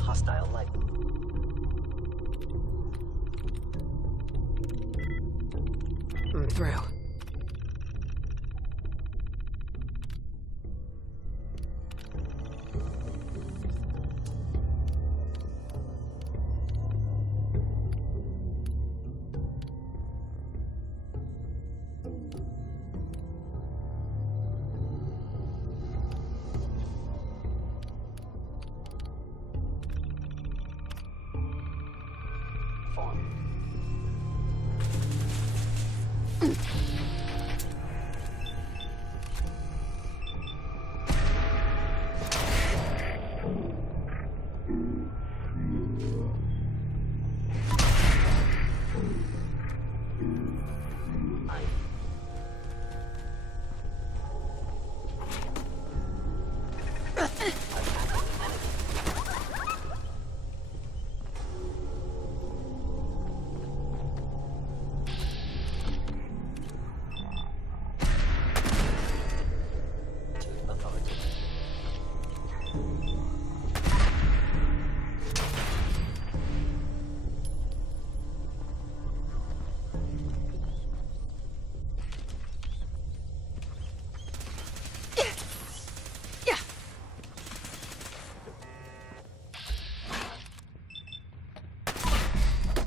hostile light. Through.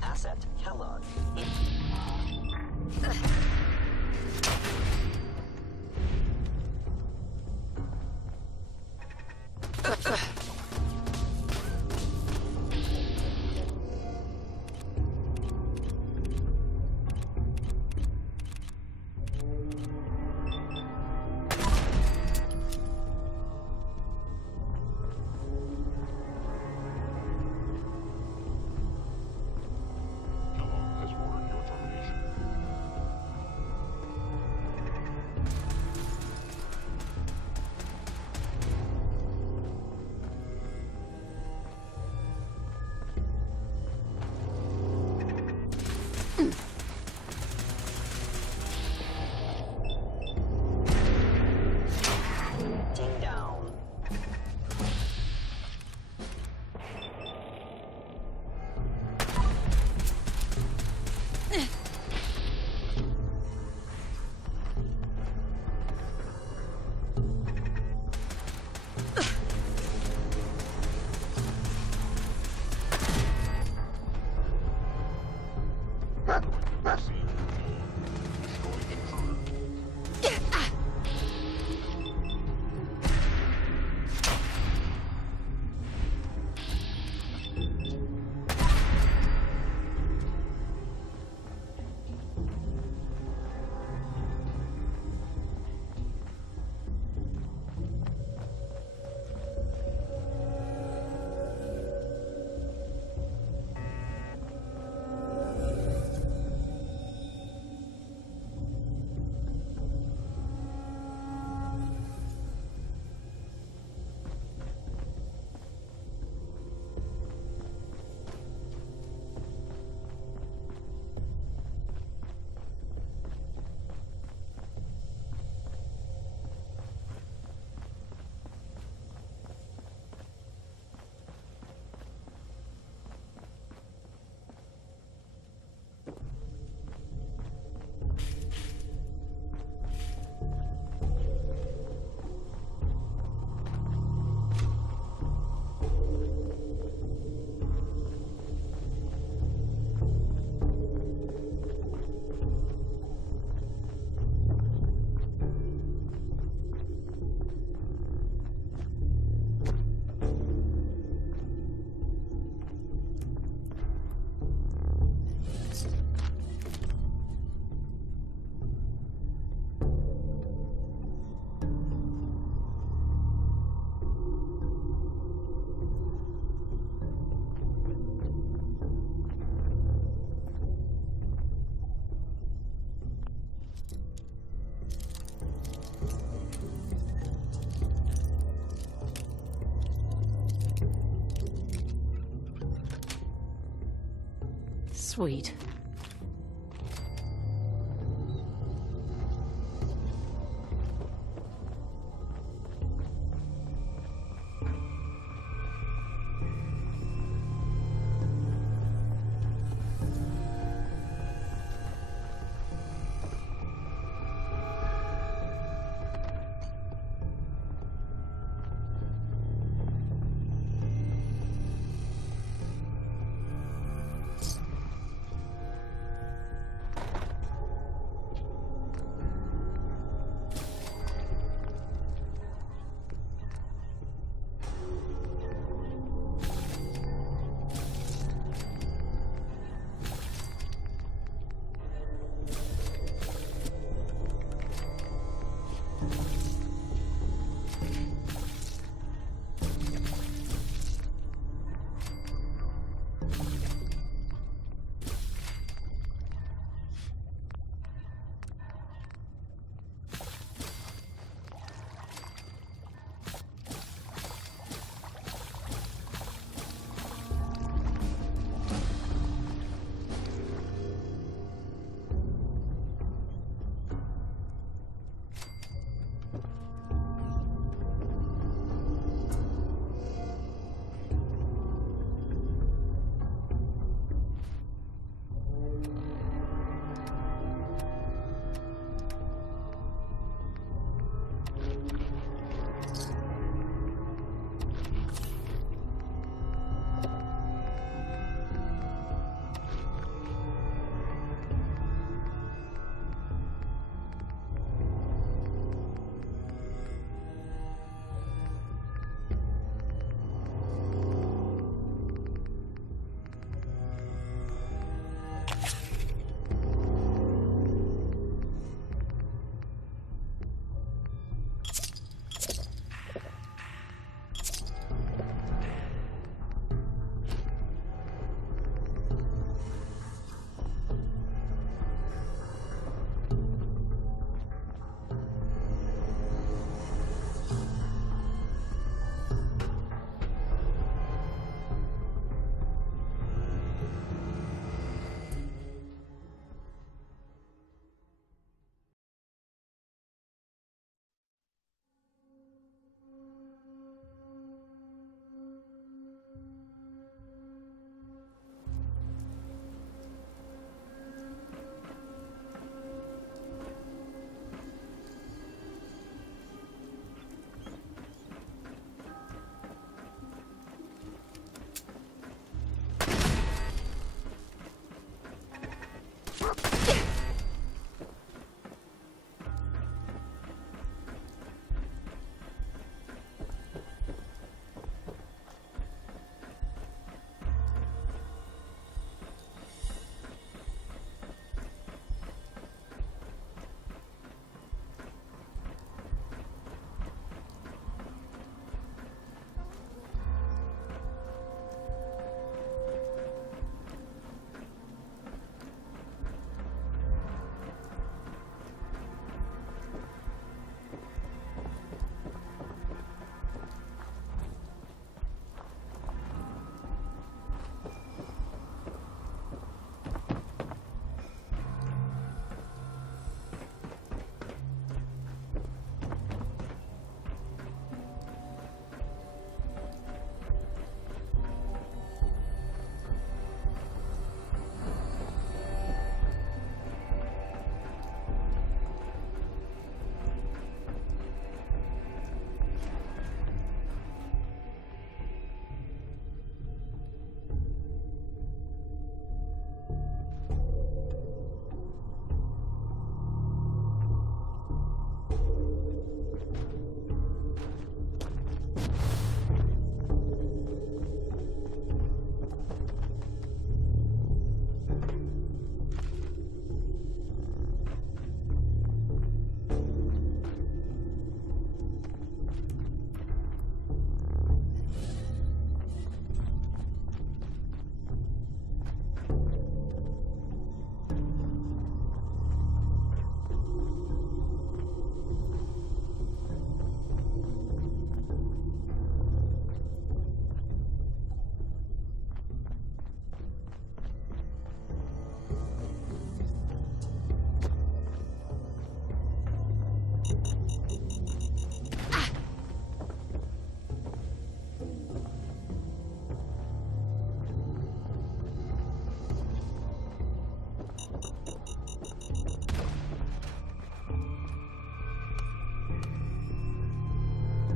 Asset Kellogg. Kellogg has ordered your termination. Ding down. Proceed. Destroy intruder. Sweet.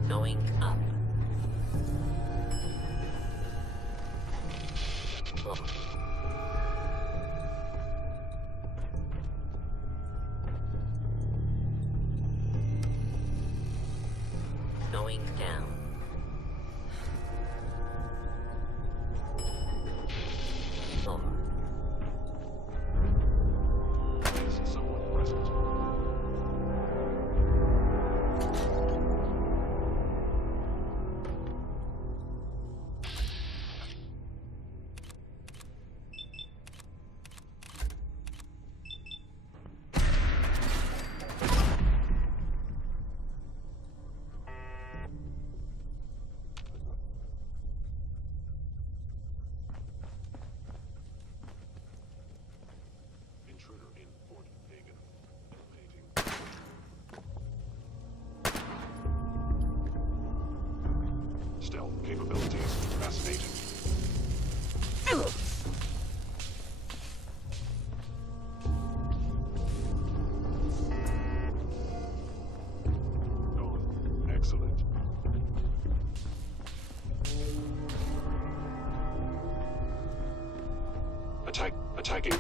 Going up. Oh. Going down. Oh. Is someone present? Intruder in Fort Hagen. Eliminating. Stealth capabilities fascinating. Gone. Excellent. Attacking.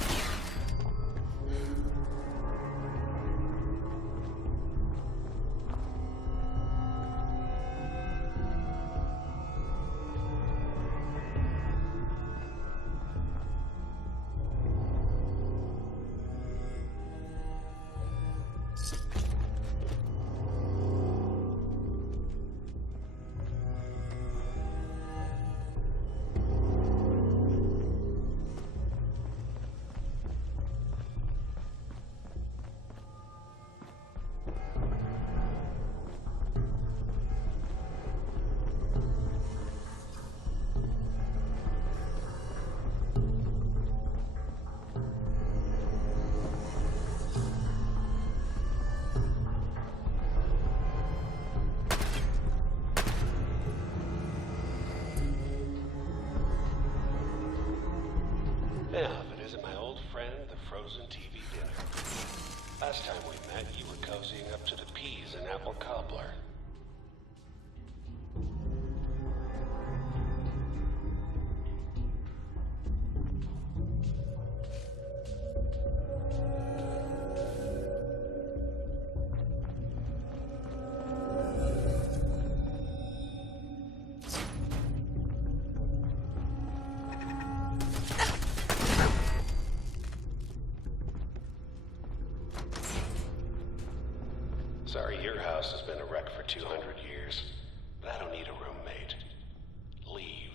Yeah, if it isn't my old friend, the frozen TV dinner. Last time we met, you were cozying up to the peas and apple cobbler. Sorry, your house has been a wreck for 200 years, but I don't need a roommate. Leave.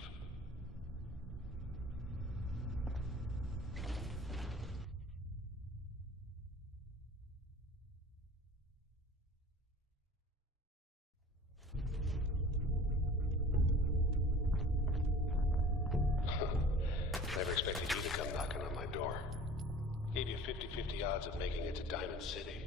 Never expected you to come knocking on my door. Gave you 50-50 odds of making it to Diamond City.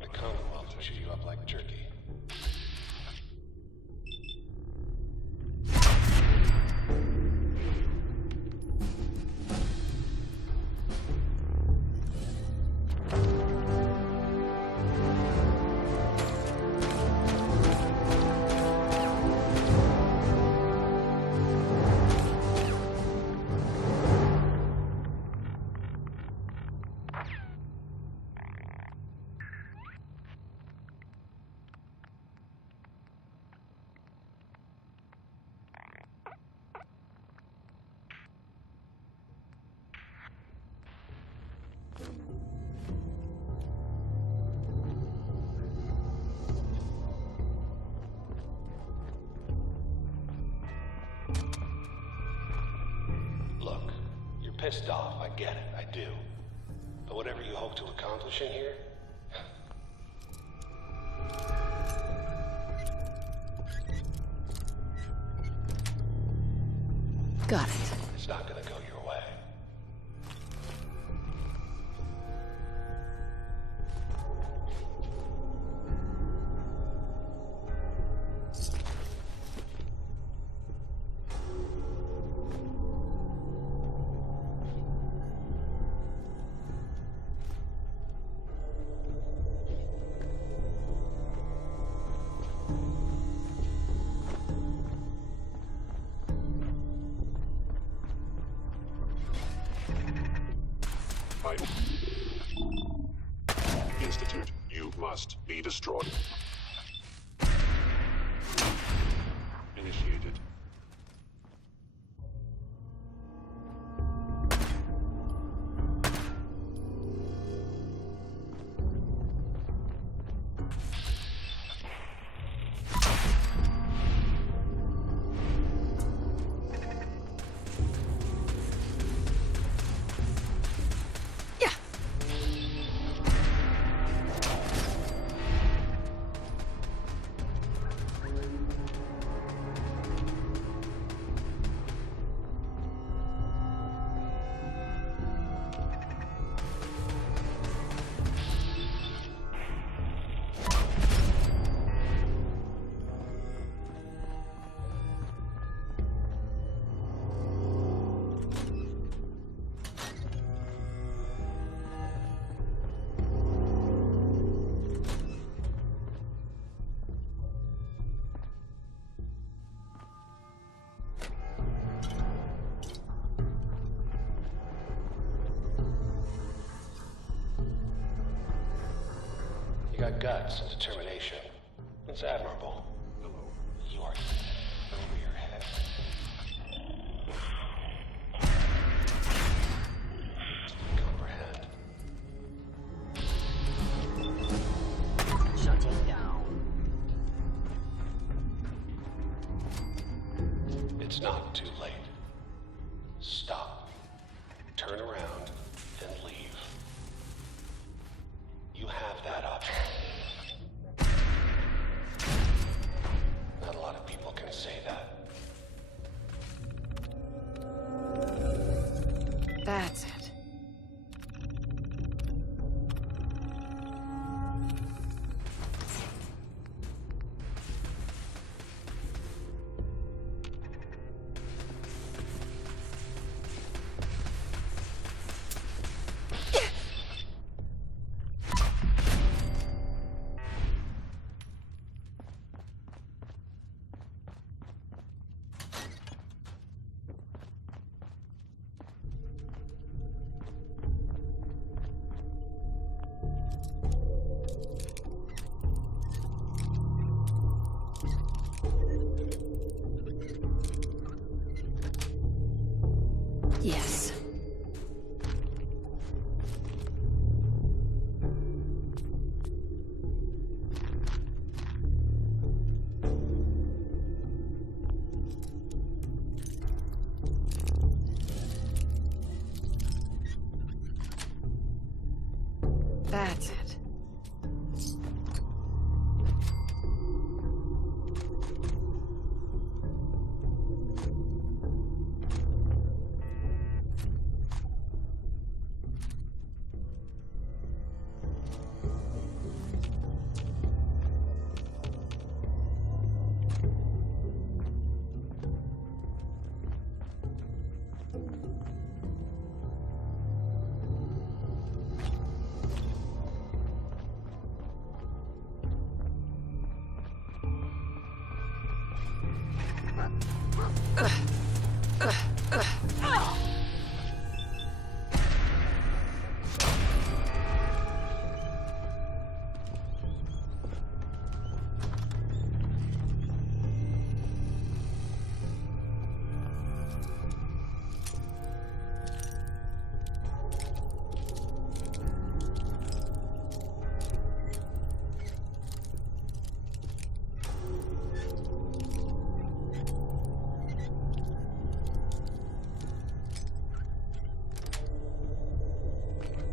The Commonwealth will shoot you up like jerky. Look, you're pissed off, I get it, I do. But whatever you hope to accomplish in here, Got it. it's not gonna go your way. Fight. Institute, you must be destroyed. Initiated. You got guts and determination. It's admirable. Hello. You are over your head. Comprehend. Shutting down. It's not too late. Stop. Turn around and leave. You have that option. Not a lot of people can say that. That's it. Yes. That's it.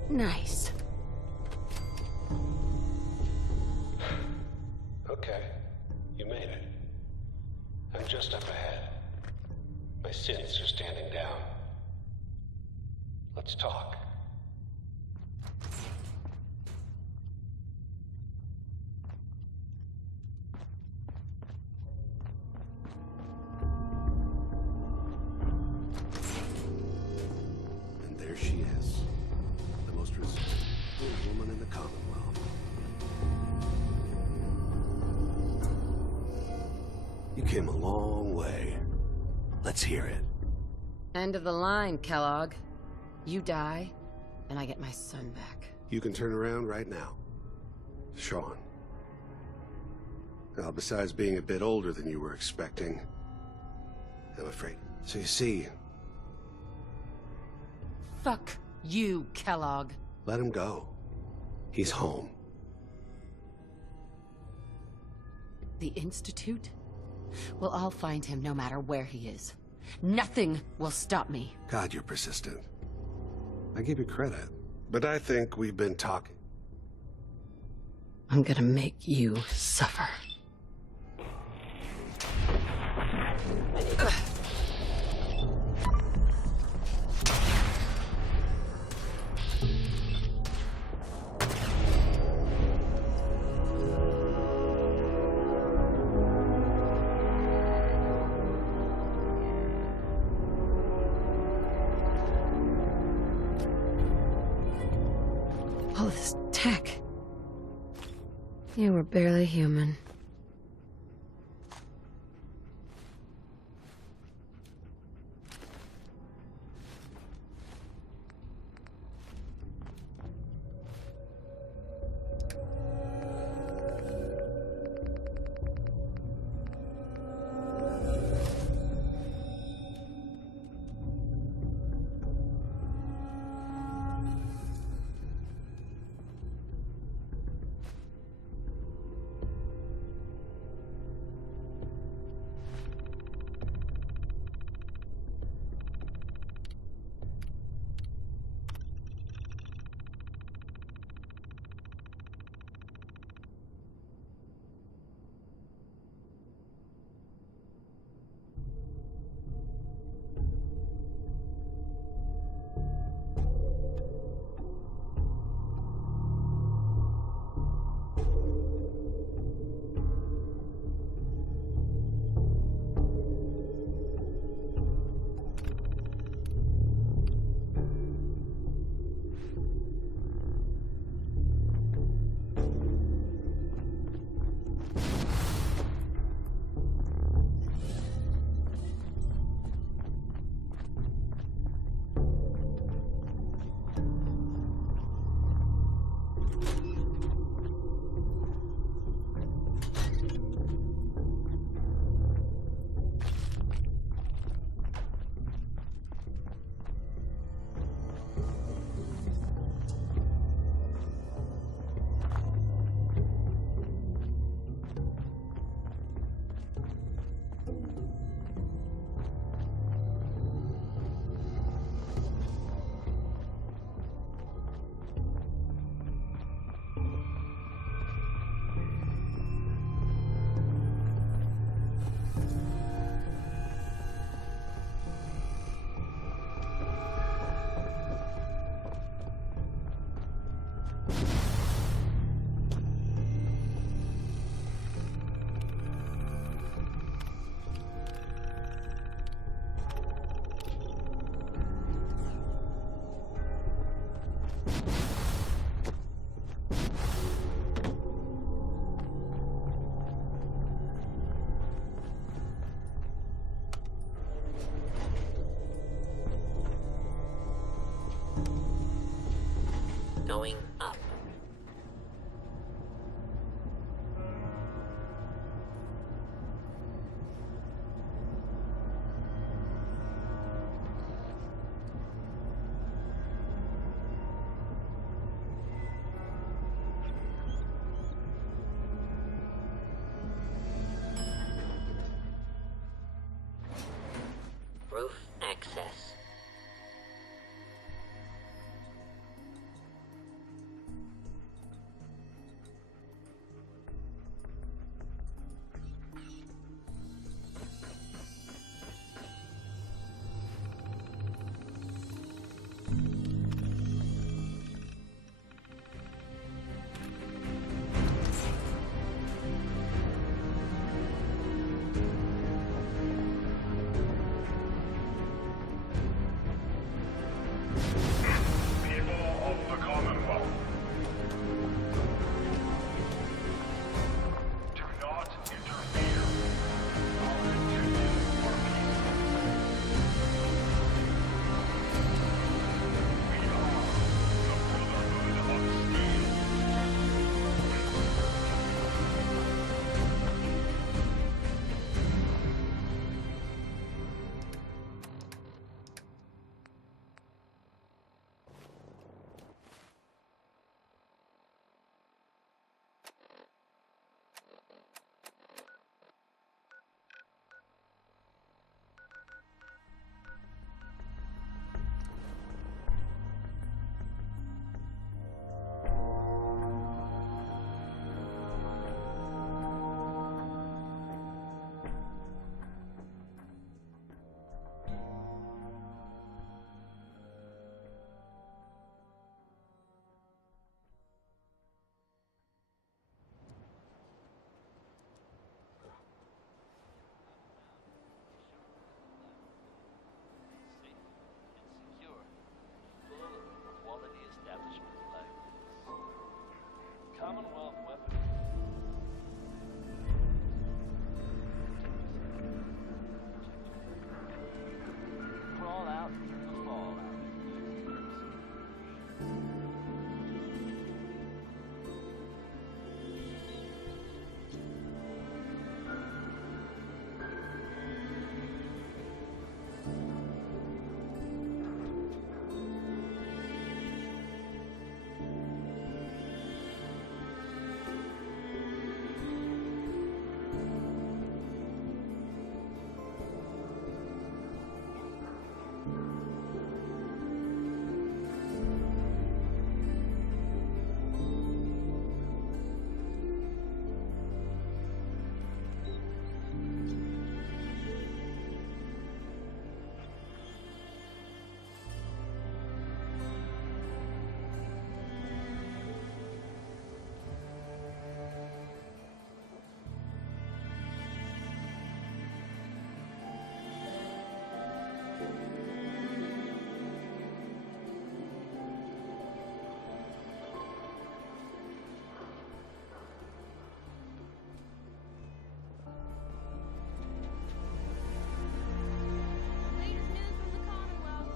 Nice. Okay. You made it. I'm just up ahead. My synths are standing down. Let's talk. And there she is. The most resilient woman in the Commonwealth. You came a long way. Let's hear it. End of the line, Kellogg. You die, and I get my son back. You can turn around right now. Sean. Now, besides being a bit older than you were expecting, I'm afraid. So you see, Fuck you, Kellogg. let him go. He's home. The Institute? Well, I'll find him no matter where he is. Nothing will stop me. God, you're persistent. I give you credit. But I think we've been talking. I'm gonna make you suffer. All this tech. You were barely human. Going up. Roof access. Commonwealth weapon. Crawl out, fall out. Latest news from the Commonwealth.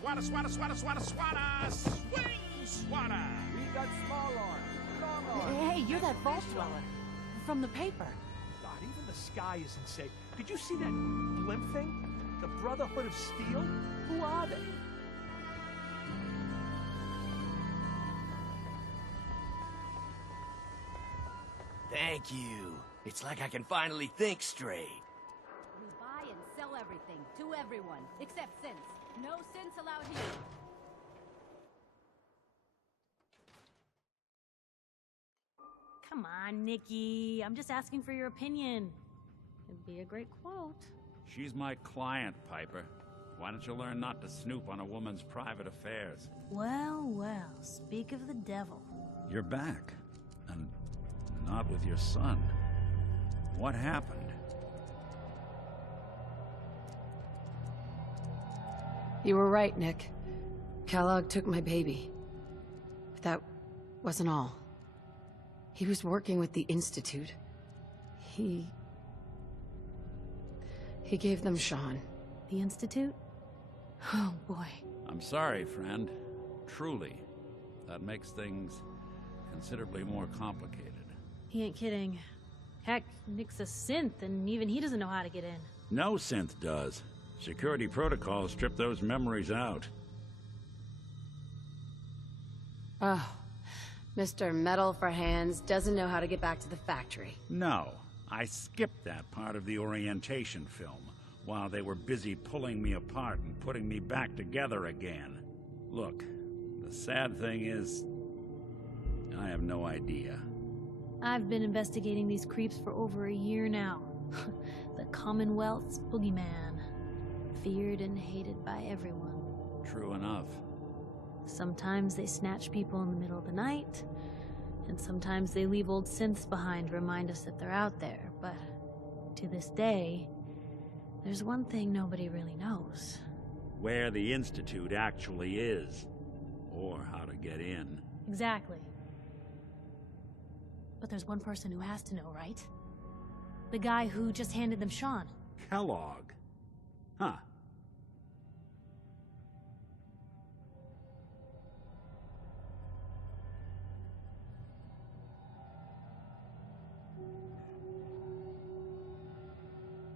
Swata, swata, swata, swata, swata! Swing, swata! We got small arms, long arms. Hey, you're that vault dweller from the paper. God, even the sky isn't safe. Did you see that blimp thing? The Brotherhood of Steel? Who are they? Thank you. It's like I can finally think straight. We buy and sell everything to everyone, except synths. No synths allowed here. Come on, Nikki. I'm just asking for your opinion. It'd be a great quote. She's my client, Piper. Why don't you learn not to snoop on a woman's private affairs? Well, well, speak of the devil. You're back. And not with your son. What happened? You were right, Nick. Kellogg took my baby. But that wasn't all. He was working with the Institute. He gave them Sean. The Institute? Oh, boy. I'm sorry, friend. Truly. That makes things considerably more complicated. He ain't kidding. Heck, Nick's a synth, and even he doesn't know how to get in. No synth does. Security protocols strip those memories out. Oh, Mr. Metal for Hands doesn't know how to get back to the factory. No, I skipped that part of the orientation film while they were busy pulling me apart and putting me back together again. Look, the sad thing is, I have no idea. I've been investigating these creeps for over a year now. The Commonwealth's boogeyman. Feared and hated by everyone. True enough. Sometimes they snatch people in the middle of the night, and sometimes they leave old synths behind to remind us that they're out there, but to this day, there's one thing nobody really knows. Where the Institute actually is. Or how to get in. Exactly. But there's one person who has to know, right? The guy who just handed them Sean. Kellogg. Huh.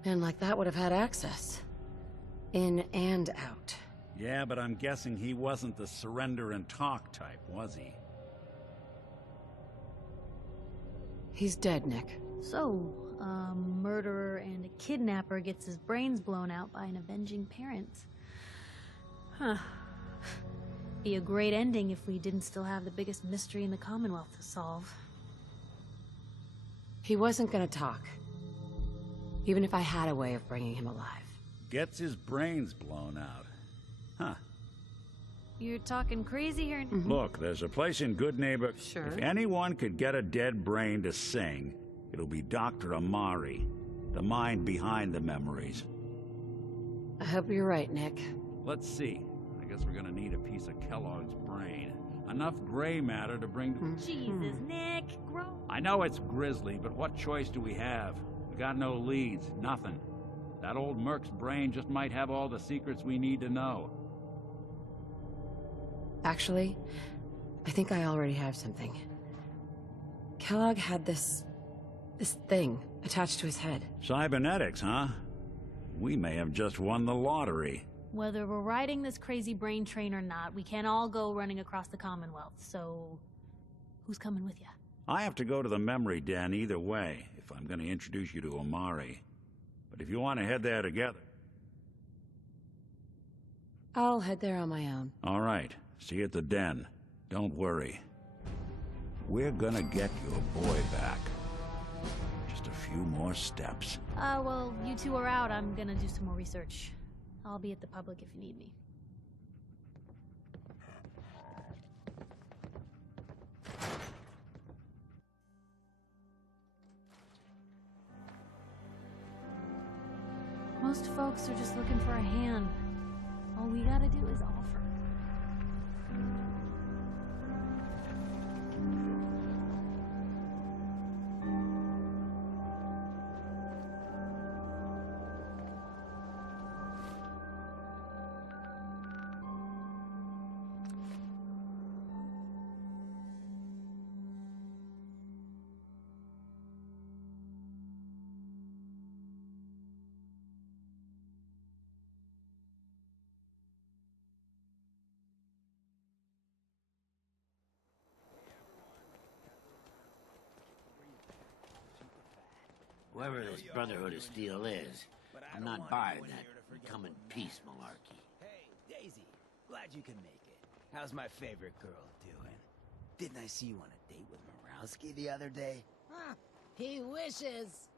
And like that would have had access. In and out. Yeah, but I'm guessing he wasn't the surrender and talk type, was he? He's dead, Nick. So, a murderer and a kidnapper gets his brains blown out by an avenging parent. Huh. Be a great ending if we didn't still have the biggest mystery in the Commonwealth to solve. He wasn't gonna talk. Even if I had a way of bringing him alive. Gets his brains blown out. Huh. You're talking crazy here? Look, there's a place in Goodneighbor. Sure. If anyone could get a dead brain to sing, it'll be Dr. Amari, the mind behind the memories. I hope you're right, Nick. Let's see. I guess we're gonna need a piece of Kellogg's brain. Enough gray matter to bring to... Jesus, Nick, grow. I know it's grisly, but what choice do we have? We got no leads, nothing. That old Merc's brain just might have all the secrets we need to know. Actually, I think I already have something. Kellogg had this thing attached to his head. Cybernetics, huh? We may have just won the lottery. Whether we're riding this crazy brain train or not, we can't all go running across the Commonwealth, so... who's coming with you? I have to go to the memory den either way, if I'm going to introduce you to Amari. But if you want to head there together... I'll head there on my own. All right. See you at the den. Don't worry. We're gonna get your boy back. Just a few more steps. Well, you two are out. I'm gonna do some more research. I'll be at the public if you need me. Most folks are just looking for a hand. All we gotta do is offer. Whoever this Brotherhood of Steel is, I'm not buying that come in peace malarkey. Hey, Daisy. Glad you can make it. How's my favorite girl doing? Didn't I see you on a date with Morowski the other day? He wishes.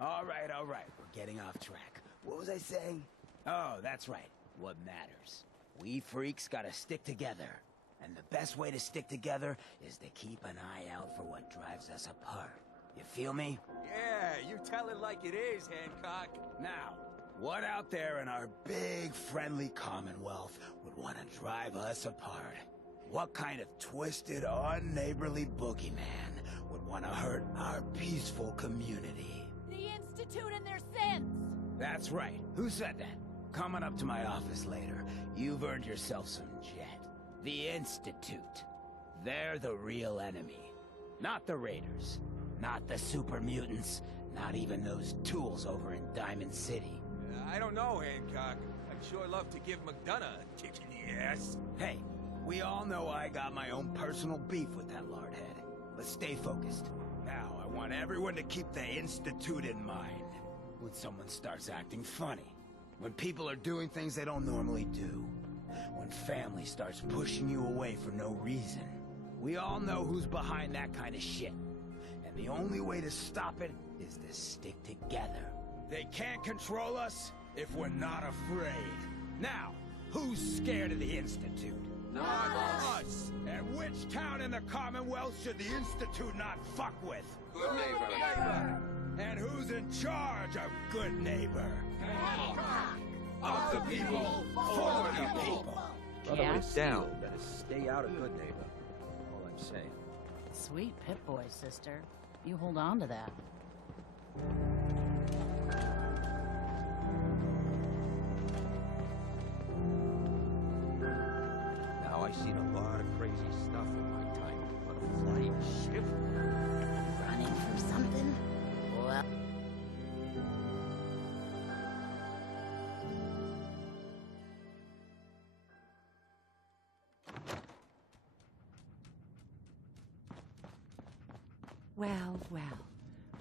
All right. We're getting off track. What was I saying? Oh, that's right. What matters. We freaks gotta stick together. And the best way to stick together is to keep an eye out for what drives us apart. You feel me? Yeah, you tell it like it is, Hancock. Now, what out there in our big, friendly Commonwealth would want to drive us apart? What kind of twisted, unneighborly boogeyman would want to hurt our peaceful community? The Institute and their sins! That's right. Who said that? Coming up to my office later, you've earned yourself some jet. The Institute. They're the real enemy. Not the Raiders. Not the super mutants. Not even those tools over in Diamond City. I don't know, Hancock. I'd sure love to give McDonough a kick in the ass. Hey, we all know I got my own personal beef with that lardhead. Let's stay focused. Now, I want everyone to keep the Institute in mind. When someone starts acting funny. When people are doing things they don't normally do. When family starts pushing you away for no reason. We all know who's behind that kind of shit. And the only way to stop it is to stick together. They can't control us if we're not afraid. Now, who's scared of the Institute? Not us! And which town in the Commonwealth should the Institute not fuck with? Good neighbor. And who's in charge of good neighbor? Of the people, for the people. Brother, put it down. Better stay out of good neighbor. All I'm saying. Sweet Pip-Boy, sister. You hold on to that. Now I've seen a lot of crazy stuff in my time, but a flying ship? Running from something? Well... Well,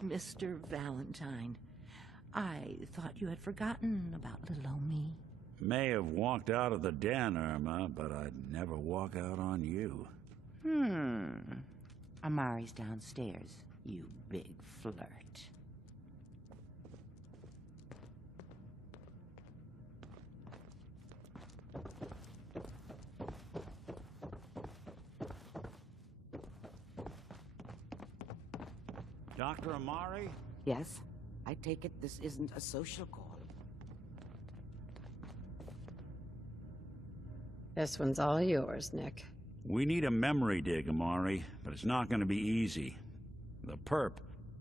Mr. Valentine. I thought you had forgotten about little old me. May have walked out of the den, Irma, but I'd never walk out on you. Amari's downstairs, you big flirt. Dr. Amari? Yes? I take it this isn't a social call. This one's all yours, Nick. We need a memory dig, Amari, but it's not going to be easy. The perp,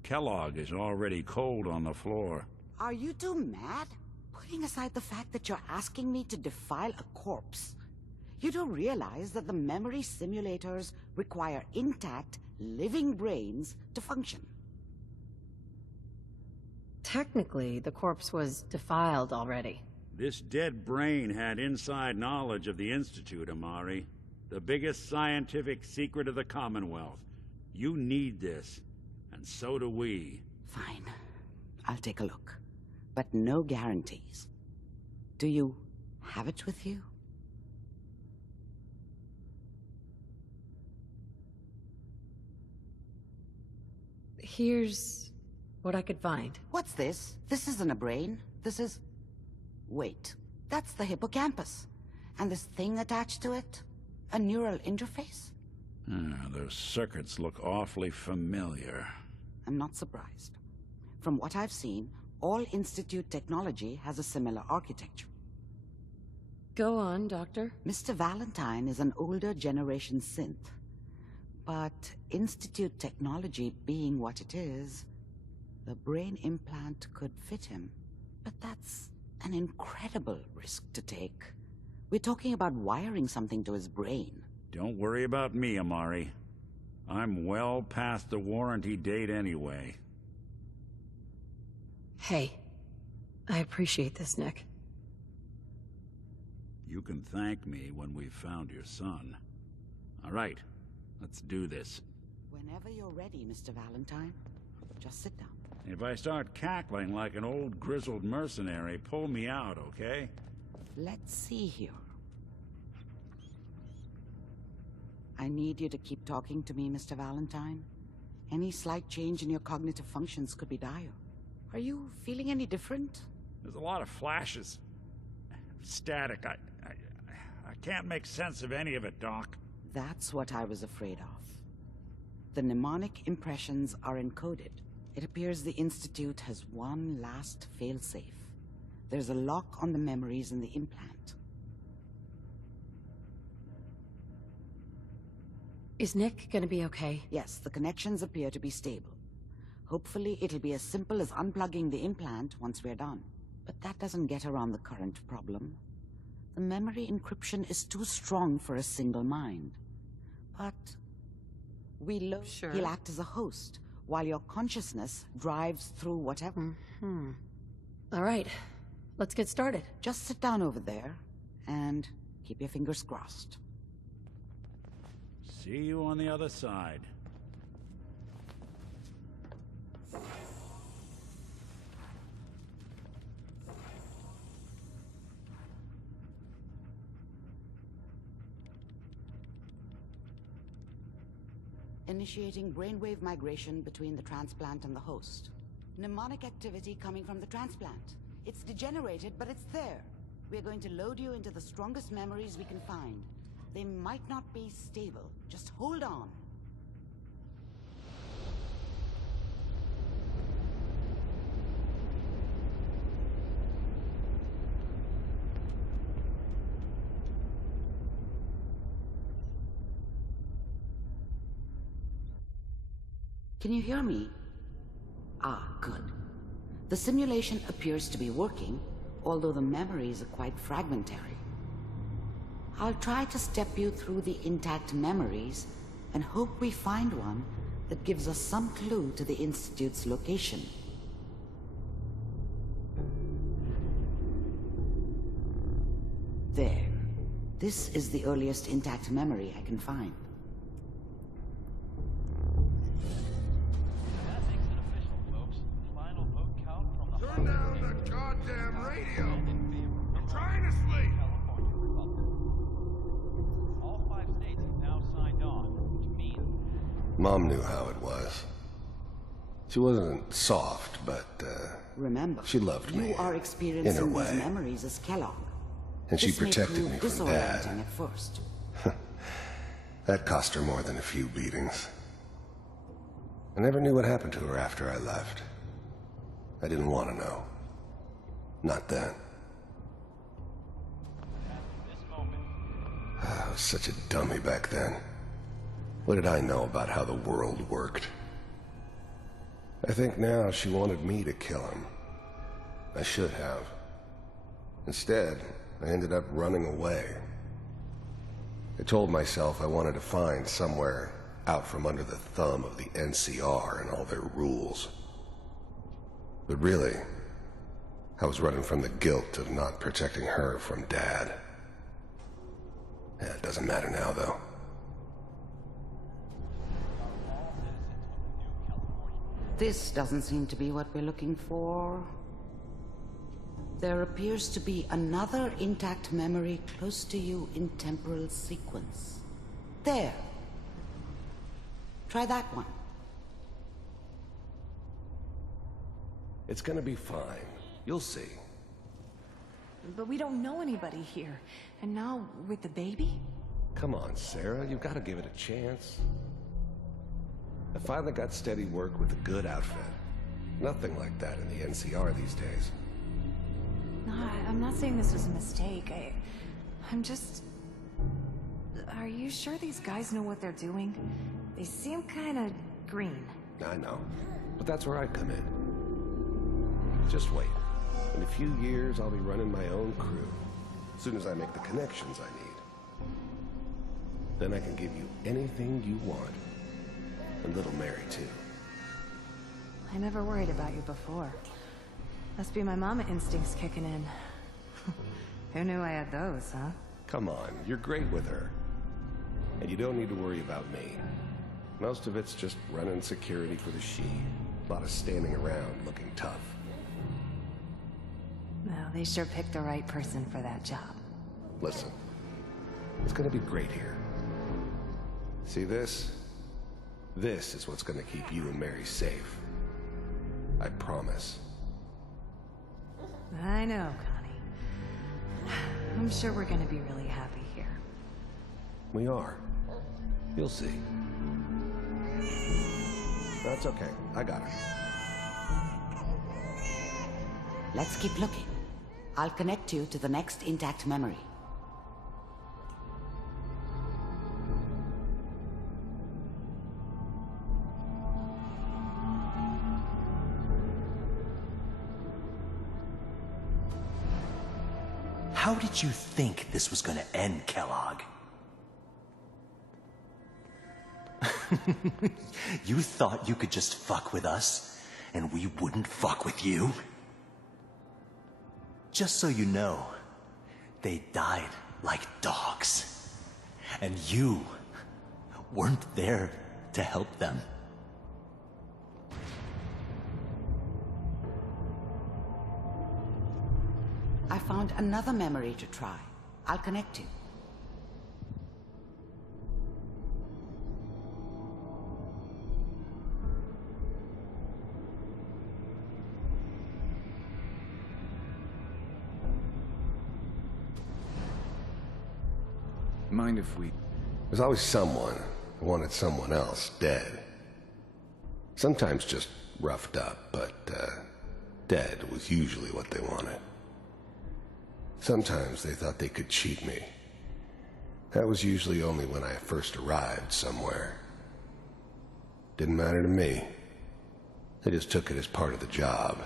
Kellogg, is already cold on the floor. Are you two mad? Putting aside the fact that you're asking me to defile a corpse, you don't realize that the memory simulators require intact, living brains to function. Technically, the corpse was defiled already. This dead brain had inside knowledge of the Institute, Amari. The biggest scientific secret of the Commonwealth. You need this, and so do we. Fine. I'll take a look. But no guarantees. Do you have it with you? Here's what I could find. What's this? This isn't a brain. This is... Wait. That's the hippocampus. And this thing attached to it? A neural interface? Those circuits look awfully familiar. I'm not surprised. From what I've seen, all Institute technology has a similar architecture. Go on, Doctor. Mr. Valentine is an older generation synth. But Institute technology being what it is, the brain implant could fit him. But that's an incredible risk to take. We're talking about wiring something to his brain. Don't worry about me, Amari. I'm well past the warranty date anyway. Hey, I appreciate this, Nick. You can thank me when we've found your son. All right, let's do this. Whenever you're ready, Mr. Valentine. Just sit down. If I start cackling like an old grizzled mercenary, pull me out, okay? Let's see here. I need you to keep talking to me, Mr. Valentine. Any slight change in your cognitive functions could be dire. Are you feeling any different? There's a lot of flashes. Static. I can't make sense of any of it, Doc. That's what I was afraid of. The mnemonic impressions are encoded. It appears the Institute has one last failsafe. There's a lock on the memories in the implant. Is Nick gonna be okay? Yes, the connections appear to be stable. Hopefully it'll be as simple as unplugging the implant once we're done. But that doesn't get around the current problem. The memory encryption is too strong for a single mind. But he'll act as a host, while your consciousness drives through whatever. All right, let's get started. Just sit down over there, and keep your fingers crossed. See you on the other side. Initiating brainwave migration between the transplant and the host. Mnemonic activity coming from the transplant. It's degenerated, but it's there. We're going to load you into the strongest memories we can find. They might not be stable. Just hold on. Can you hear me? Ah, good. The simulation appears to be working, although the memories are quite fragmentary. I'll try to step you through the intact memories and hope we find one that gives us some clue to the Institute's location. There. This is the earliest intact memory I can find. Turn down the goddamn radio! I'm trying to sleep! All 5 states have now signed on, which means... Mom knew how it was. She wasn't soft, but, Remember, she loved me. You are in experiencing her these way. memories as Kellogg. And she This may protected prove me from disorienting Dad. at first. That cost her more than a few beatings. I never knew what happened to her after I left. I didn't want to know. Not then. I was such a dummy back then. What did I know about how the world worked? I think now she wanted me to kill him. I should have. Instead, I ended up running away. I told myself I wanted to find somewhere out from under the thumb of the NCR and all their rules. But really, I was running from the guilt of not protecting her from Dad. Yeah, it doesn't matter now, though. This doesn't seem to be what we're looking for. There appears to be another intact memory close to you in temporal sequence. There. Try that one. It's gonna be fine. You'll see. But we don't know anybody here. And now, with the baby? Come on, Sarah. You've got to give it a chance. I finally got steady work with a good outfit. Nothing like that in the NCR these days. No, I'm not saying this was a mistake. I'm just... Are you sure these guys know what they're doing? They seem kinda green. I know. But that's where I come in. Just wait. In a few years, I'll be running my own crew. As soon as I make the connections I need. Then I can give you anything you want. And little Mary, too. I never worried about you before. Must be my mama instincts kicking in. Who knew I had those, huh? Come on, you're great with her. And you don't need to worry about me. Most of it's just running security for the she. A lot of standing around looking tough. Well, they sure picked the right person for that job. Listen, it's gonna be great here. See this? This is what's gonna keep you and Mary safe. I promise. I know, Connie. I'm sure we're gonna be really happy here. We are. You'll see. That's okay. I got it. Let's keep looking. I'll connect you to the next intact memory. How did you think this was gonna end, Kellogg? You thought you could just fuck with us, and we wouldn't fuck with you? Just so you know, they died like dogs. And you weren't there to help them. I found another memory to try. I'll connect you. Mind if we... There's always someone who wanted someone else dead. Sometimes just roughed up, but dead was usually what they wanted. Sometimes they thought they could cheat me. That was usually only when I first arrived somewhere. Didn't matter to me. I just took it as part of the job.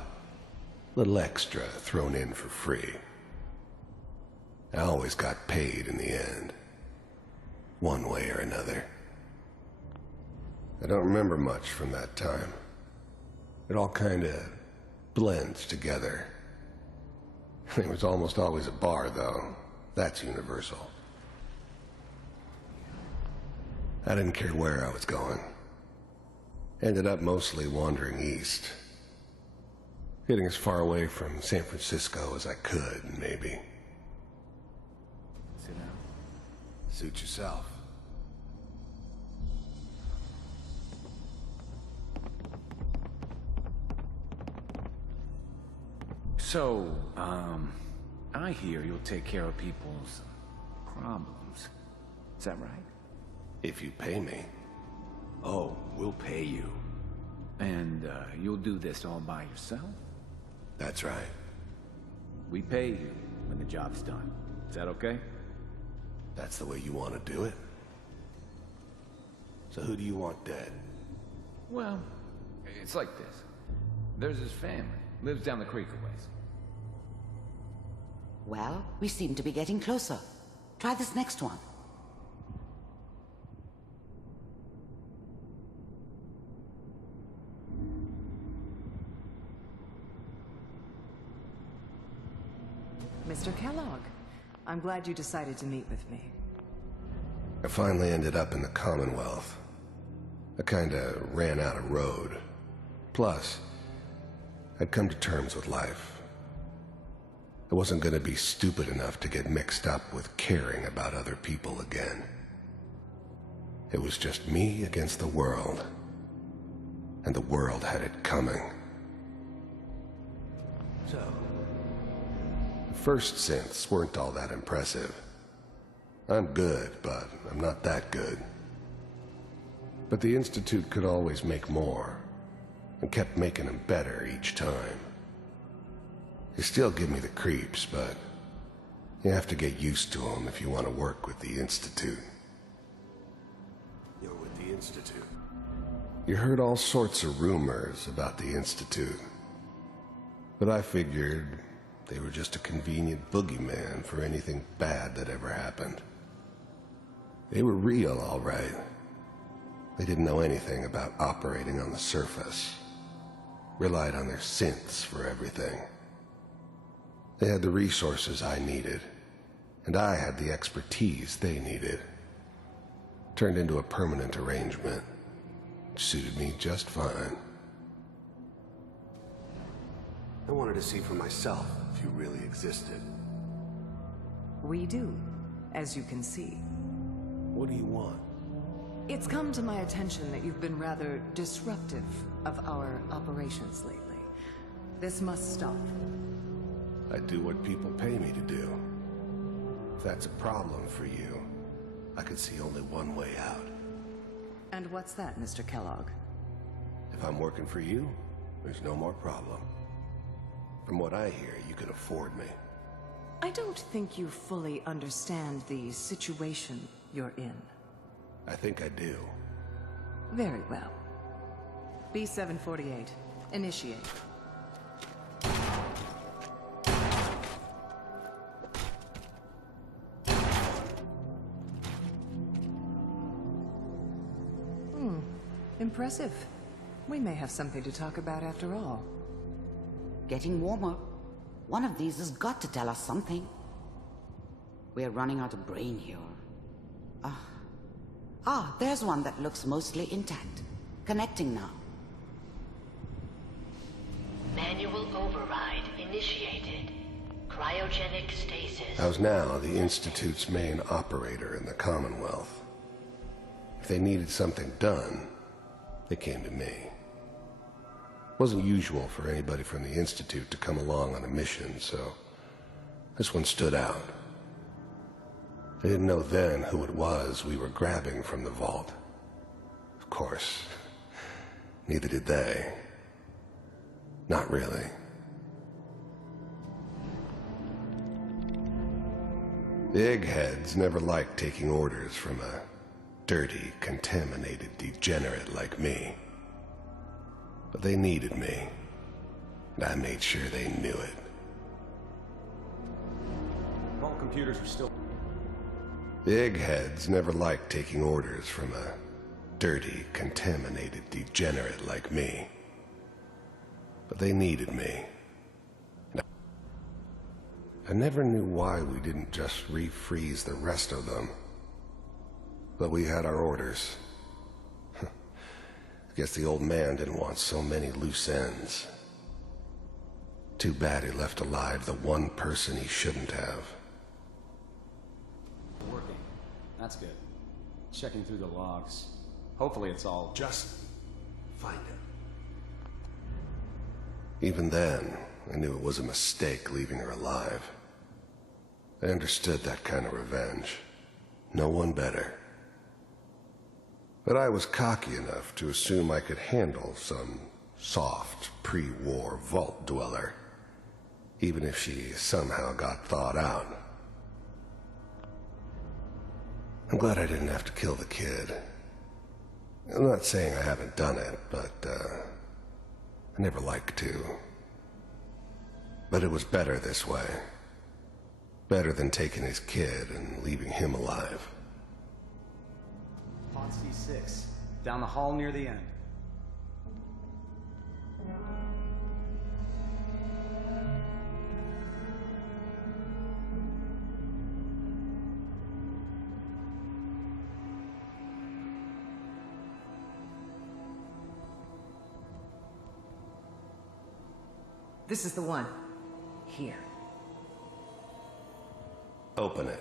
Little extra thrown in for free. I always got paid in the end. One way or another. I don't remember much from that time. It all kinda blends together. There was almost always a bar, though. That's universal. I didn't care where I was going. Ended up mostly wandering east. Getting as far away from San Francisco as I could, maybe. Sit down. Suit yourself. So, I hear you'll take care of people's problems. Is that right? If you pay me. Oh, we'll pay you. And, you'll do this all by yourself? That's right. We pay you when the job's done. Is that okay? That's the way you want to do it? So who do you want dead? Well, it's like this. There's his family. Lives down the creek a ways. Well, we seem to be getting closer. Try this next one. Mr. Kellogg, I'm glad you decided to meet with me. I finally ended up in the Commonwealth. I kinda ran out of road. Plus, I'd come to terms with life. I wasn't gonna be stupid enough to get mixed up with caring about other people again. It was just me against the world. And the world had it coming. So, the first synths weren't all that impressive. I'm good, but I'm not that good. But the Institute could always make more, and kept making them better each time. They still give me the creeps, but you have to get used to them if you want to work with the Institute. You're with the Institute? You heard all sorts of rumors about the Institute. But I figured they were just a convenient boogeyman for anything bad that ever happened. They were real, all right. They didn't know anything about operating on the surface. Relied on their synths for everything. They had the resources I needed, and I had the expertise they needed. Turned into a permanent arrangement, which suited me just fine. I wanted to see for myself if you really existed. We do, as you can see. What do you want? It's come to my attention that you've been rather disruptive of our operations lately. This must stop. I do what people pay me to do. If that's a problem for you, I could see only one way out. And what's that, Mr. Kellogg? If I'm working for you, there's no more problem. From what I hear, you can afford me. I don't think you fully understand the situation you're in. I think I do. Very well. B-748, initiate. Impressive. We may have something to talk about after all. Getting warmer. One of these has got to tell us something. We're running out of brain here. There's one that looks mostly intact. Connecting now. Manual override initiated. Cryogenic stasis. I was now the Institute's main operator in the Commonwealth. If they needed something done, they came to me. It wasn't usual for anybody from the Institute to come along on a mission, so this one stood out. I didn't know then who it was we were grabbing from the vault. Of course, neither did they. Not really. The eggheads never liked taking orders from a dirty, contaminated degenerate like me. But they needed me, and I made sure they knew it. All computers are still... The eggheads never liked taking orders from a dirty, contaminated degenerate like me. But they needed me. And I never knew why we didn't just refreeze the rest of them. But we had our orders. I guess the old man didn't want so many loose ends. Too bad he left alive the one person he shouldn't have. Working. That's good. Checking through the logs. Hopefully it's all... Just find him. Even then, I knew it was a mistake leaving her alive. I understood that kind of revenge. No one better. But I was cocky enough to assume I could handle some soft, pre-war vault dweller, even if she somehow got thawed out. I'm glad I didn't have to kill the kid. I'm not saying I haven't done it, but, I never liked to. But it was better this way. Better than taking his kid and leaving him alive. Pod C6. Down the hall near the end. This is the one. Here. Open it.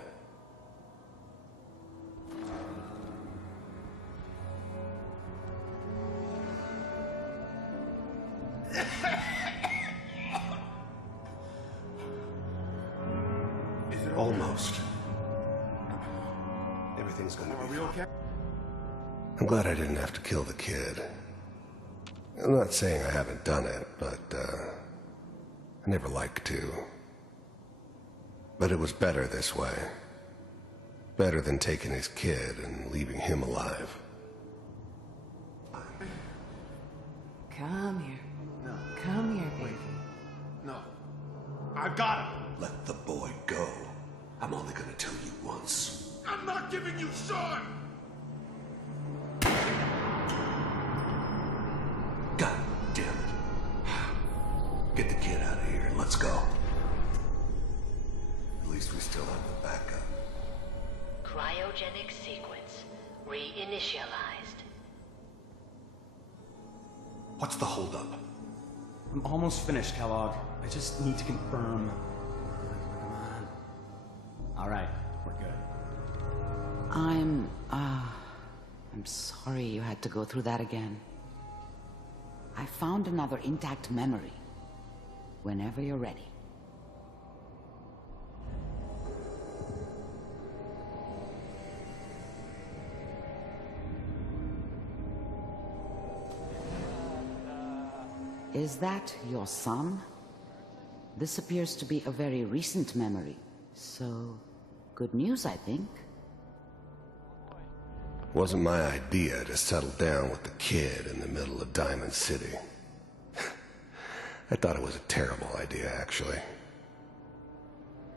Almost. Everything's gonna be fine. Okay? I'm glad I didn't have to kill the kid. I'm not saying I haven't done it, but, I never liked to. But it was better this way. Better than taking his kid and leaving him alive. Come here. No. Come here, baby. No. I've got him. Let the boy go. I'm only gonna tell you once. I'm not giving you Sean! God damn it. Get the kid out of here and let's go. At least we still have the backup. Cryogenic sequence reinitialized. What's the holdup? I'm almost finished, Kellogg. I just need to confirm. Come on. All right, we're good. I'm, I'm sorry you had to go through that again. I found another intact memory. Whenever you're ready. Is that your son? This appears to be a very recent memory. So, good news, I think. Wasn't my idea to settle down with the kid in the middle of Diamond City. I thought it was a terrible idea, actually.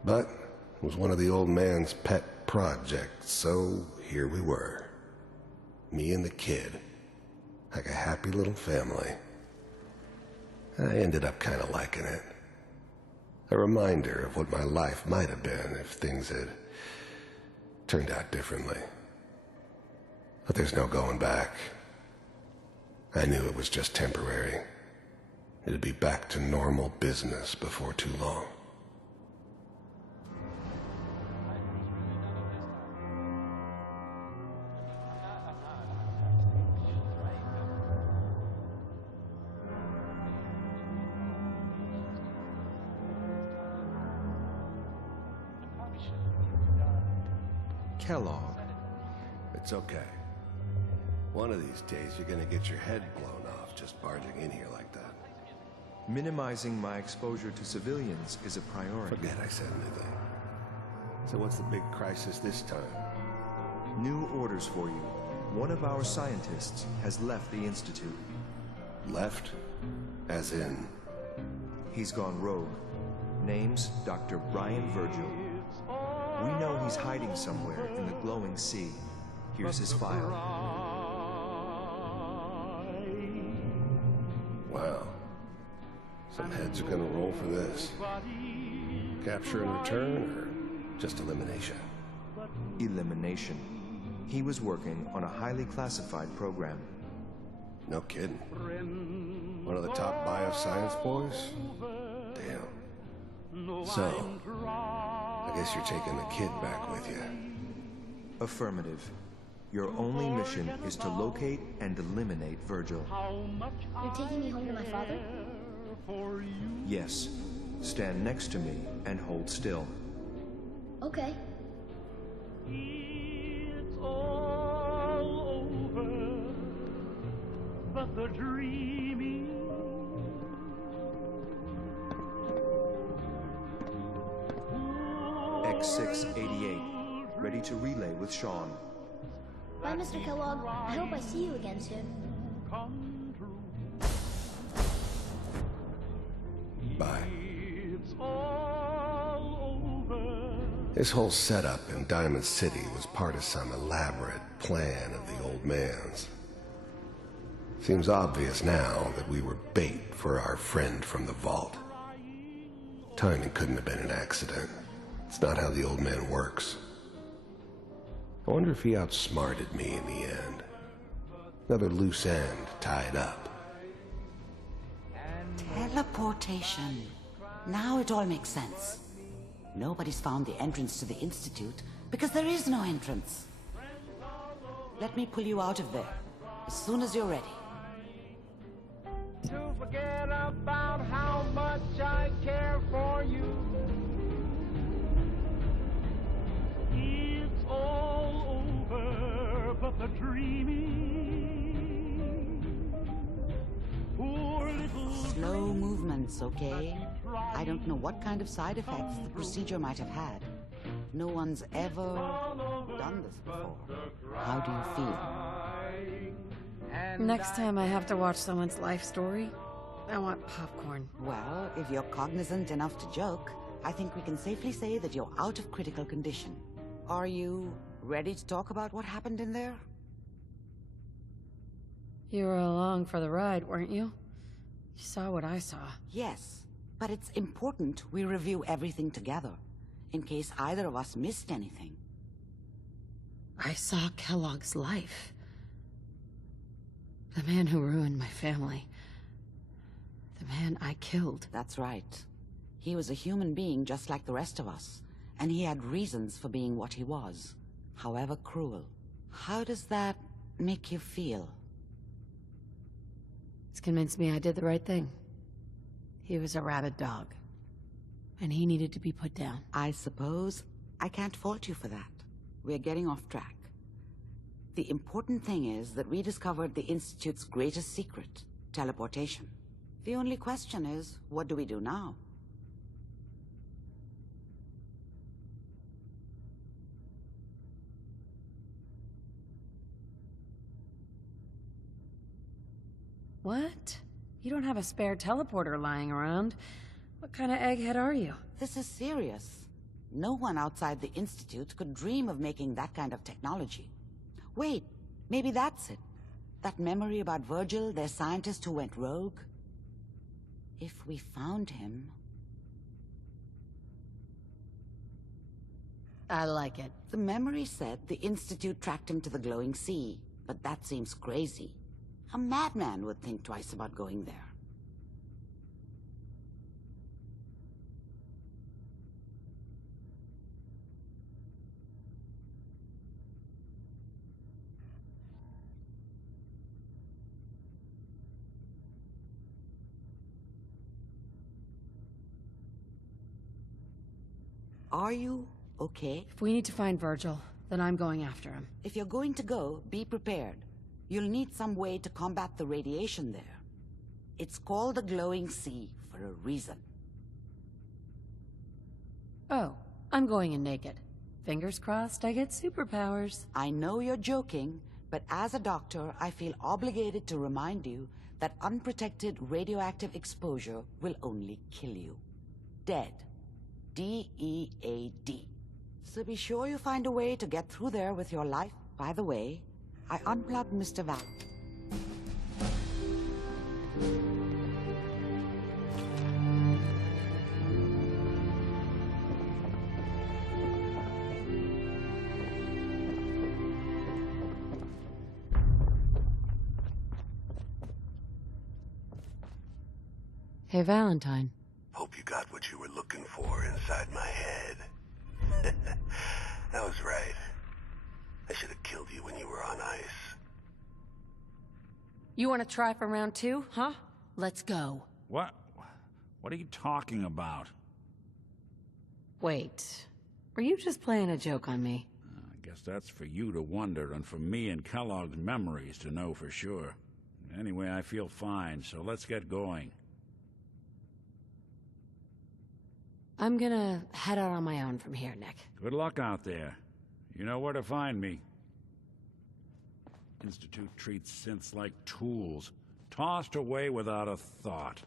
But it was one of the old man's pet projects, so here we were. Me and the kid. Like a happy little family. I ended up kind of liking it. A reminder of what my life might have been if things had turned out differently. But there's no going back. I knew it was just temporary. It'd be back to normal business before too long. Kellogg. It's okay. One of these days you're gonna get your head blown off just barging in here like that. Minimizing my exposure to civilians is a priority. Forget I said anything. So what's the big crisis this time? New orders for you. One of our scientists has left the Institute. Left? As in? He's gone rogue. Name's Dr. Brian Virgil. We know he's hiding somewhere in the glowing sea. Here's his file. Wow. Some heads are gonna roll for this. Capture and return, or just elimination? Elimination. He was working on a highly classified program. No kidding. One of the top bioscience boys? Damn. So, I guess you're taking the kid back with you. Affirmative. Your only mission is to locate and eliminate Virgil. You're taking me home to my father? Yes. Stand next to me and hold still. Okay. It's all over, but the dreaming. X688, ready to relay with Sean. Bye, Mr. Kellogg. I hope I see you again soon. Bye. This whole setup in Diamond City was part of some elaborate plan of the old man's. Seems obvious now that we were bait for our friend from the vault. Timing couldn't have been an accident. It's not how the old man works. I wonder if he outsmarted me in the end. Another loose end tied up. Teleportation. Now it all makes sense. Nobody's found the entrance to the Institute because there is no entrance. Let me pull you out of there as soon as you're ready. To forget about how much I care for you. It's all over, but the dreaming. Poor little Slow movements, okay? I don't know what kind of side effects the procedure might have had. No one's ever done this before. How do you feel? Next time I have to watch someone's life story, I want popcorn. Well, if you're cognizant enough to joke, I think we can safely say that you're out of critical condition. Are you ready to talk about what happened in there? You were along for the ride, weren't you? You saw what I saw. Yes, but it's important we review everything together, in case either of us missed anything. I saw Kellogg's life. The man who ruined my family. The man I killed. That's right. He was a human being just like the rest of us, and he had reasons for being what he was, however cruel. How does that make you feel? It's convinced me I did the right thing. He was a rabid dog, and he needed to be put down. I suppose I can't fault you for that. We're getting off track. The important thing is that we discovered the Institute's greatest secret, teleportation. The only question is, what do we do now? What? You don't have a spare teleporter lying around. What kind of egghead are you? This is serious. No one outside the Institute could dream of making that kind of technology. Wait, maybe that's it. That memory about Virgil, their scientist who went rogue? If we found him... I like it. The memory said the Institute tracked him to the glowing sea, but that seems crazy. A madman would think twice about going there. Are you okay? If we need to find Virgil, then I'm going after him. If you're going to go, be prepared. You'll need some way to combat the radiation there. It's called the glowing sea for a reason. Oh, I'm going in naked. Fingers crossed I get superpowers. I know you're joking, but as a doctor, I feel obligated to remind you that unprotected radioactive exposure will only kill you. Dead. D-E-A-D. So be sure you find a way to get through there with your life. By the way, I unplugged Mr. Val. Hey, Valentine. Hope you got what you were looking for inside my head. That was right. I should have killed you when you were on ice. You want to try for round 2, huh? Let's go. What? What are you talking about? Wait. Were you just playing a joke on me? I guess that's for you to wonder and for me and Kellogg's memories to know for sure. Anyway, I feel fine, so let's get going. I'm gonna head out on my own from here, Nick. Good luck out there. You know where to find me. Institute treats synths like tools, tossed away without a thought.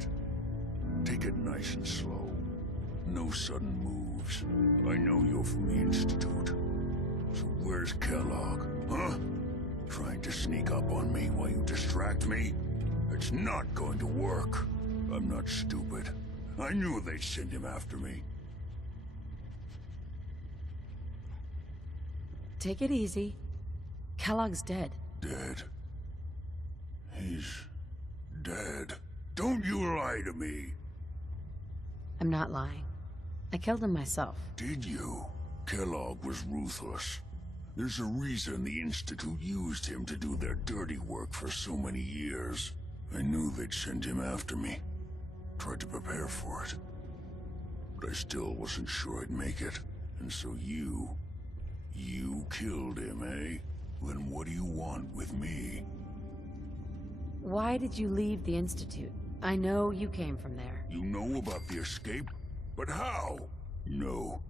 it. Take it nice and slow. No sudden moves. I know you're from the Institute. So where's Kellogg, huh? Trying to sneak up on me while you distract me? It's not going to work. I'm not stupid. I knew they'd send him after me. Take it easy. Kellogg's dead. Dead? He's dead. Don't you lie to me. I'm not lying. I killed him myself. Did you? Kellogg was ruthless. There's a reason the Institute used him to do their dirty work for so many years. I knew they'd send him after me. Tried to prepare for it. But I still wasn't sure I'd make it. And so you killed him, eh? Then what do you want with me? Why did you leave the Institute? I know you came from there. You know about the escape? But how? No,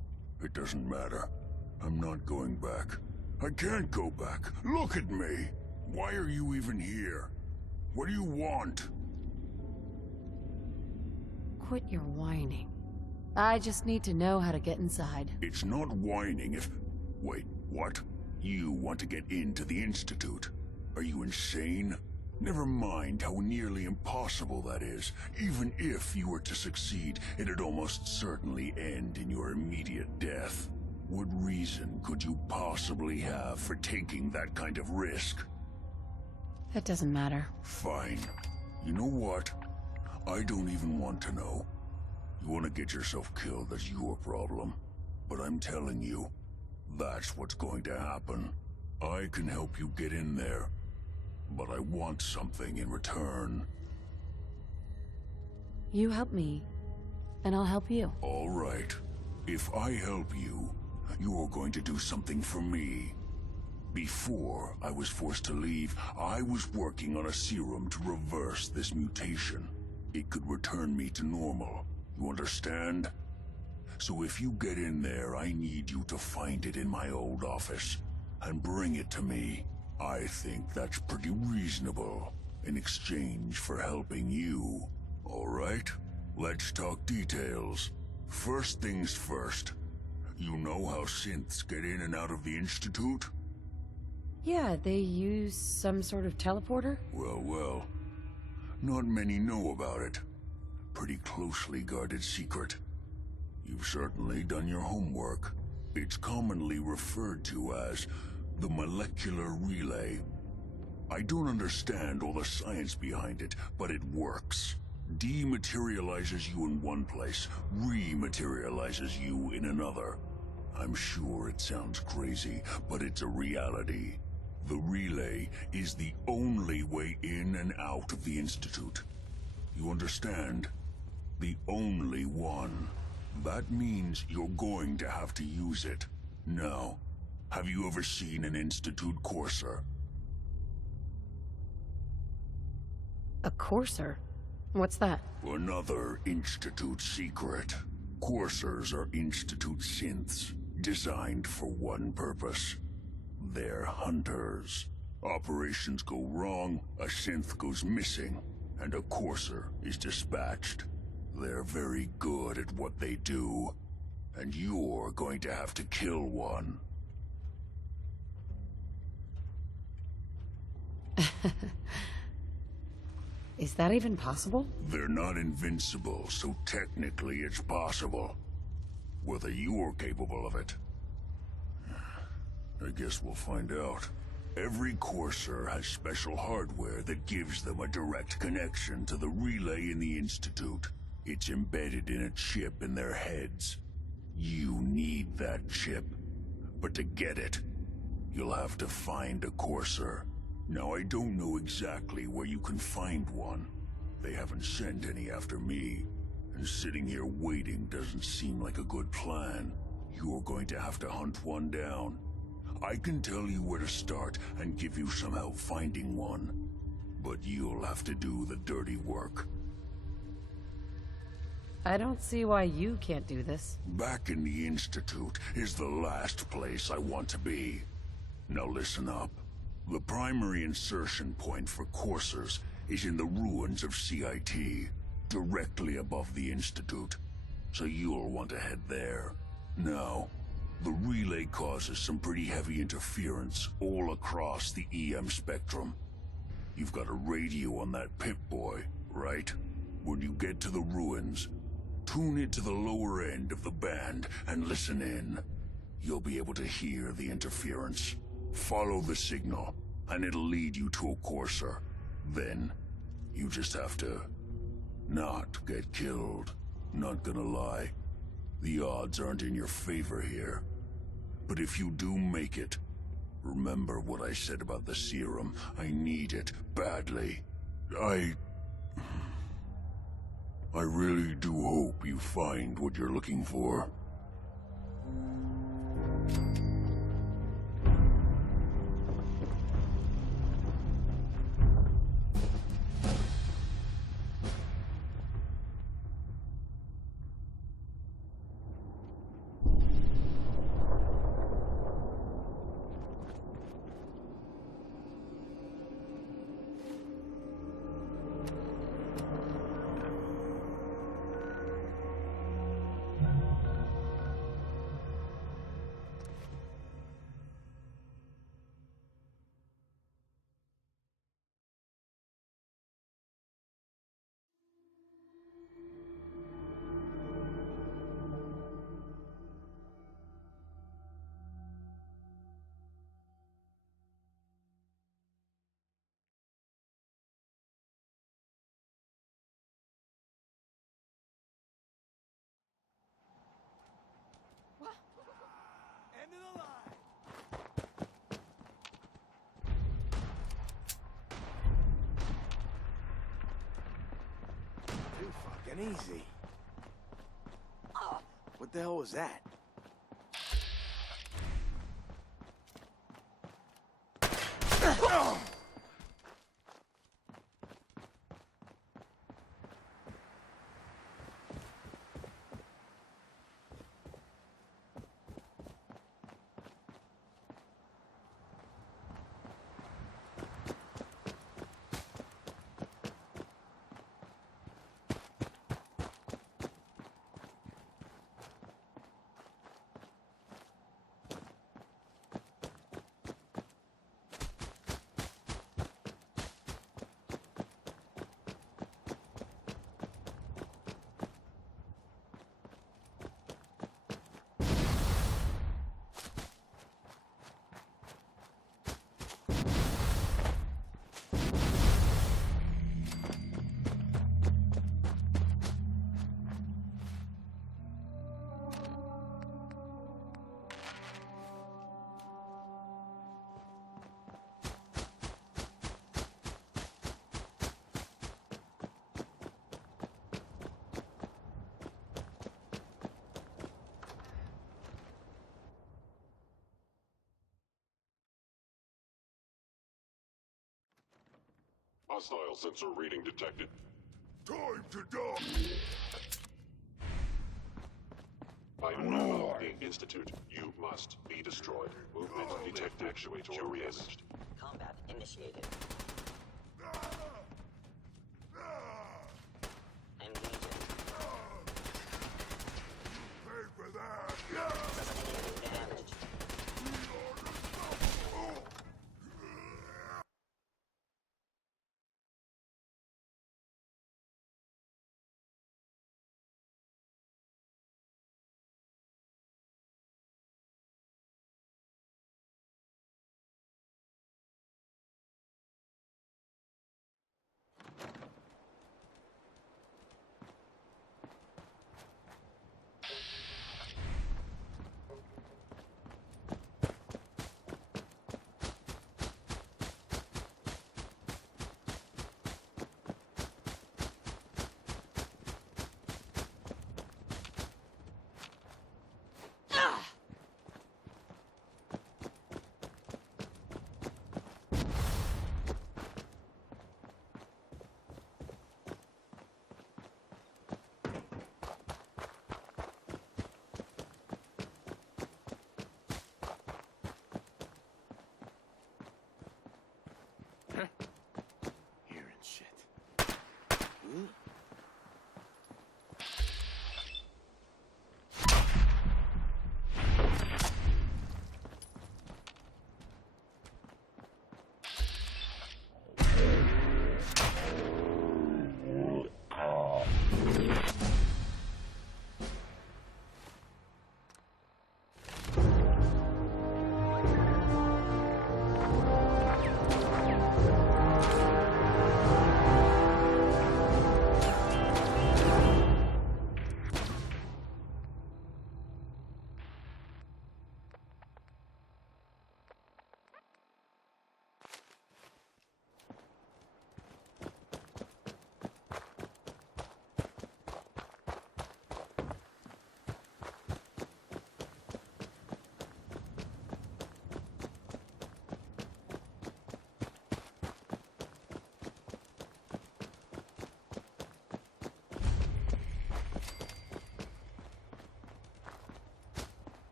it doesn't matter. I'm not going back. I can't go back. Look at me! Why are you even here? What do you want? Quit your whining. I just need to know how to get inside. It's not whining if... Wait, what? You want to get into the Institute? Are you insane? Never mind how nearly impossible that is. Even if you were to succeed, it'd almost certainly end in your immediate death. What reason could you possibly have for taking that kind of risk? That doesn't matter. Fine. You know what? I don't even want to know. You want to get yourself killed, that's your problem. But I'm telling you, that's what's going to happen. I can help you get in there, but I want something in return. You help me, and I'll help you. All right. If I help you, you're going to do something for me. Before I was forced to leave, I was working on a serum to reverse this mutation. It could return me to normal. You understand? So if you get in there, I need you to find it in my old office and bring it to me. I think that's pretty reasonable in exchange for helping you. All right? Let's talk details. First things first. You know how synths get in and out of the Institute? Yeah, they use some sort of teleporter? Well. Not many know about it. Pretty closely guarded secret. You've certainly done your homework. It's commonly referred to as the molecular relay. I don't understand all the science behind it, but it works. Dematerializes you in one place, rematerializes you in another. I'm sure it sounds crazy, but it's a reality. The relay is the only way in and out of the Institute. You understand? The only one. That means you're going to have to use it. Now, have you ever seen an Institute courser? A courser? What's that? Another Institute secret. Coursers are Institute synths, designed for one purpose. They're hunters. Operations go wrong, a synth goes missing, and a courser is dispatched. They're very good at what they do, and you're going to have to kill one. Is that even possible? They're not invincible, so technically it's possible. Whether you're capable of it, I guess we'll find out. Every courser has special hardware that gives them a direct connection to the relay in the Institute. It's embedded in a chip in their heads. You need that chip. But to get it, you'll have to find a courser. Now, I don't know exactly where you can find one. They haven't sent any after me. And sitting here waiting doesn't seem like a good plan. You're going to have to hunt one down. I can tell you where to start and give you some help finding one. But you'll have to do the dirty work. I don't see why you can't do this. Back in the Institute is the last place I want to be. Now listen up. The primary insertion point for coursers is in the ruins of CIT. directly above the Institute, so you'll want to head there. Now, the relay causes some pretty heavy interference all across the EM spectrum. You've got a radio on that Pip-Boy, right? When you get to the ruins, tune it to the lower end of the band and listen in. You'll be able to hear the interference. Follow the signal, and it'll lead you to a courser. Then, you just have to not get killed. Not gonna lie, the odds aren't in your favor here. But if you do make it, remember what I said about the serum. I need it badly. I really do hope you find what you're looking for. End of the line. Too fucking easy. What the hell was that? Hostile sensor reading detected. Time to die! By order of the Institute, you must be destroyed. Movement detected. Actuator damaged. Combat initiated.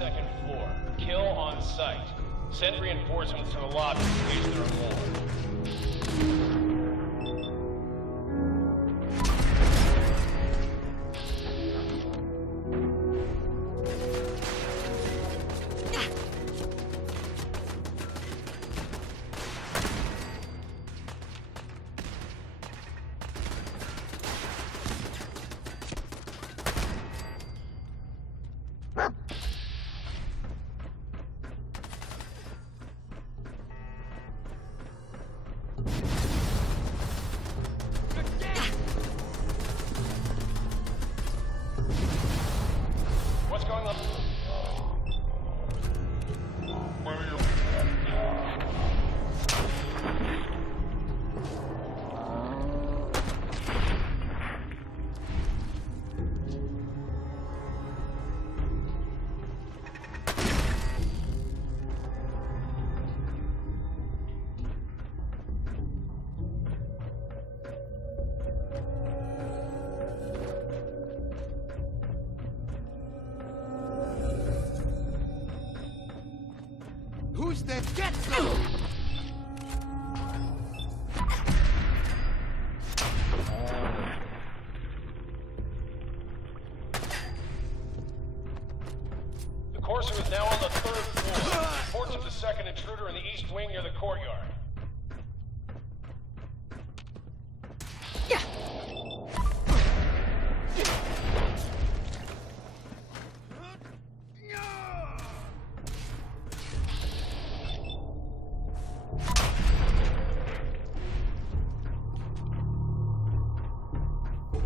second floor. Kill on sight. Send reinforcements to the lobby in case there are more. What's going on? Where are you? Who's that? Get some! The Corsair is now on the 3rd floor. Reports of the second intruder in the east wing near the courtyard.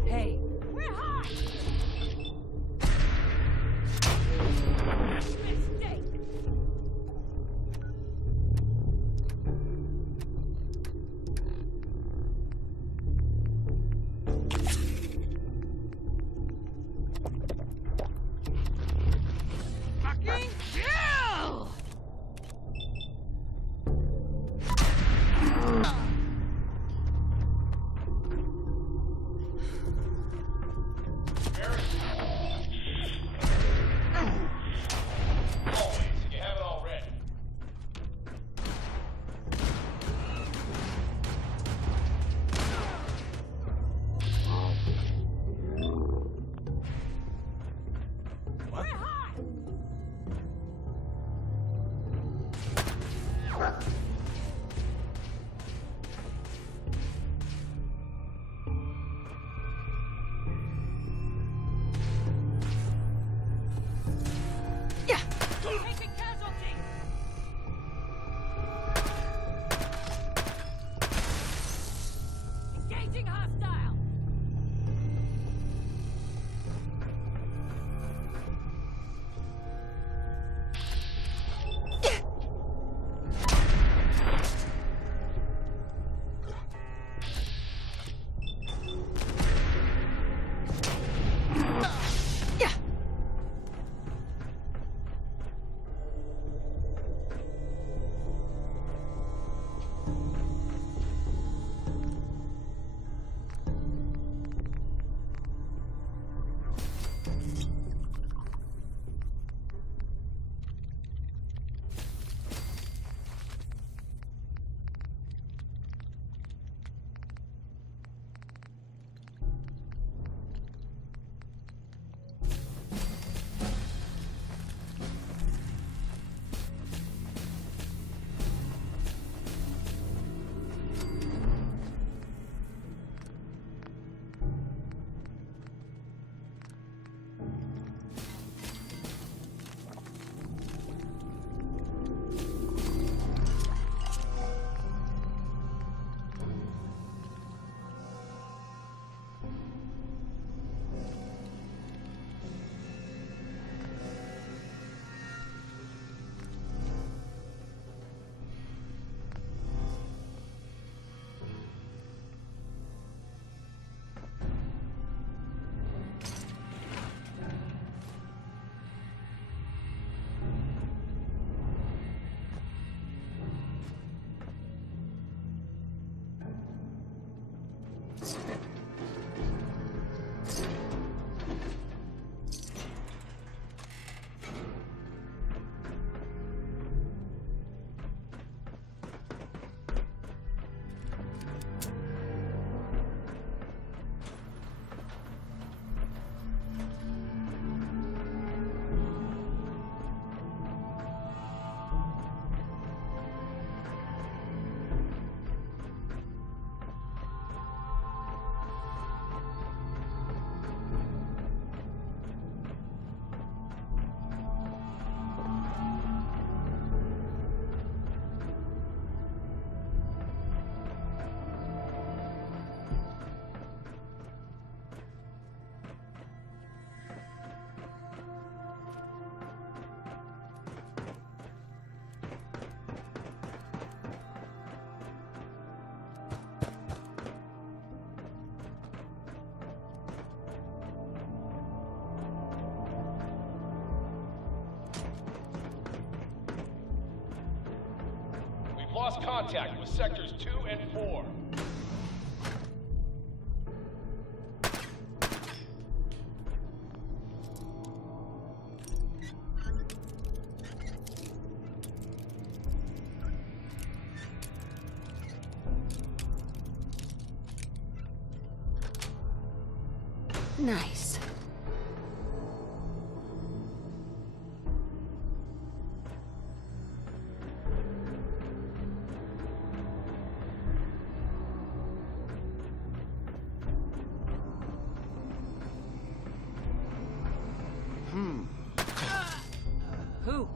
Hey, we're hot! Mistake! Fucking kill! You have it already. What? Taking casualties! Engaging hostile! lost contact with sectors 2 and 4. Nice. Who?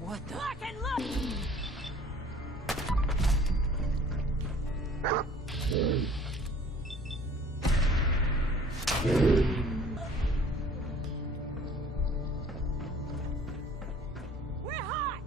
What the? Lock and look! We're hot!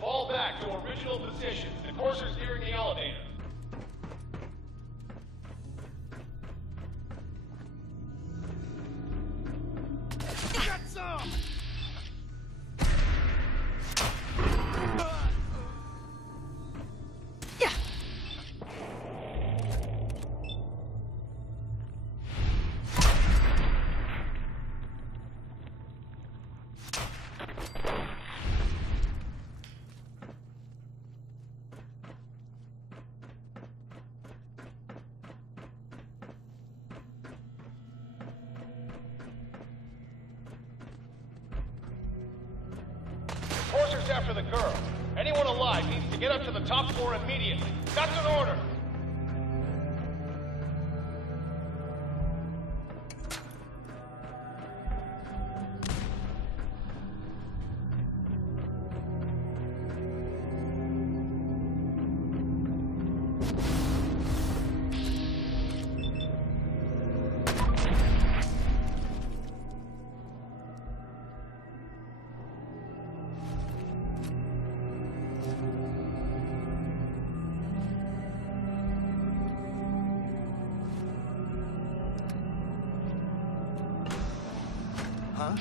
Fall back to original positions. The courser's nearing the elevator. Got some! Courser's after the girl. Anyone alive needs to get up to the top floor immediately. That's an order. Huh?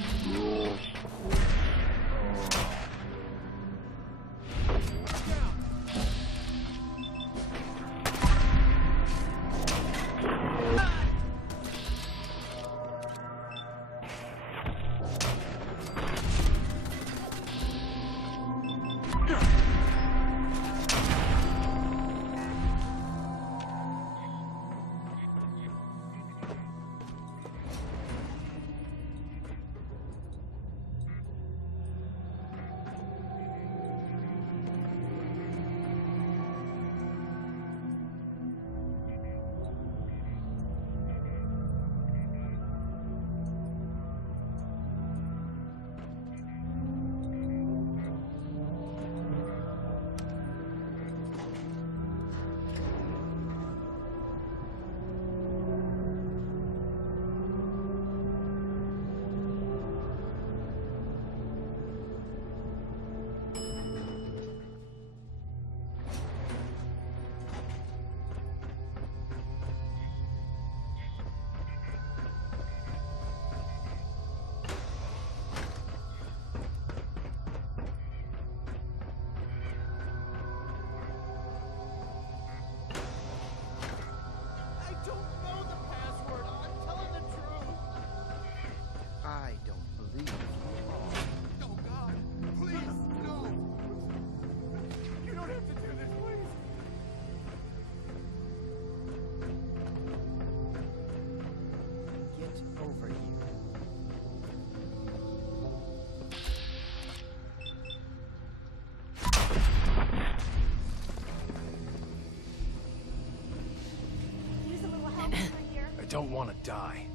don't want to die.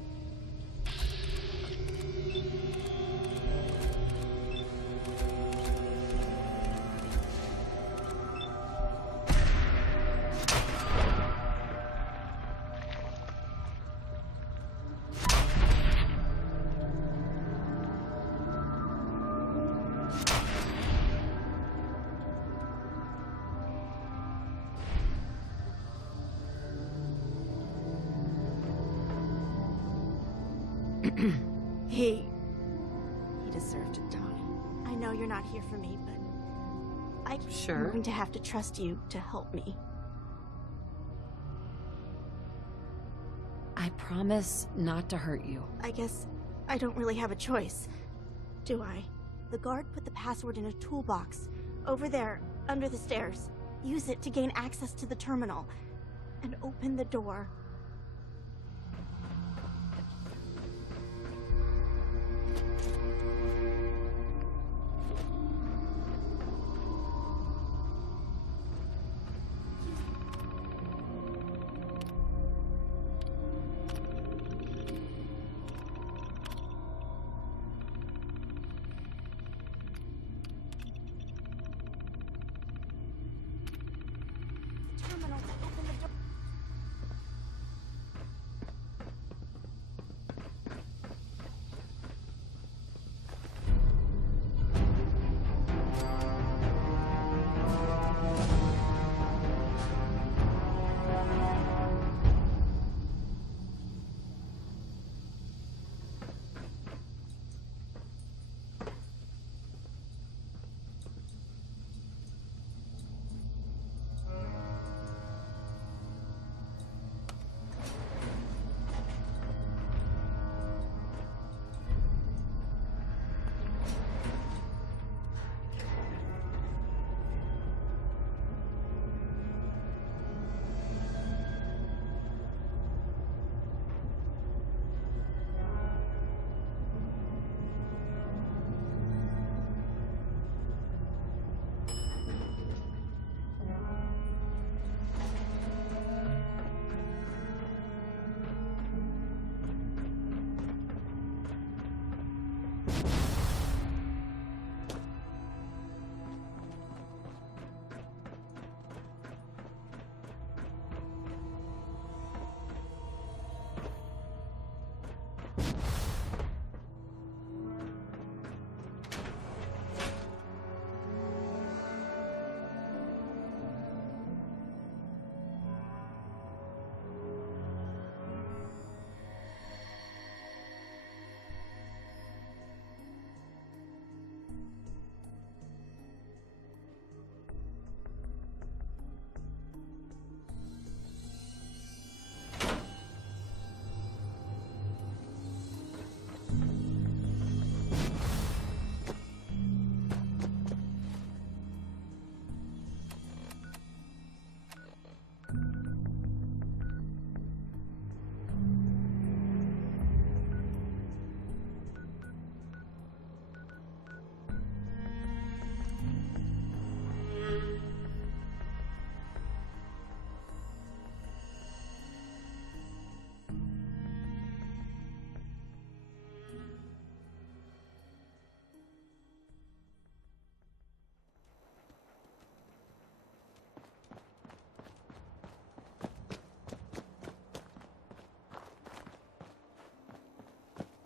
He deserved to die. I know you're not here for me, but I'm going to have to trust you to help me. I promise not to hurt you. I guess I don't really have a choice, do I? The guard put the password in a toolbox over there, under the stairs. Use it to gain access to the terminal and open the door. Terminal to open the door.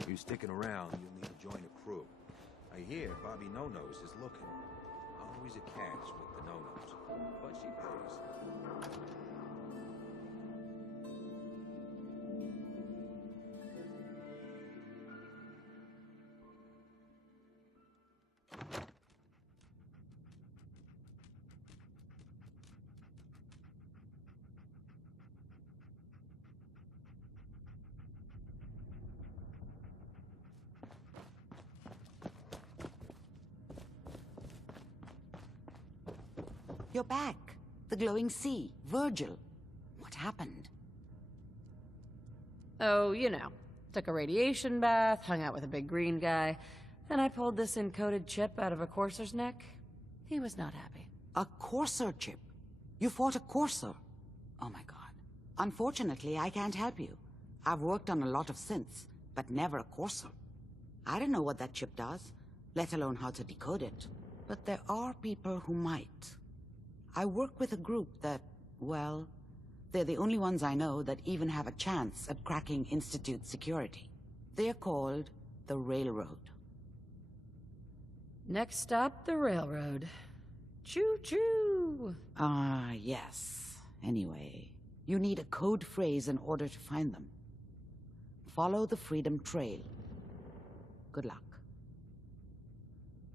You sticking around, you'll need to join a crew. I hear Bobby No-Nose is looking. Always a catch with the No-Nose, but she pays. You're back. The glowing sea. Virgil. What happened? Oh, you know. Took a radiation bath, hung out with a big green guy, and I pulled this encoded chip out of a courser's neck. He was not happy. A courser chip? You fought a courser? Oh my god. Unfortunately, I can't help you. I've worked on a lot of synths, but never a Corso. I don't know what that chip does, let alone how to decode it. But there are people who might. I work with a group that, well, they're the only ones I know that even have a chance at cracking Institute security. They're called the Railroad. Next stop, the railroad. Choo-choo! Ah, yes. Anyway, you need a code phrase in order to find them. Follow the Freedom Trail. Good luck.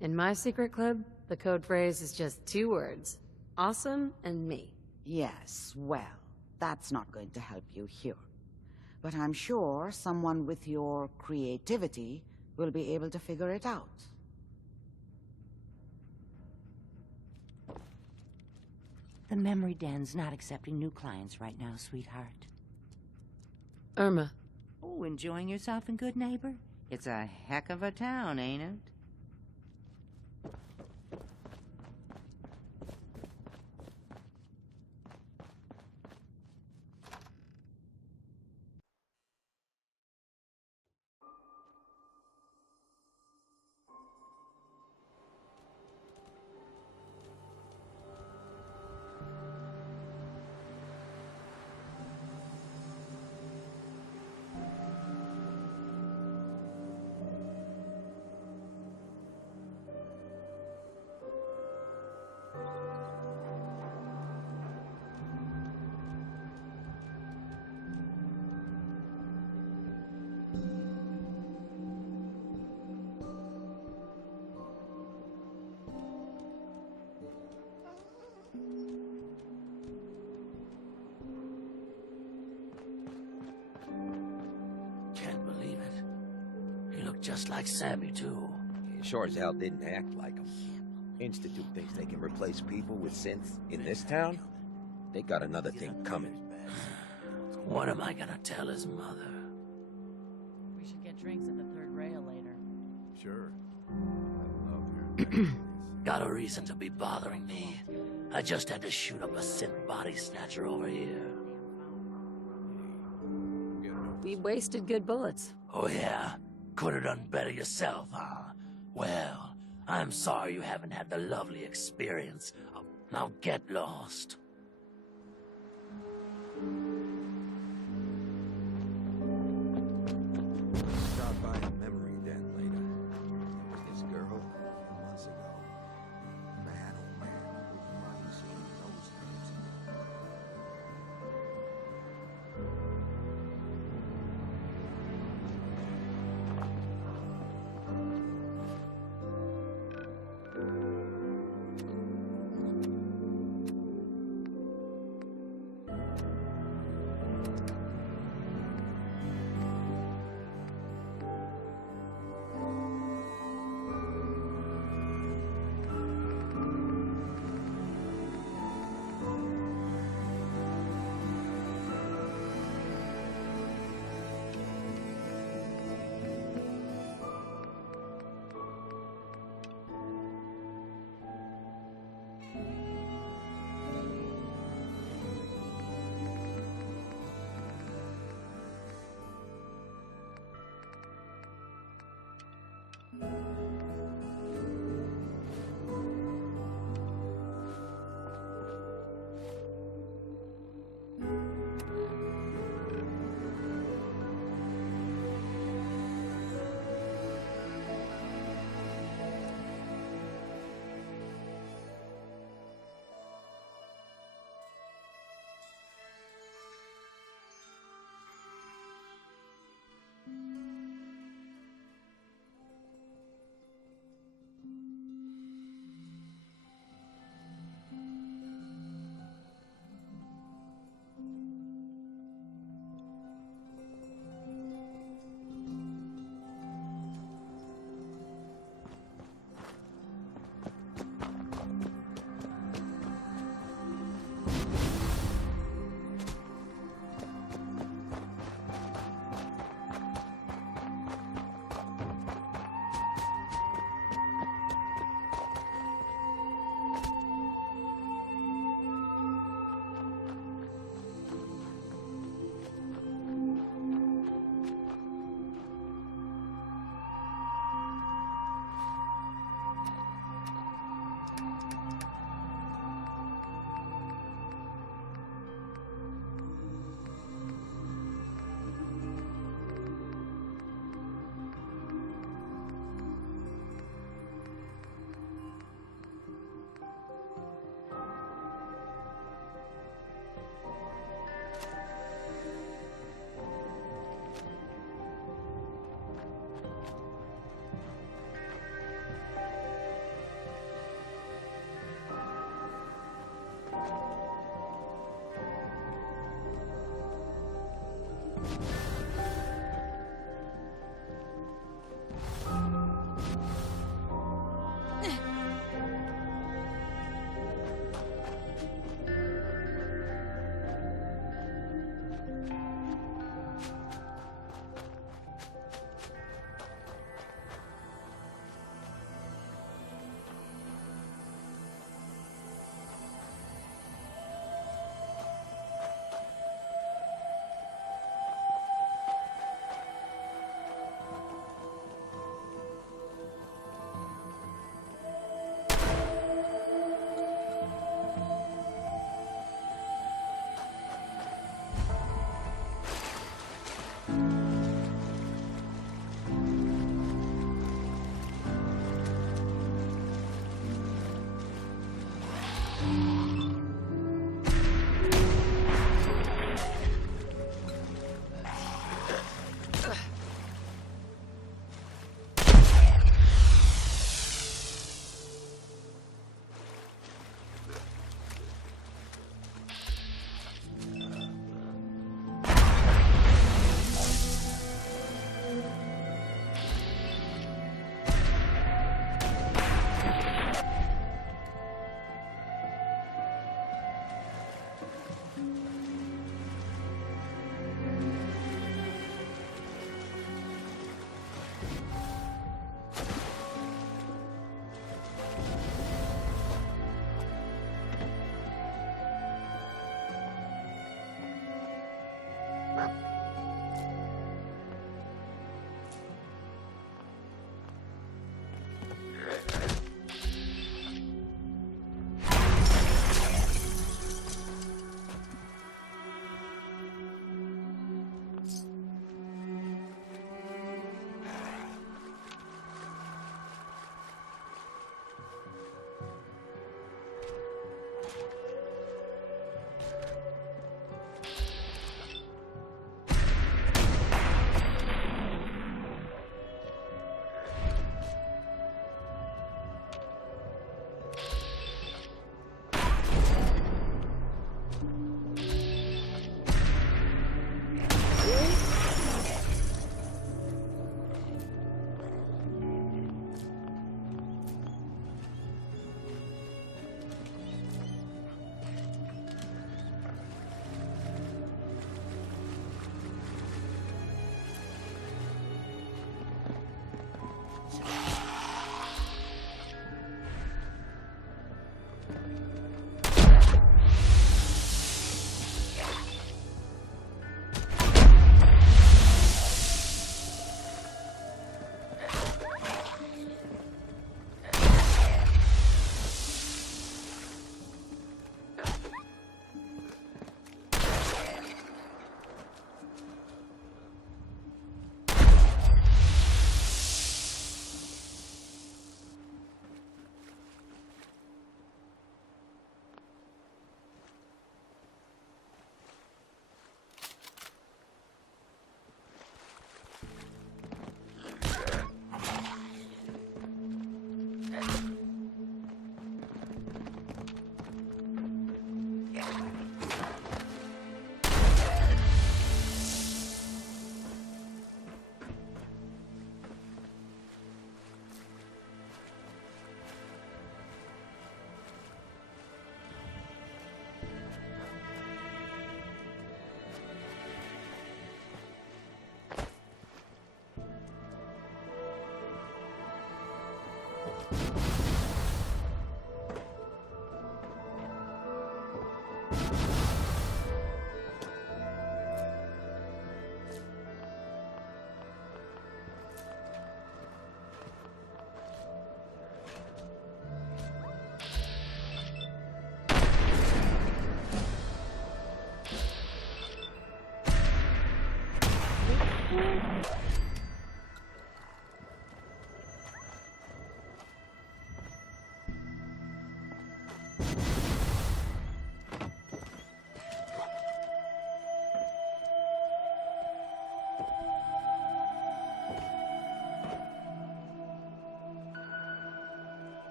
In my secret club, the code phrase is just 2 words. Awesome and me. Yes, well, that's not going to help you here. But I'm sure someone with your creativity will be able to figure it out. The memory den's not accepting new clients right now, sweetheart. Irma. Oh, enjoying yourself in Good Neighbor? It's a heck of a town, ain't it? Can't believe it. He looked just like Sammy, too. He sure as hell didn't act like him. Institute thinks they can replace people with synths in this town? They got another thing coming. What am I gonna tell his mother? We should get drinks at the third rail later. Sure. I love Got a reason to be bothering me. I just had to shoot up a synth body snatcher over here. We wasted good bullets. Oh yeah? Could have done better yourself, huh? Well, I'm sorry you haven't had the lovely experience. Now get lost. Stop by a memory den later. There was this girl a few months ago. Man, oh man, wouldn't mind seeing those names.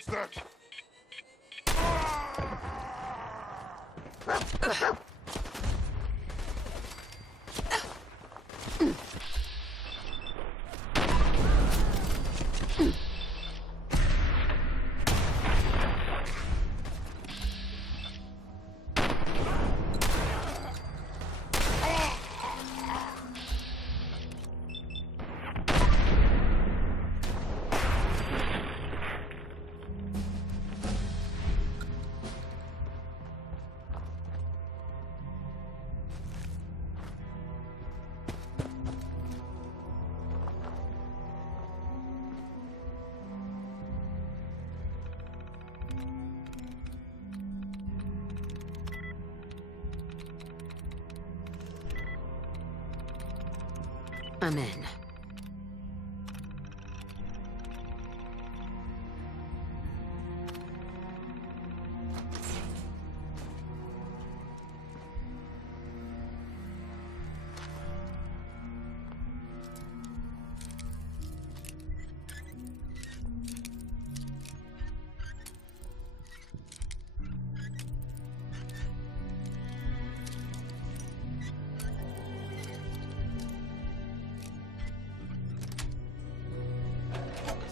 What's that? I'm in.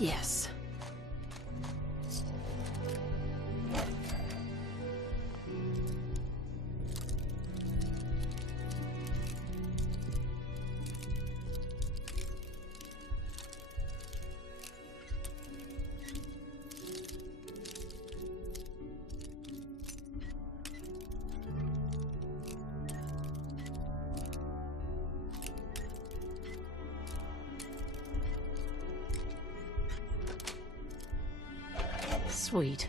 Yes. Sweet.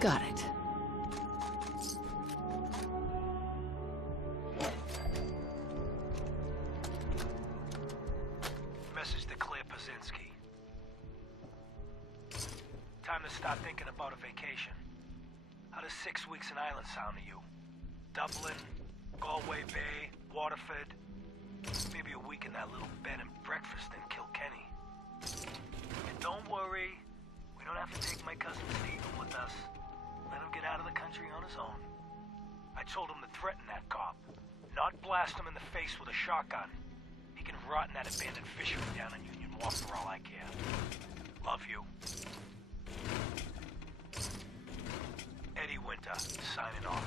Got it. Message to Claire Pazinski. Time to start thinking about a vacation. How does 6 weeks in Ireland sound to you? Dublin, Galway Bay, Waterford. Maybe a week in that little bed and breakfast in Kilkenny. And don't worry, we don't have to take my cousin Stephen with us. Let him get out of the country on his own. I told him to threaten that cop, not blast him in the face with a shotgun. He can rot in that abandoned fishery down in Union Walk for all I care. Love you. Eddie Winter, signing off.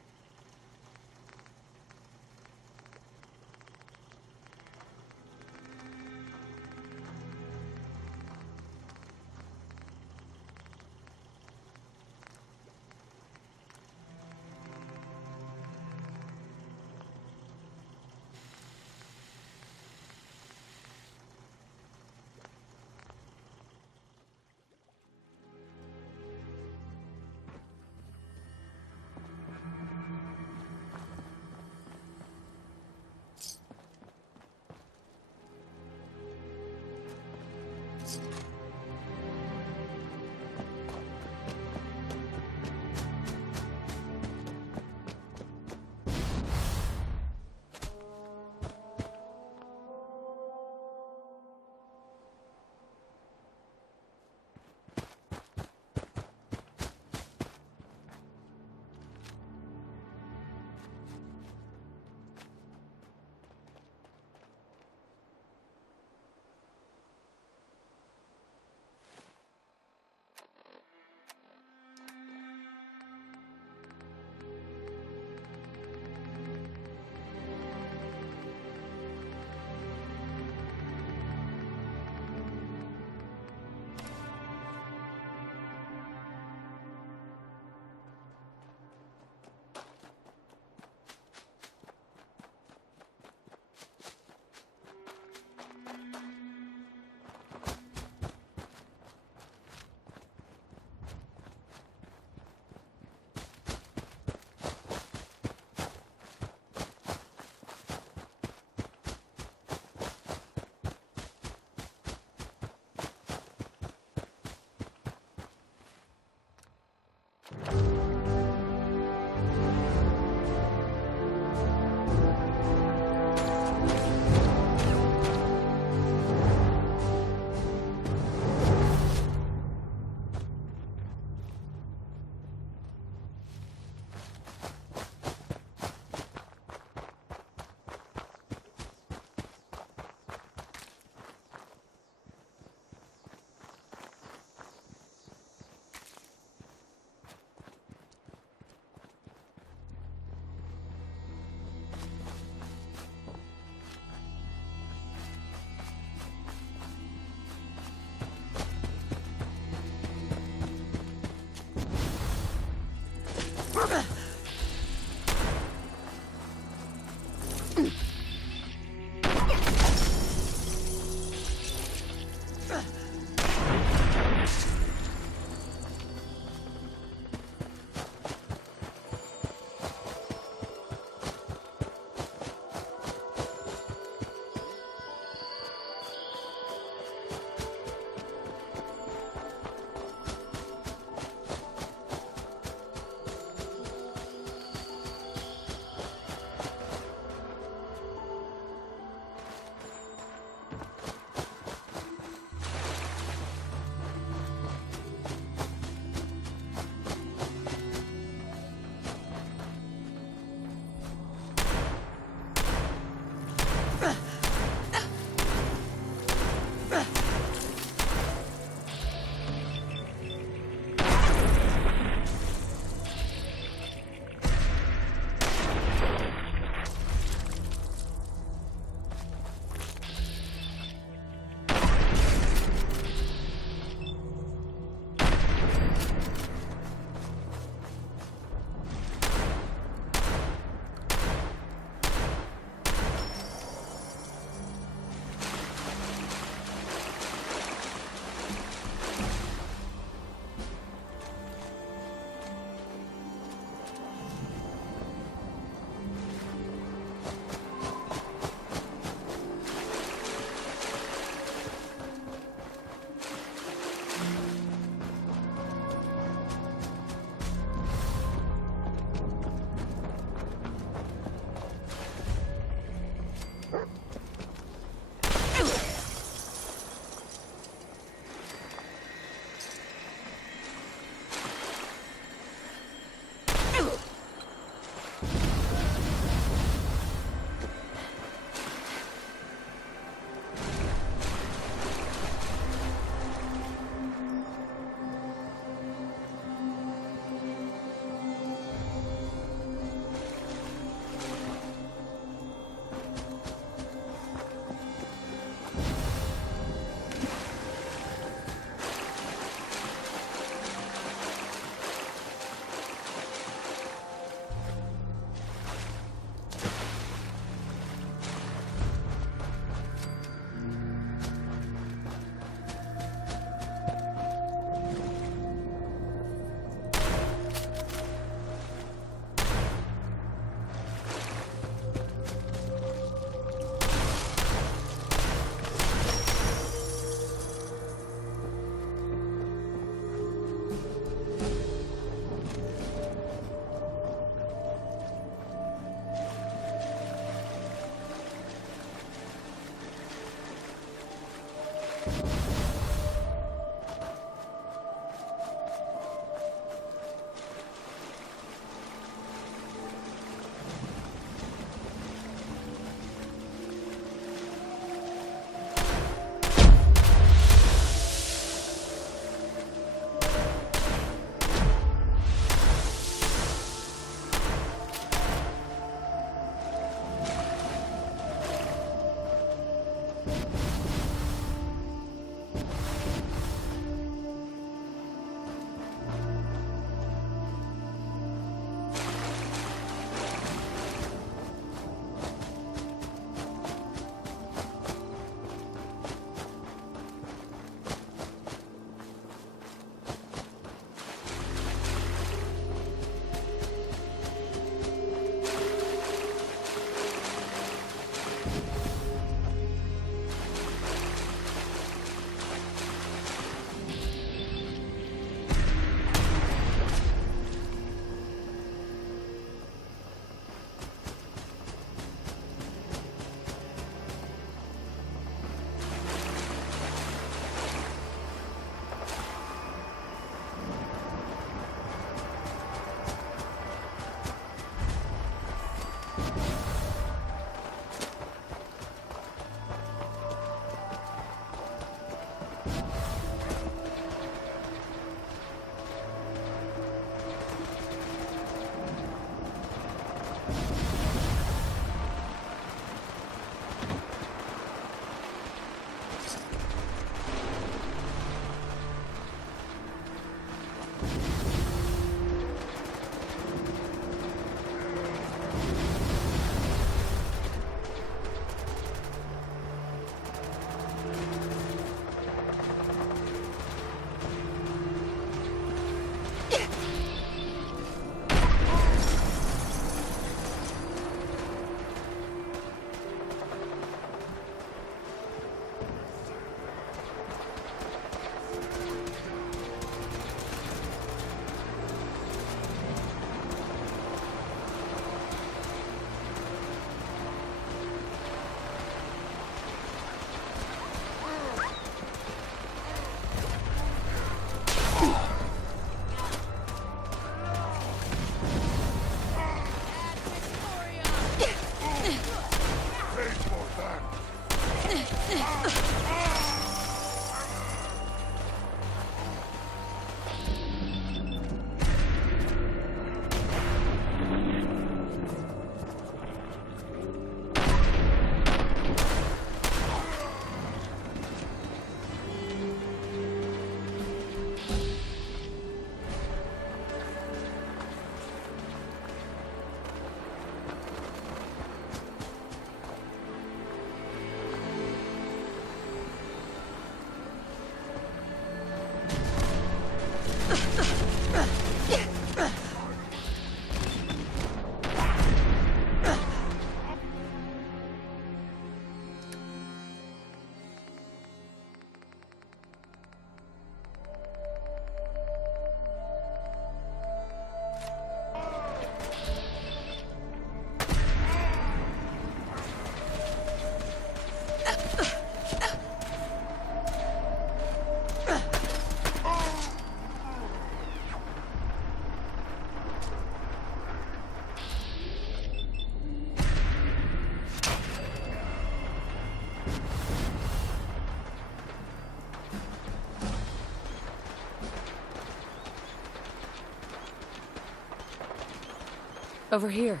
Over here.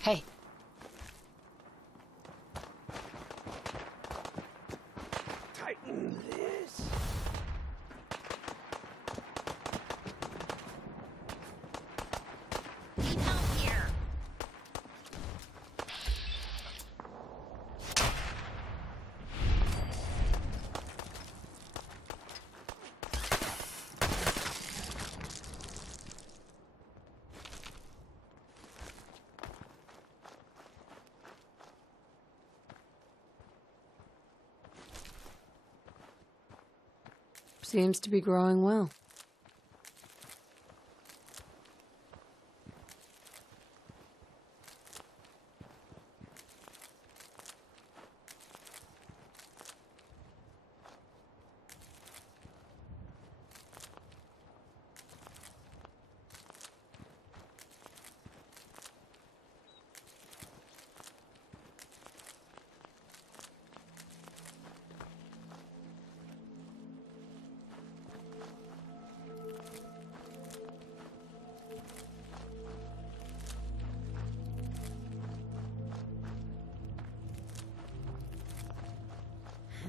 Hey. Tighten this. Seems to be growing well.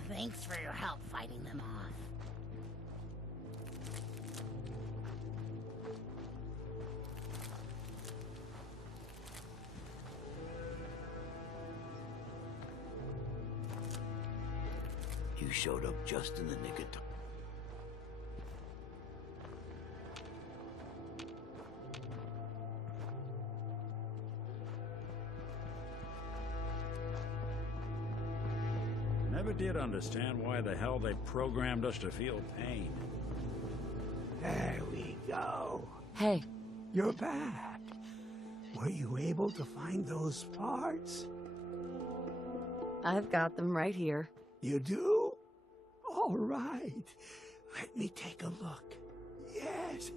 Thanks for your help fighting them off. You showed up just in the nick of time. Never did understand why the hell they programmed us to feel pain. There we go. Hey. You're back. Were you able to find those parts? I've got them right here. You do? All right. Let me take a look. Yes.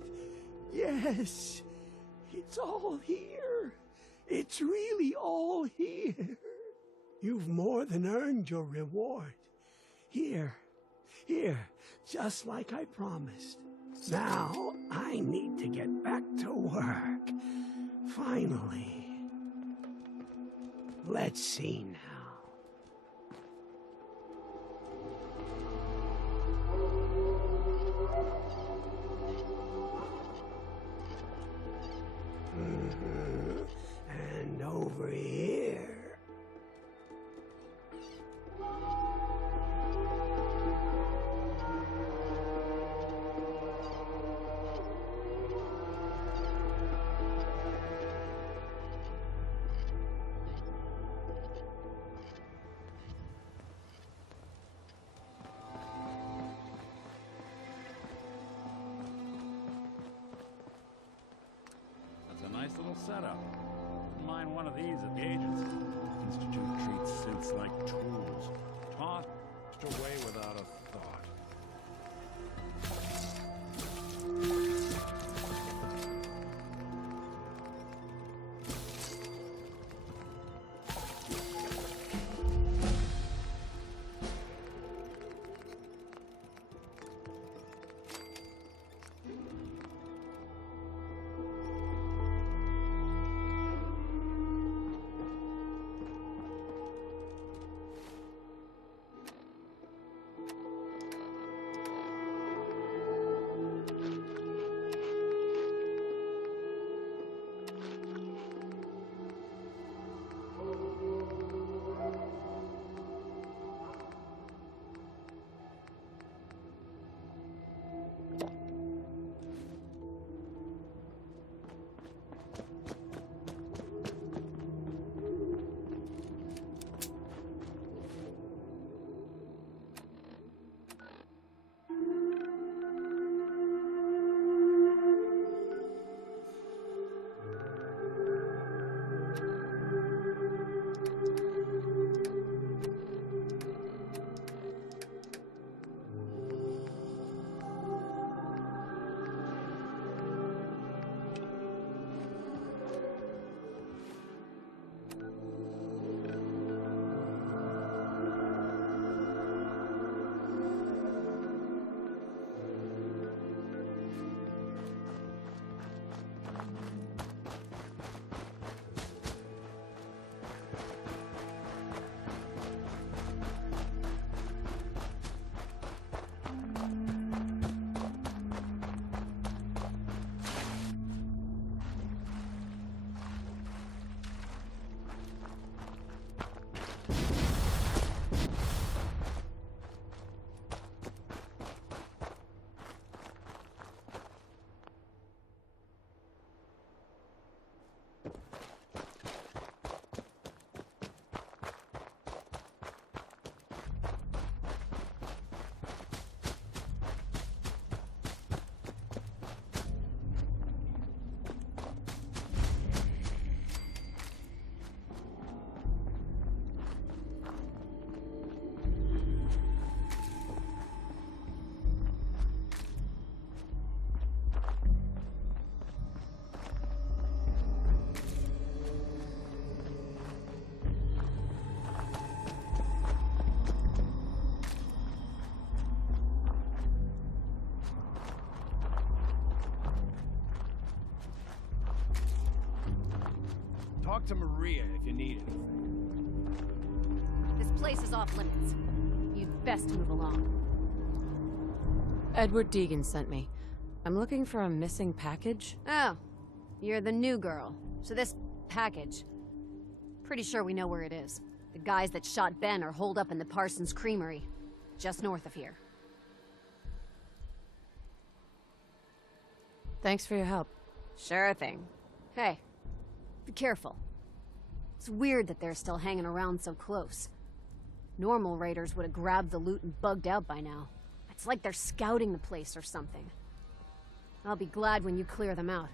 Yes. It's all here. It's really all here. You've more than earned your reward. Here, just like I promised. Now, I need to get back to work. Finally. Let's see now. And over here. Nice little setup. Wouldn't mind one of these at the agency. Institute treats synths like tools. Tossed away without a thought. Talk to Maria if you need anything. This place is off limits. You'd best move along. Edward Deegan sent me. I'm looking for a missing package. Oh, you're the new girl. So this package... Pretty sure we know where it is. The guys that shot Ben are holed up in the Parsons Creamery, just north of here. Thanks for your help. Sure thing. Hey, be careful. It's weird that they're still hanging around so close. Normal raiders would have grabbed the loot and bugged out by now. It's like they're scouting the place or something. I'll be glad when you clear them out.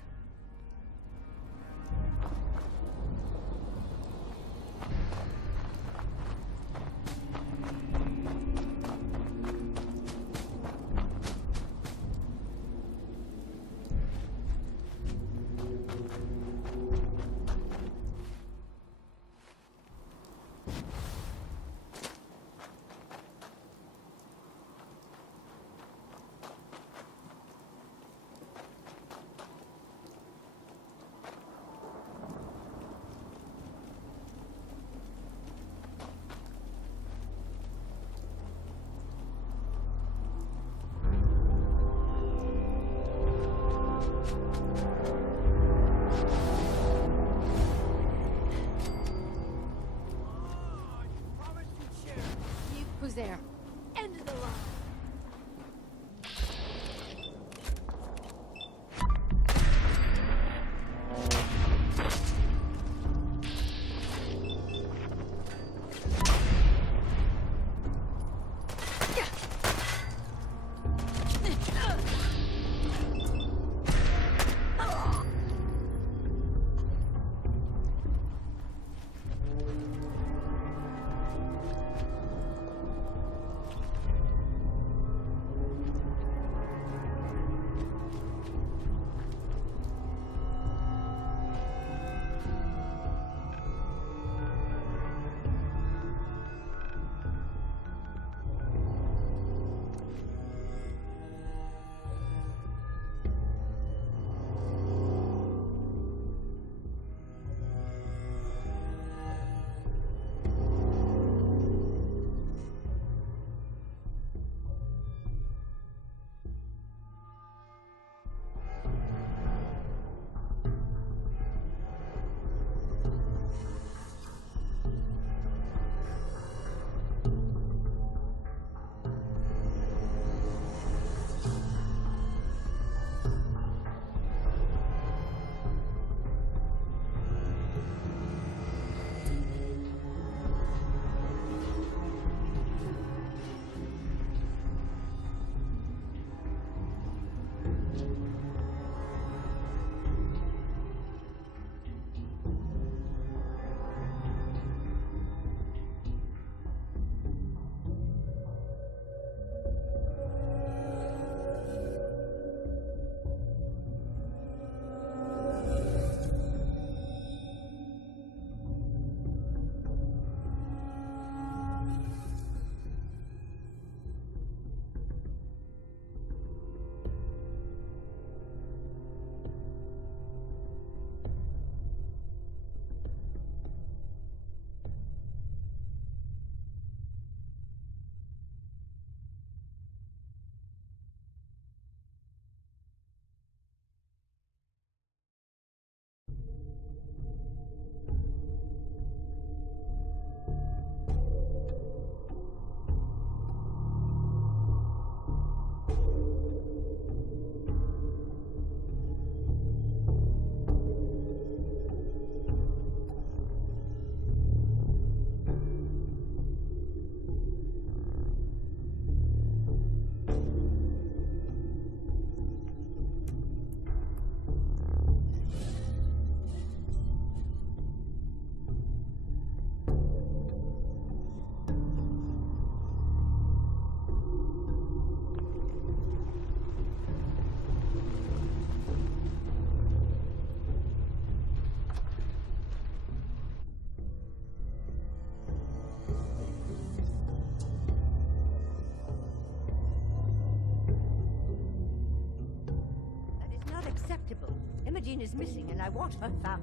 unacceptable. Imogene is missing, and I want her found.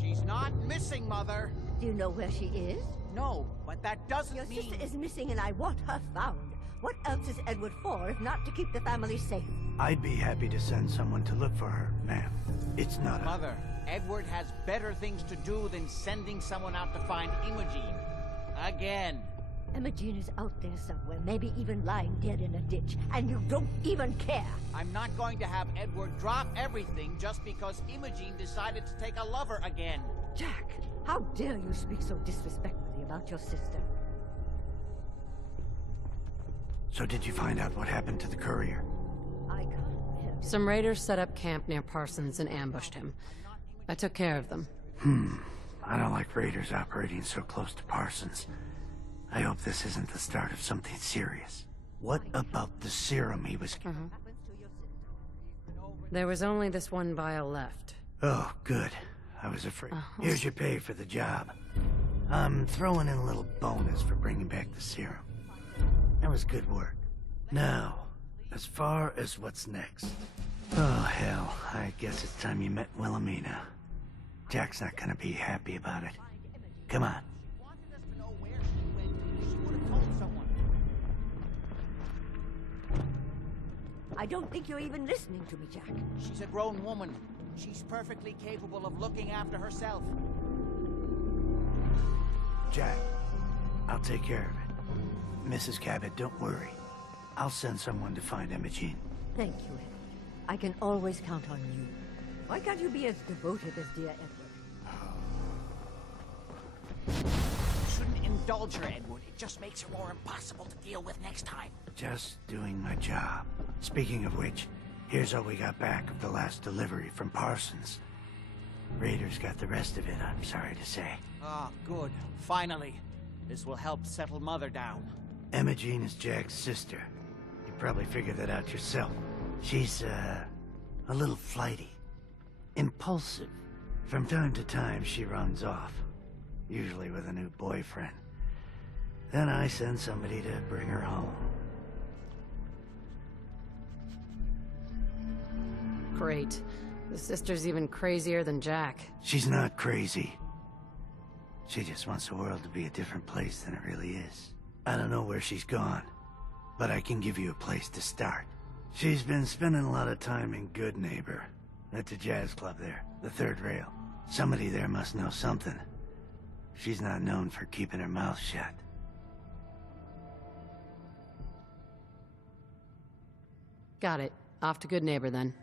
She's not missing, Mother. Do you know where she is? No, but that doesn't Your mean... sister is missing, and I want her found. What else is Edward for, if not to keep the family safe? I'd be happy to send someone to look for her, ma'am. It's not Mother, Edward has better things to do than sending someone out to find Imogene. Again. Imogene is out there somewhere, maybe even lying dead in a ditch, and you don't even care. I'm not going to have Edward drop everything just because Imogene decided to take a lover again. Jack, how dare you speak so disrespectfully about your sister? So did you find out what happened to the courier? I can't. Some raiders set up camp near Parsons and ambushed him. I took care of them. I don't like raiders operating so close to Parsons. I hope this isn't the start of something serious. What about the serum he was... There was only this one vial left. Oh, good. I was afraid. Here's your pay for the job. I'm throwing in a little bonus for bringing back the serum. That was good work. Now, as far as what's next. Oh, hell. I guess it's time you met Wilhelmina. Jack's not gonna be happy about it. Come on. I don't think you're even listening to me, Jack. She's a grown woman. She's perfectly capable of looking after herself. Jack, I'll take care of it. Mrs. Cabot, don't worry. I'll send someone to find Imogene. Thank you, Edward. I can always count on you. Why can't you be as devoted as dear Edward? You shouldn't indulge her, Edward. It just makes her more impossible to deal with next time. Just doing my job. Speaking of which, here's all we got back of the last delivery from Parsons. Raiders got the rest of it, I'm sorry to say. Ah, good. Finally. This will help settle Mother down. Imogene is Jack's sister. You probably figured that out yourself. She's, a little flighty. Impulsive. From time to time, she runs off. Usually with a new boyfriend. Then I send somebody to bring her home. Great. The sister's even crazier than Jack. She's not crazy. She just wants the world to be a different place than it really is. I don't know where she's gone, but I can give you a place to start. She's been spending a lot of time in Good Neighbor, at the jazz club there, the Third Rail. Somebody there must know something. She's not known for keeping her mouth shut. Got it. Off to Good Neighbor, then.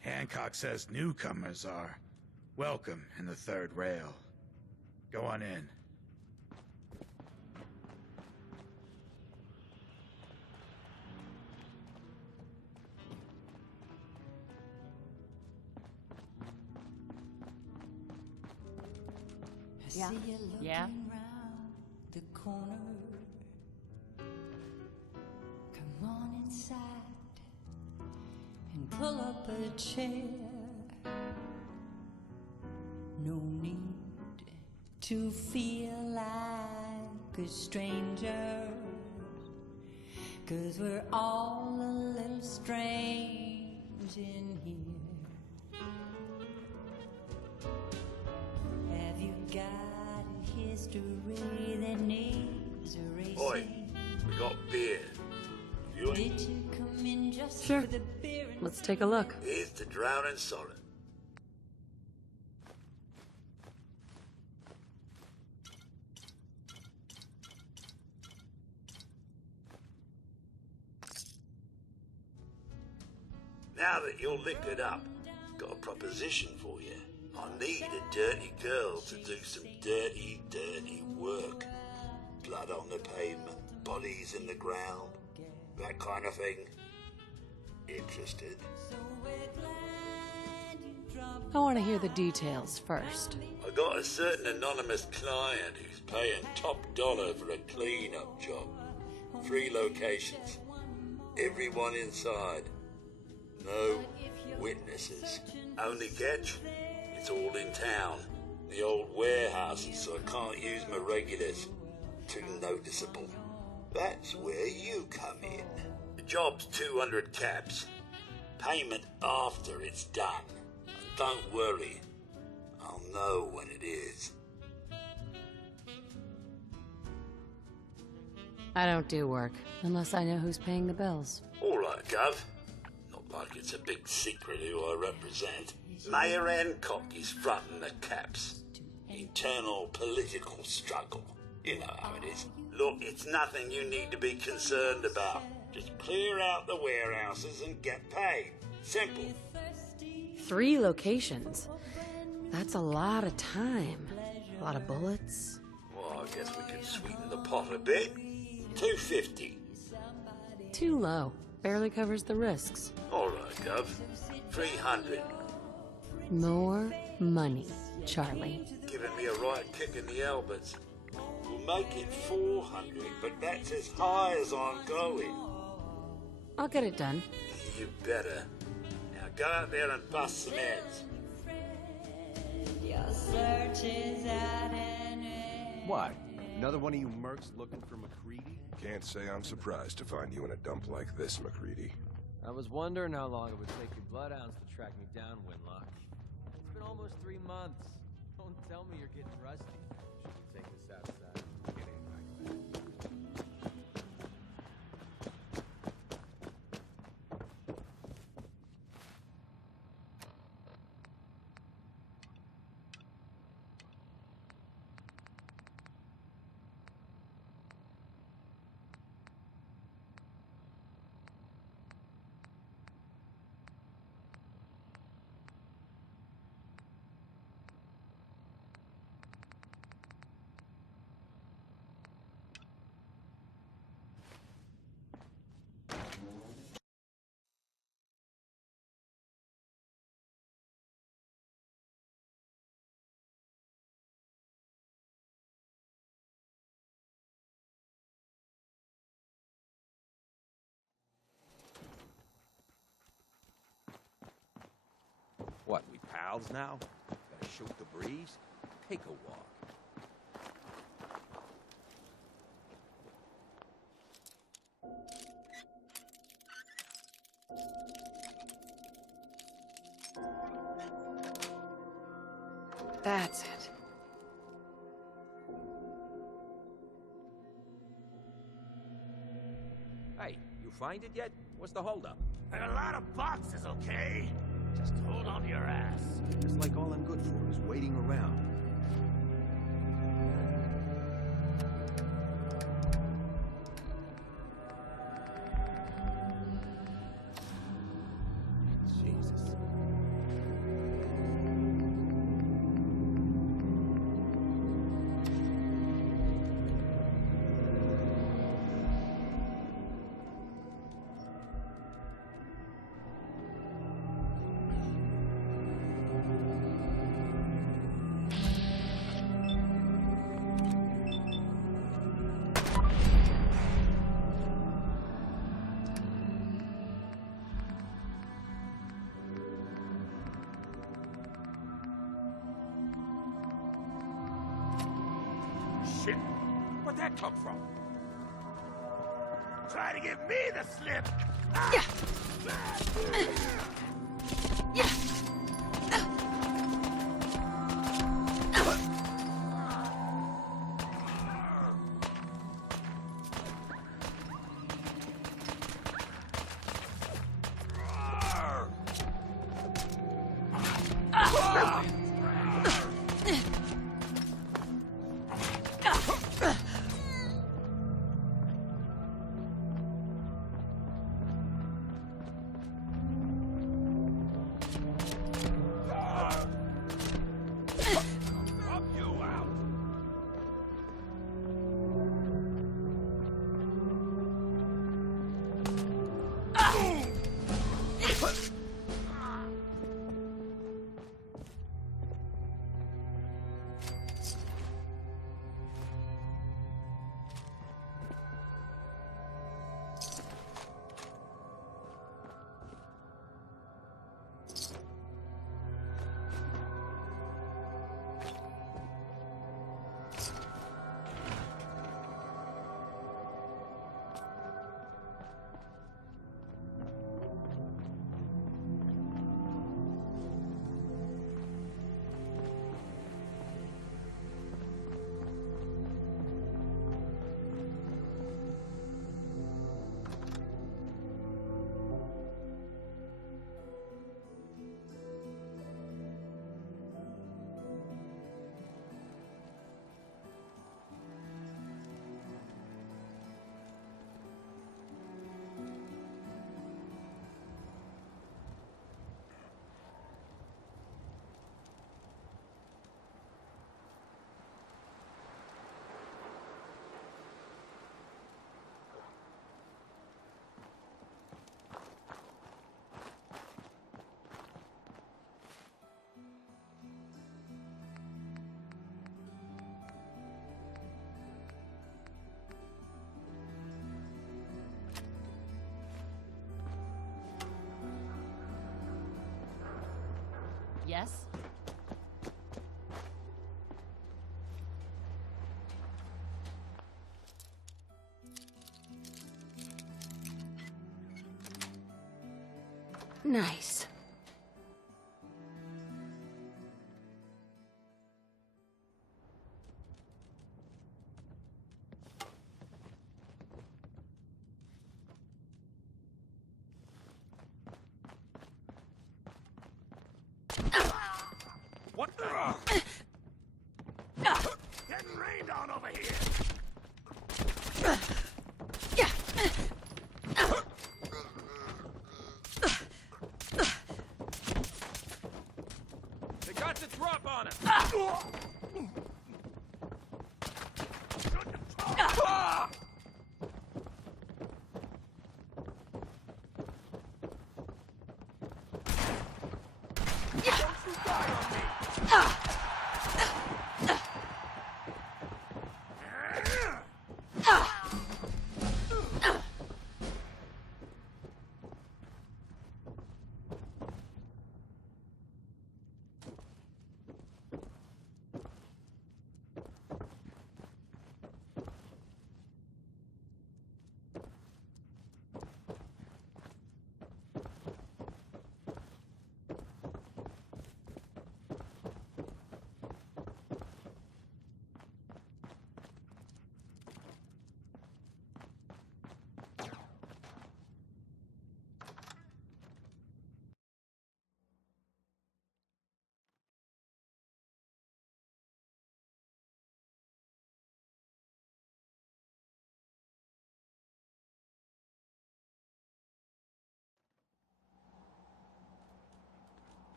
Hancock says newcomers are welcome in the Third Rail. Go on in. Yeah. Yeah? The corner. Come on inside and pull up a chair. No need to feel like a stranger, 'cause we're all a little strange in here. Have you got a history that needs erasing? Oi, we got beer. You Did you come in just Sure. for the beer and Let's take a look. Here's the drowning solid. Now that you're liquored up, got a proposition for you. I need a dirty girl to do some dirty, dirty work. Blood on the pavement, bodies in the ground, that kind of thing. Interested? I want to hear the details first. I got a certain anonymous client who's paying top dollar for a clean-up job. 3 locations. Everyone inside. No witnesses. Only catch? It's all in town. The old warehouses, so I can't use my regulars. Too noticeable. That's where you come in. The job's 200 caps. Payment after it's done. And don't worry, I'll know when it is. I don't do work unless I know who's paying the bills. All right, Gov. Not like it's a big secret who I represent. Mayor Hancock is fronting the caps. Internal political struggle. You know how it is. Look, it's nothing you need to be concerned about. Just clear out the warehouses and get paid. Simple. 3 locations. That's a lot of time. A lot of bullets. Well, I guess we could sweeten the pot a bit. 250. Too low. Barely covers the risks. All right, Gov. 300. More money, Charlie. Giving me a right kick in the elbows. We'll make it 400, but that's as high as I'm going. I'll get it done. You better. Now go out there and bust some heads. your search is at an end. What? Another one of you mercs looking for MacReady? Can't say I'm surprised to find you in a dump like this, MacReady. I was wondering how long it would take your bloodhounds to track me down, Winlock. It's been almost 3 months. Don't tell me you're getting rusty. Should we take this outside? Get in back. What, we pals now? Gotta shoot the breeze? Take a walk. That's it. Hey, you find it yet? What's the holdup? There are a lot of boxes, okay? Just hold on to your ass. It's like all I'm good for is waiting around. Jesus. Bullshit! Where'd that come from? Try to give me the slip! Ah! Yes? Nice. What the? Getting rained on over here! They got the drop on us!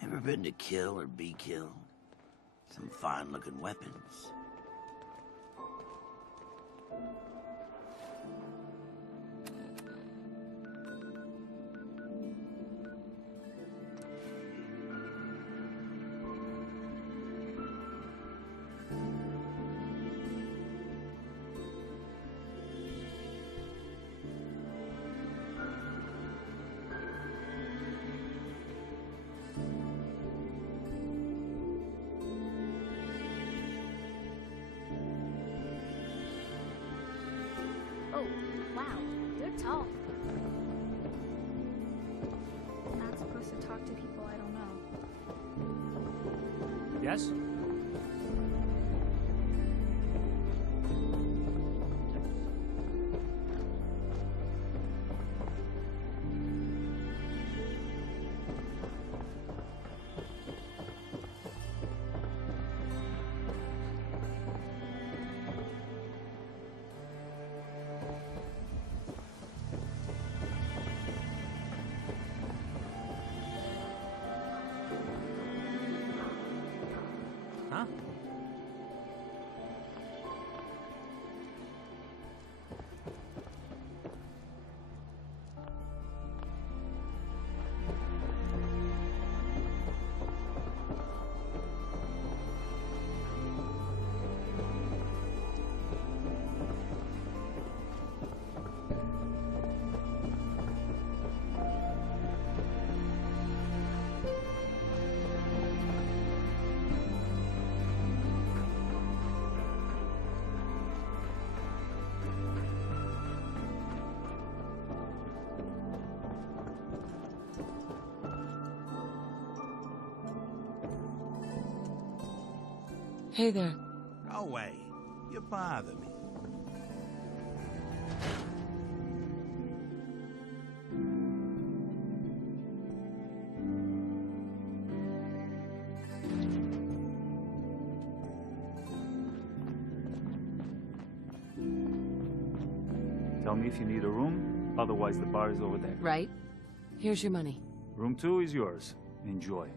Ever been to kill or be killed? Some fine-looking weapons. Oh, wow. You're tall. I'm not supposed to talk to people I don't know. Yes? Huh? Hey there. Go away. You bother me. Tell me if you need a room, otherwise the bar is over there. Right? Here's your money. Room 2 is yours. Enjoy.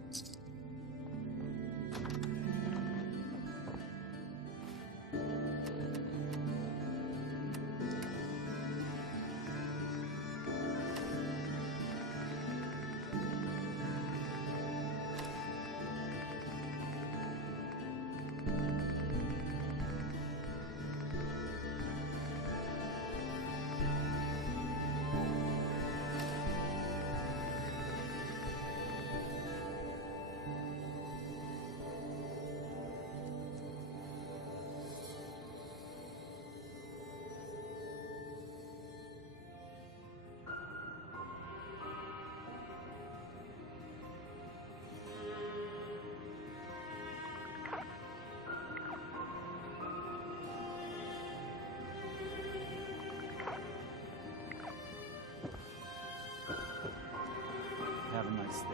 Have a nice day.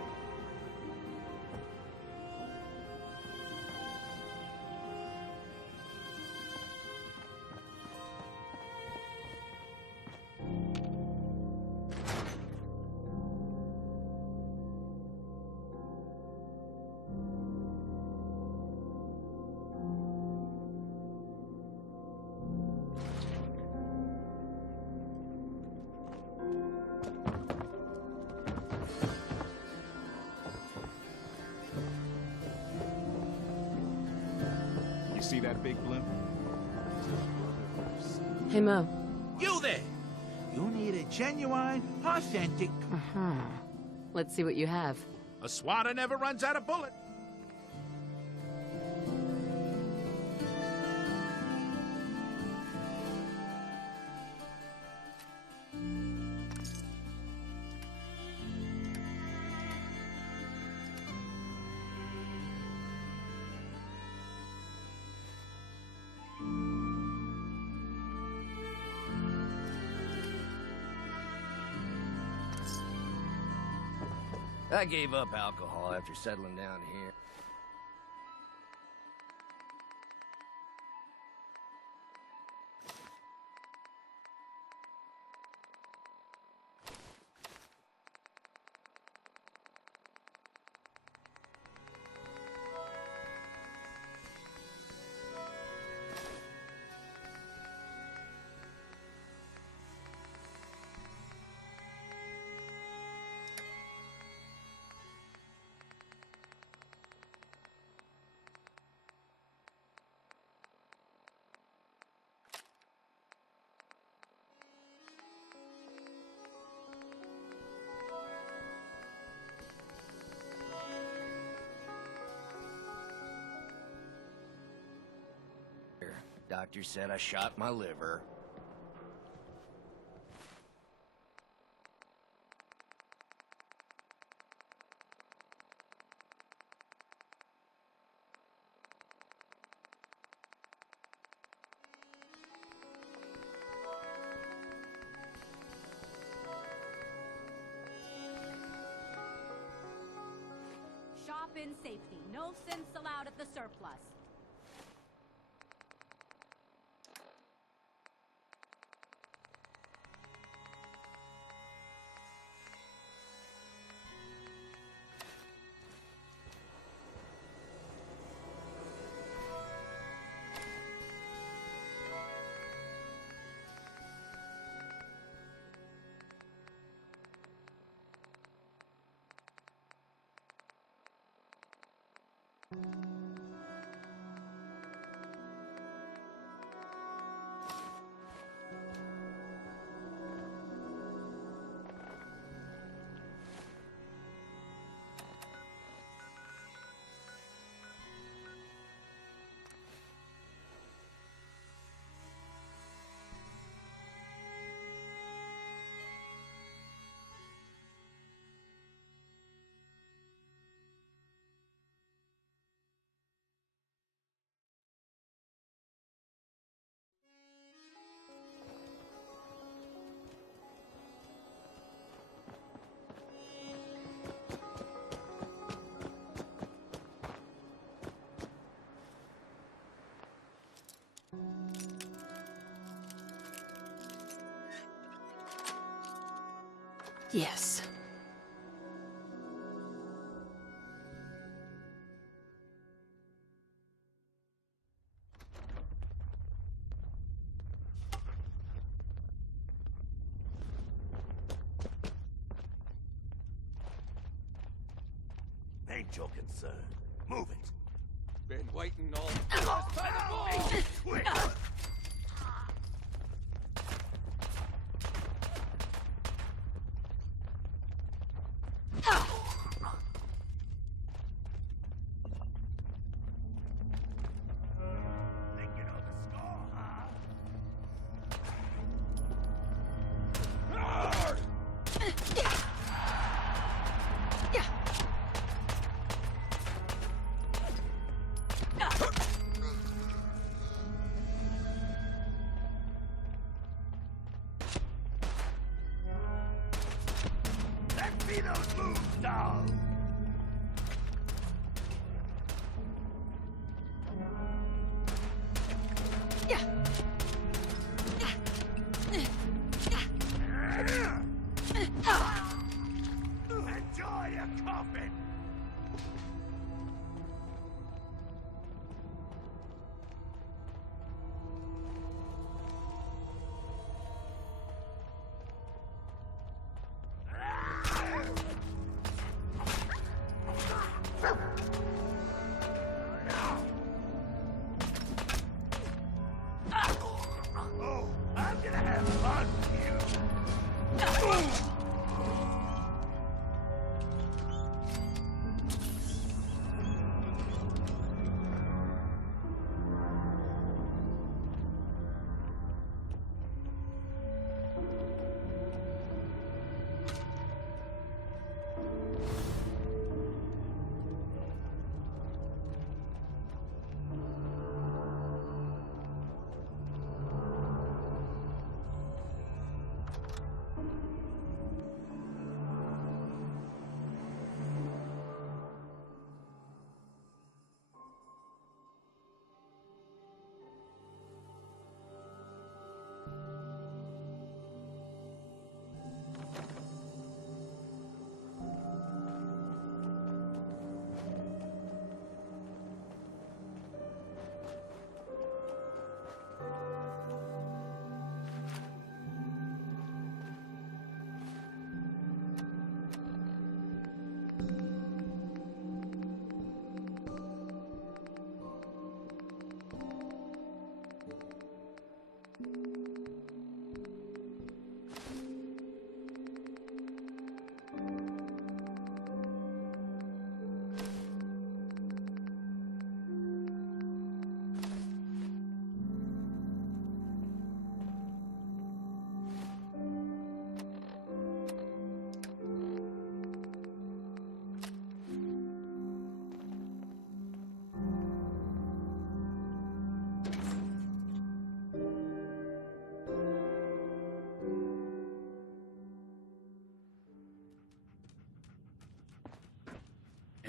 You see that big blimp? Hey, Mo. You there! You need a genuine, authentic... Uh-huh. Let's see what you have. A swatter never runs out of bullets. I gave up alcohol after settling down here. Doctor said I shot my liver. in safety. No synths allowed at the surplus. Yes. Ain't your concern. Move it. Been waiting all by the ball. Quick. Let's see those moves, dog! Enjoy your coffin!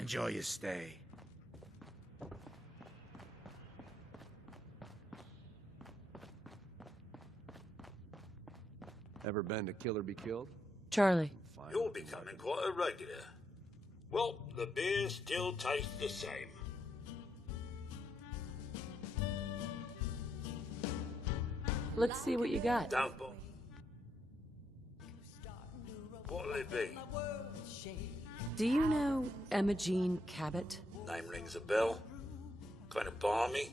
enjoy your stay. Ever been to Kill or Be Killed? Charlie. You're becoming quite a regular. Well, the beer still tastes the same. Let's see what you got. Don't bother. What'll it be? Do you know Emma Jean Cabot? Name rings a bell. Kind of balmy.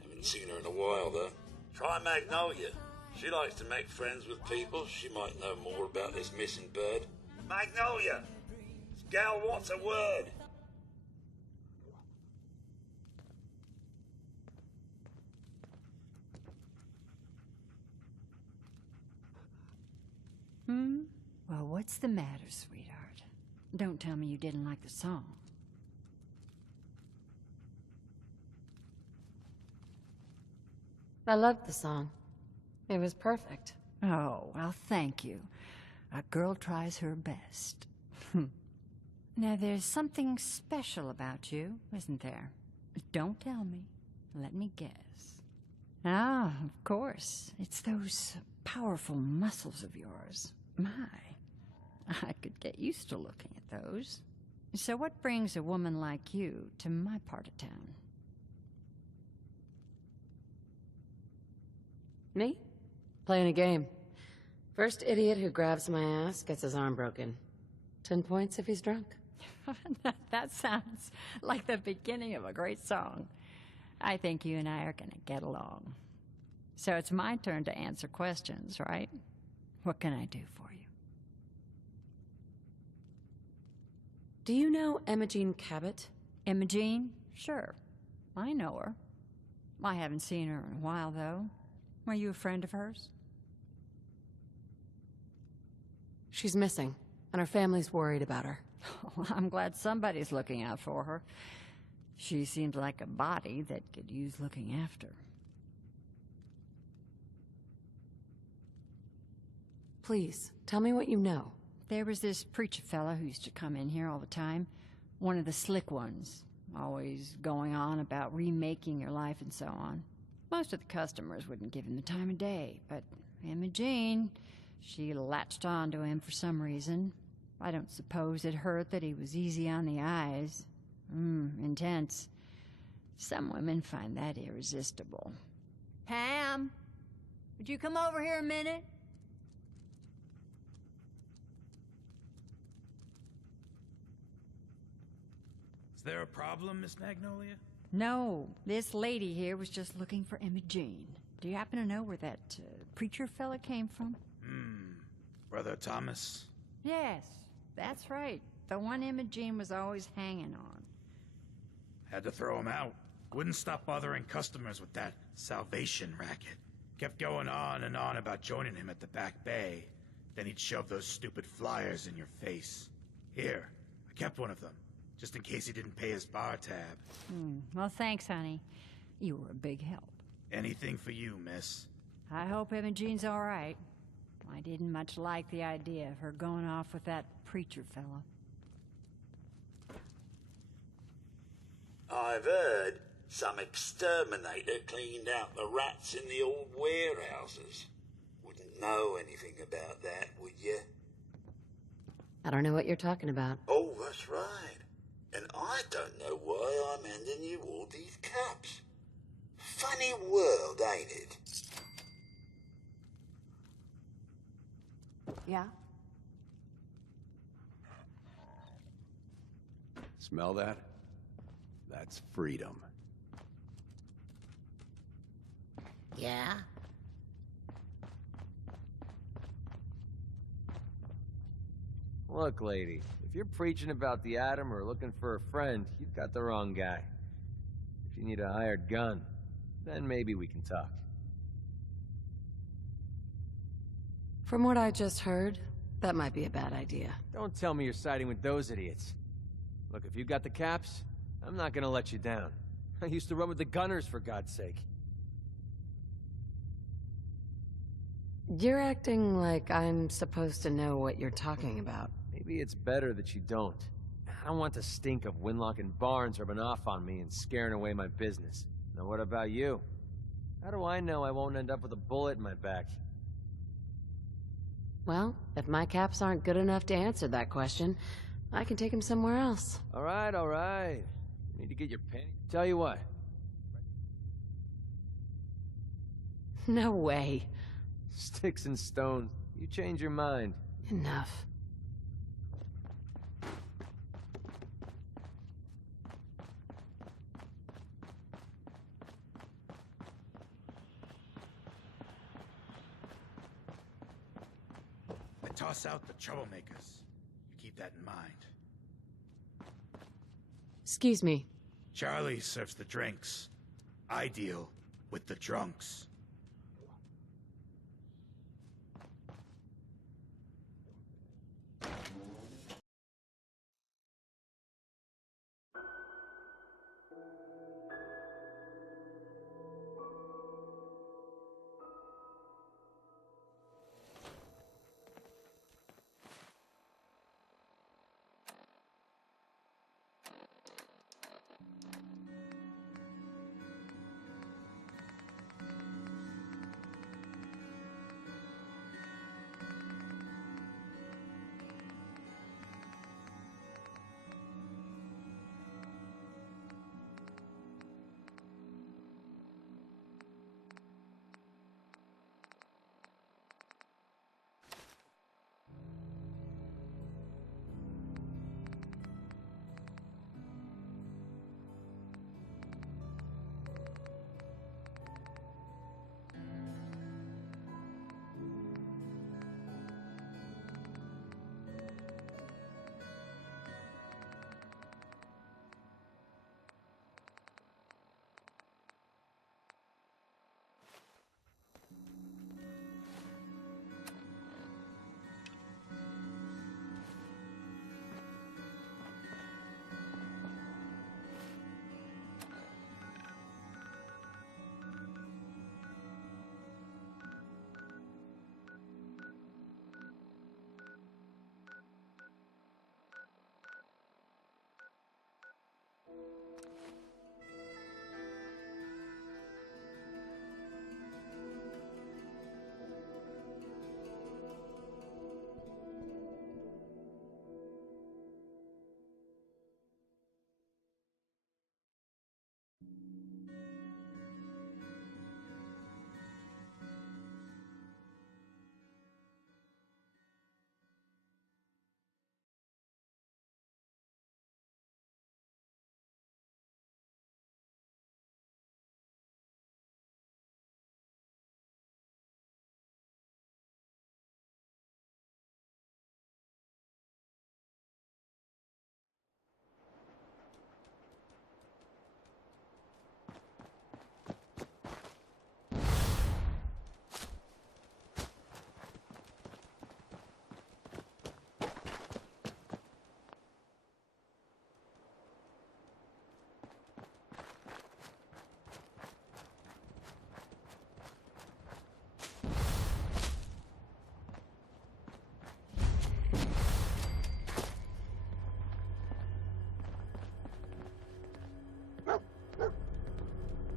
Haven't seen her in a while, though. Try Magnolia. She likes to make friends with people. She might know more about this missing bird. Magnolia! This gal wants a word. Well, what's the matter, sweetheart? Don't tell me you didn't like the song. I loved the song. It was perfect. Oh, well, thank you. A girl tries her best. Now, there's something special about you, isn't there? Don't tell me. Let me guess. Ah, of course. It's those powerful muscles of yours. My, I could get used to looking at those. So what brings a woman like you to my part of town? Me? Playing a game. First idiot who grabs my ass gets his arm broken. 10 points if he's drunk. That sounds like the beginning of a great song. I think you and I are gonna get along. So it's my turn to answer questions, right? What can I do for you? Do you know Emma Jean Cabot? Emma Jean? Sure. I know her. I haven't seen her in a while, though. Are you a friend of hers? She's missing, and her family's worried about her. Well, I'm glad somebody's looking out for her. She seems like a body that could use looking after. Please, tell me what you know. There was this preacher fella who used to come in here all the time. One of the slick ones. Always going on about remaking your life and so on. Most of the customers wouldn't give him the time of day, but Emma Jean, she latched on to him for some reason. I don't suppose it hurt that he was easy on the eyes. Intense. Some women find that irresistible. Pam, would you come over here a minute? Is there a problem, Miss Magnolia? No, this lady here was just looking for Emma Jean. Do you happen to know where that preacher fella came from? Brother Thomas? Yes, that's right. The one Emma Jean was always hanging on. Had to throw him out. Wouldn't stop bothering customers with that salvation racket. Kept going on and on about joining him at the back bay. Then he'd shove those stupid flyers in your face. Here, I kept one of them, just in case he didn't pay his bar tab. Well, thanks, honey. You were a big help. Anything for you, miss. I hope Emma Jean's all right. I didn't much like the idea of her going off with that preacher fella. I've heard some exterminator cleaned out the rats in the old warehouses. Wouldn't know anything about that, would you? I don't know what you're talking about. Oh, that's right. And I don't know why I'm handing you all these caps. Funny world, ain't it? Yeah? Smell that? That's freedom. Yeah? Look, lady, if you're preaching about the atom or looking for a friend, you've got the wrong guy. If you need a hired gun, then maybe we can talk. From what I just heard, that might be a bad idea. Don't tell me you're siding with those idiots. Look, if you've got the caps, I'm not gonna let you down. I used to run with the gunners, for God's sake. You're acting like I'm supposed to know what you're talking about. Maybe it's better that you don't. I don't want the stink of Winlock and Barnes rubbing off on me and scaring away my business. Now what about you? How do I know I won't end up with a bullet in my back? Well, if my caps aren't good enough to answer that question, I can take him somewhere else. Alright, alright. You need to get your pen. Tell you what. No way. Sticks and stones. You change your mind. Enough. I toss out the troublemakers. You keep that in mind. Excuse me. Charlie serves the drinks. I deal with the drunks.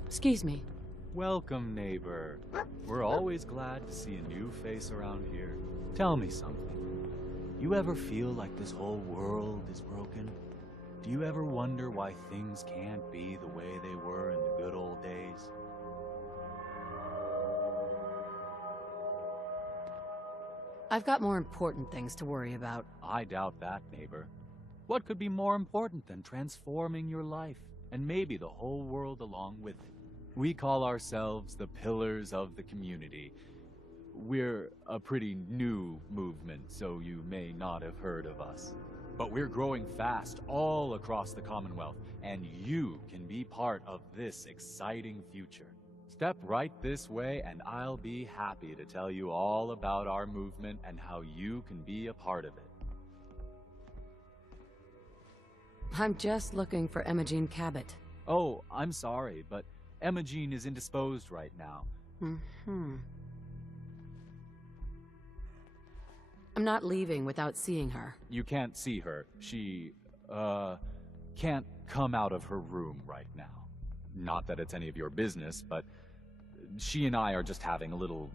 Excuse me. Welcome, neighbor. We're always glad to see a new face around here. Tell me something. You ever feel like this whole world is broken? Do you ever wonder why things can't be the way they were in the good old days? I've got more important things to worry about. I doubt that, neighbor. What could be more important than transforming your life, and maybe the whole world along with it? We call ourselves the Pillars of the Community. We're a pretty new movement, so you may not have heard of us. But we're growing fast all across the Commonwealth, and you can be part of this exciting future. Step right this way, and I'll be happy to tell you all about our movement and how you can be a part of it. I'm just looking for Imogen Cabot. Oh, I'm sorry, but Imogen is indisposed right now. I'm not leaving without seeing her. You can't see her. She can't come out of her room right now. Not that it's any of your business, but she and I are just having a little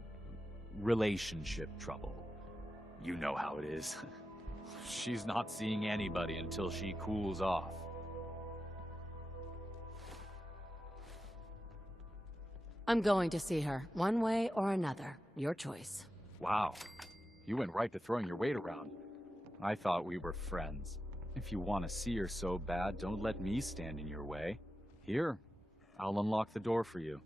relationship trouble. You know how it is. She's not seeing anybody until she cools off. I'm going to see her, one way or another. Your choice. Wow. You went right to throwing your weight around. I thought we were friends. If you want to see her so bad, don't let me stand in your way. Here, I'll unlock the door for you.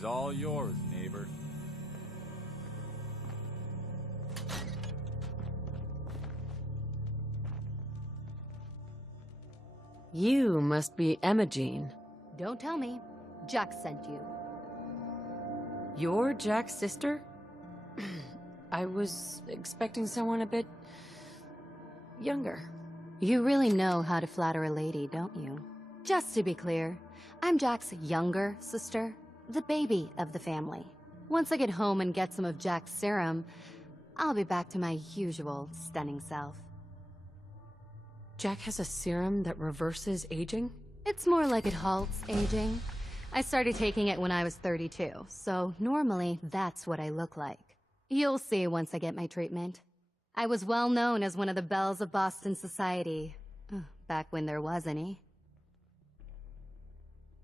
She's all yours, neighbor. You must be Imogene. Don't tell me. Jack sent you. You're Jack's sister? I was expecting someone a bit... younger. You really know how to flatter a lady, don't you? Just to be clear, I'm Jack's younger sister, the baby of the family. Once I get home and get some of Jack's serum, I'll be back to my usual stunning self. Jack has a serum that reverses aging? It's more like it halts aging. I started taking it when I was 32, so normally that's what I look like. You'll see once I get my treatment. I was well known as one of the belles of Boston society, back when there was any.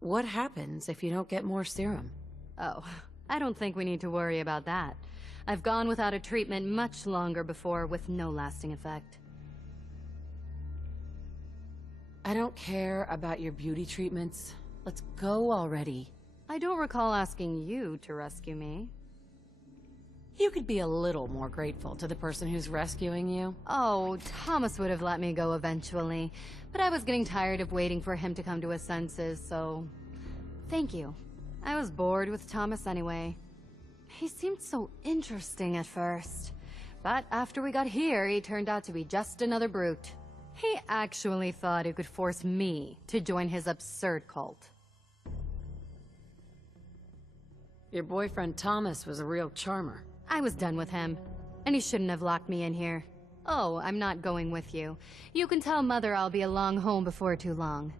What happens if you don't get more serum? Oh, I don't think we need to worry about that. I've gone without a treatment much longer before with no lasting effect. I don't care about your beauty treatments. Let's go already. I don't recall asking you to rescue me. You could be a little more grateful to the person who's rescuing you. Oh, Thomas would have let me go eventually, but I was getting tired of waiting for him to come to his senses, so... Thank you. I was bored with Thomas anyway. He seemed so interesting at first, but after we got here, he turned out to be just another brute. He actually thought he could force me to join his absurd cult. Your boyfriend Thomas was a real charmer. I was done with him, and he shouldn't have locked me in here. Oh, I'm not going with you. You can tell Mother I'll be along home before too long.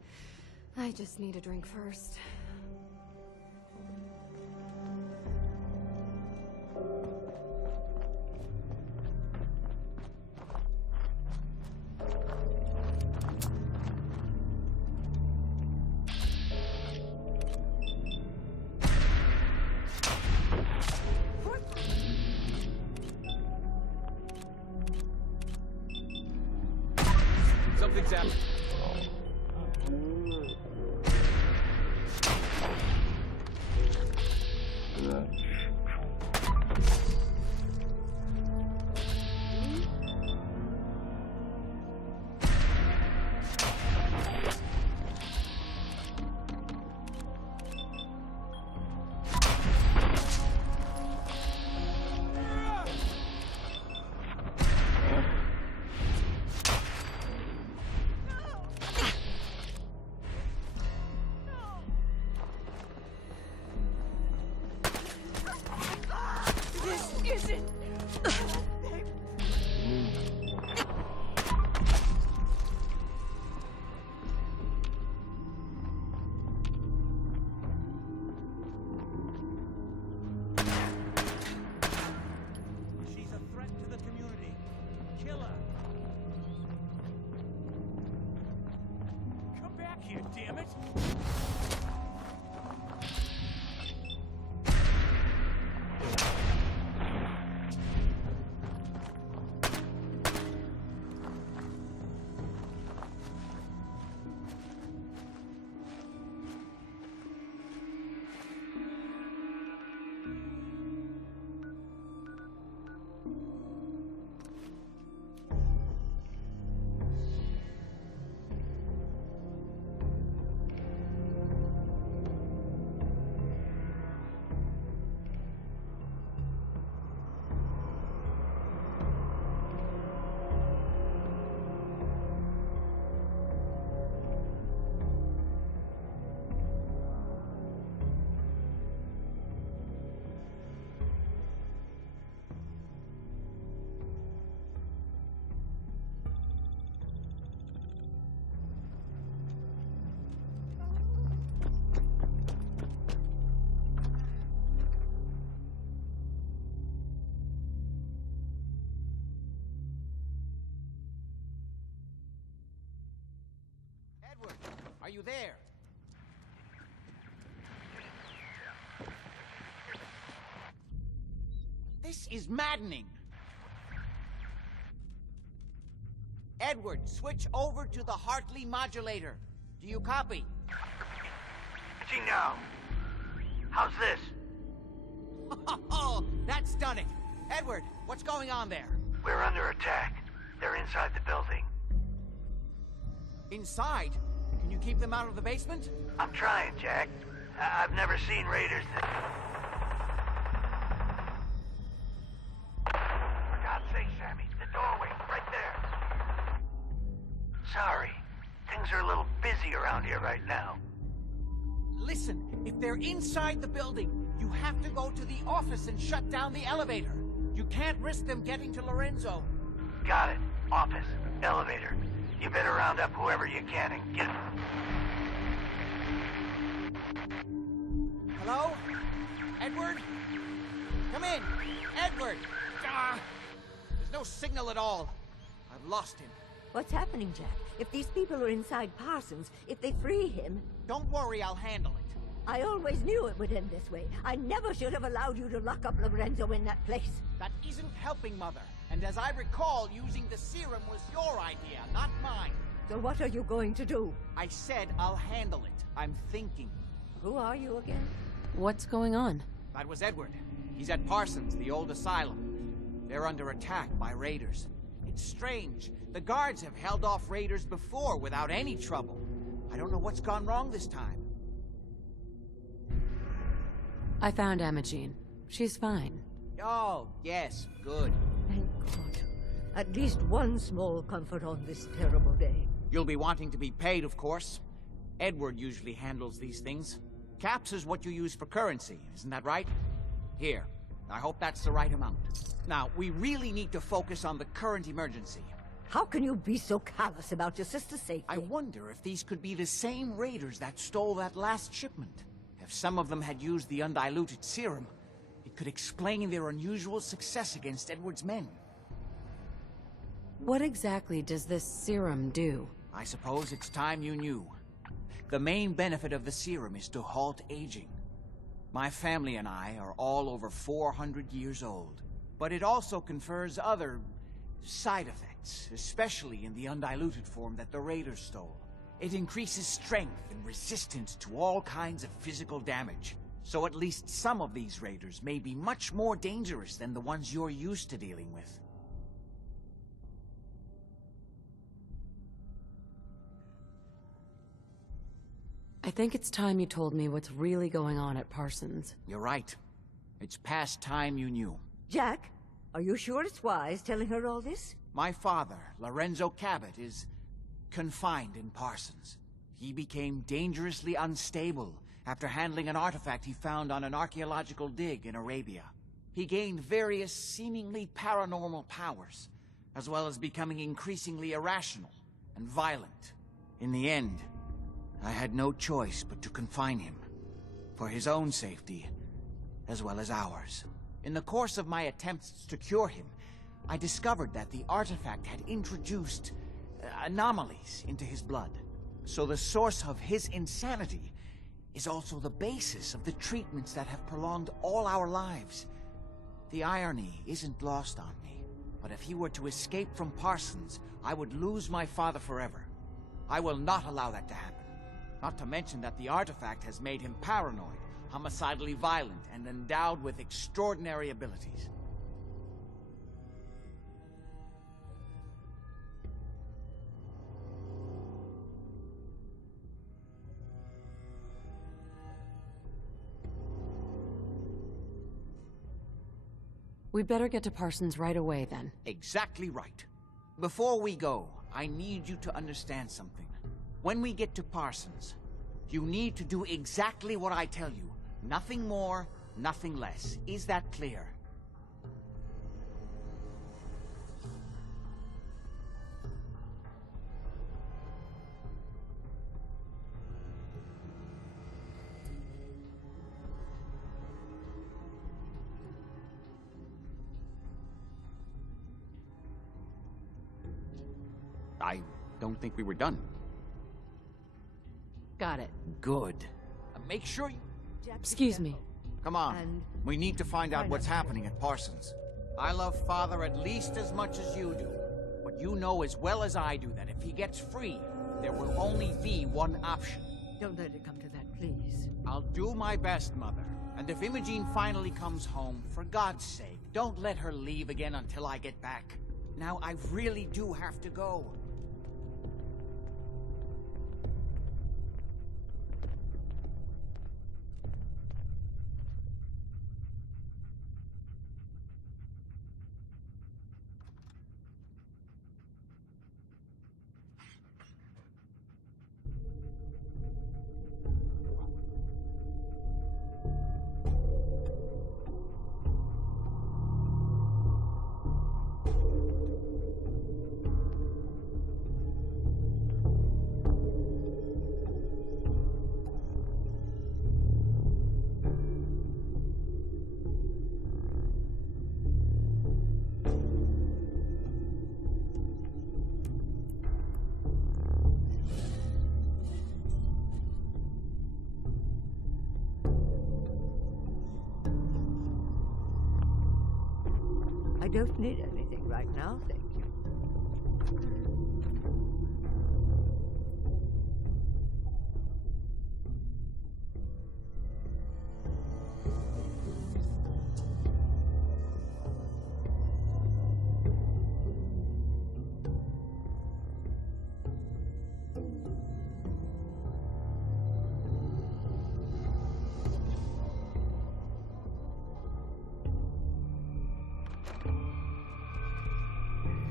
I just need a drink first. Something's happened. Damn it! Edward, are you there? This is maddening. Edward, switch over to the Hartley modulator. Do you copy? Switching now. How's this? Oh, that's done it. Edward, what's going on there? We're under attack. They're inside the building. Inside? Can you keep them out of the basement? I'm trying, Jack. I've never seen raiders that... For God's sake, Sammy, the doorway, right there. Sorry. Things are a little busy around here right now. Listen, if they're inside the building, you have to go to the office and shut down the elevator. You can't risk them getting to Lorenzo. Got it. Office. Elevator. You better round up whoever you can and get... Hello? Edward? Come in. Edward! Ah! There's no signal at all. I've lost him. What's happening, Jack? If these people are inside Parsons, if they free him... Don't worry, I'll handle it. I always knew it would end this way. I never should have allowed you to lock up Lorenzo in that place. That isn't helping, Mother. And as I recall, using the serum was your idea, not mine. So what are you going to do? I said I'll handle it. I'm thinking. Who are you again? What's going on? That was Edward. He's at Parsons, the old asylum. They're under attack by raiders. It's strange. The guards have held off raiders before without any trouble. I don't know what's gone wrong this time. I found Imogene. She's fine. Oh, yes, good. Thank God. At least one small comfort on this terrible day. You'll be wanting to be paid, of course. Edward usually handles these things. Caps is what you use for currency, isn't that right? Here. I hope that's the right amount. Now, we really need to focus on the current emergency. How can you be so callous about your sister's safety? I wonder if these could be the same raiders that stole that last shipment. If some of them had used the undiluted serum, it could explain their unusual success against Edward's men. What exactly does this serum do? I suppose it's time you knew. The main benefit of the serum is to halt aging. My family and I are all over 400 years old. But it also confers other side effects, especially in the undiluted form that the raiders stole. It increases strength and resistance to all kinds of physical damage. So at least some of these raiders may be much more dangerous than the ones you're used to dealing with. I think it's time you told me what's really going on at Parsons. You're right. It's past time you knew. Jack, are you sure it's wise telling her all this? My father, Lorenzo Cabot, is confined in Parsons. He became dangerously unstable after handling an artifact he found on an archaeological dig in Arabia. He gained various seemingly paranormal powers, as well as becoming increasingly irrational and violent. In the end, I had no choice but to confine him, for his own safety, as well as ours. In the course of my attempts to cure him, I discovered that the artifact had introduced anomalies into his blood. So the source of his insanity is also the basis of the treatments that have prolonged all our lives. The irony isn't lost on me, but if he were to escape from Parsons, I would lose my father forever. I will not allow that to happen. Not to mention that the artifact has made him paranoid, homicidally violent, and endowed with extraordinary abilities. We'd better get to Parsons right away, then. Exactly right. Before we go, I need you to understand something. When we get to Parsons, you need to do exactly what I tell you. Nothing more, nothing less. Is that clear? I don't think we were done. Got it. Good. Make sure you... Excuse me. Come on. We need to find out what's happening at Parsons. I love Father at least as much as you do. But you know as well as I do that if he gets free, there will only be one option. Don't let it come to that, please. I'll do my best, Mother. And if Imogene finally comes home, for God's sake, don't let her leave again until I get back. Now, I really do have to go. I don't need anything right now, thank you.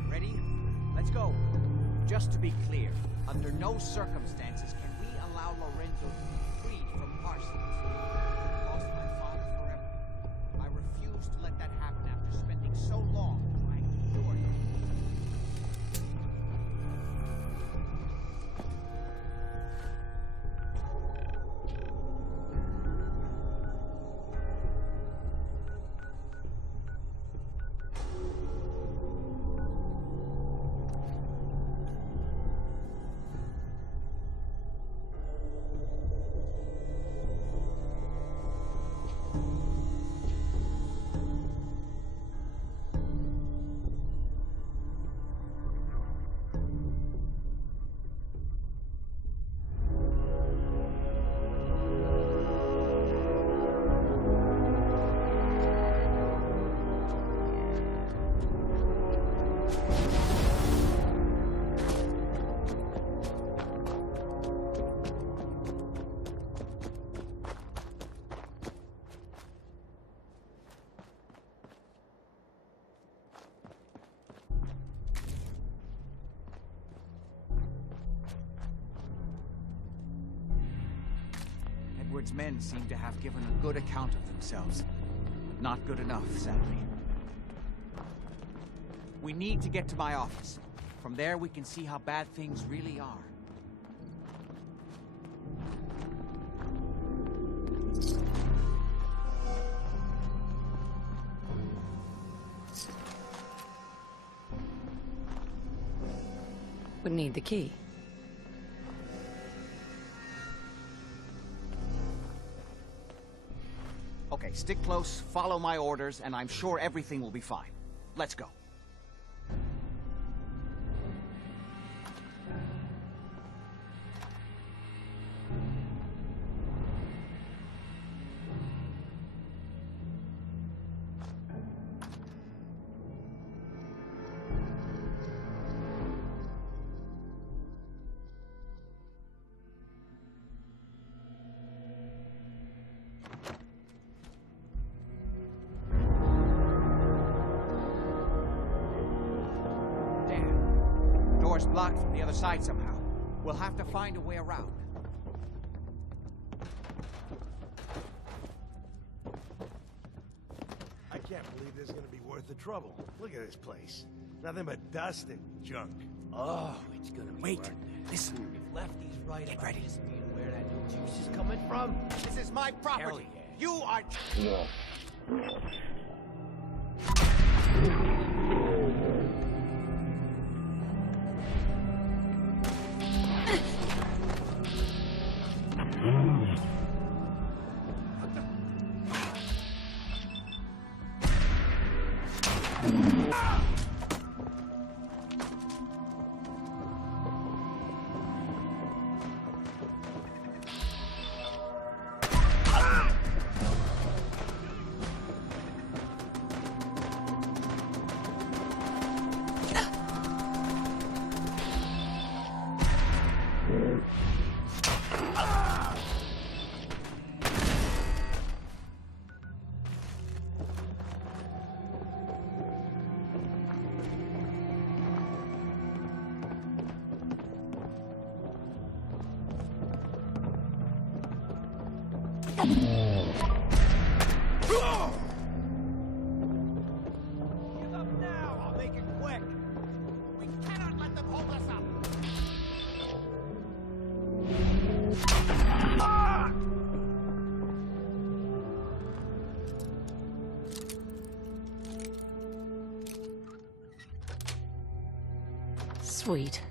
Ready? Let's go. Just to be clear, under no circumstances can we allow Lorenzo to be freed from Parsons. I lost my father forever. I refuse to let that happen after spending so long trying to cure him. Edward's men seem to have given a good account of themselves. But not good enough, sadly. We need to get to my office. From there, we can see how bad things really are. Would need the key. Okay, stick close, follow my orders, and I'm sure everything will be fine. Let's go. Door's blocked from the other side somehow. We'll have to find a way around. I can't believe this is gonna be worth the trouble. Look at this place. Nothing but dust and junk. Oh, it's gonna be Wait, worth it. listen. If Lefty's right Get about ready. this being where that new juice is coming from, This is my property. You are... up now! I'll make it quick! We cannot let them hold us up! Ah! Sweet.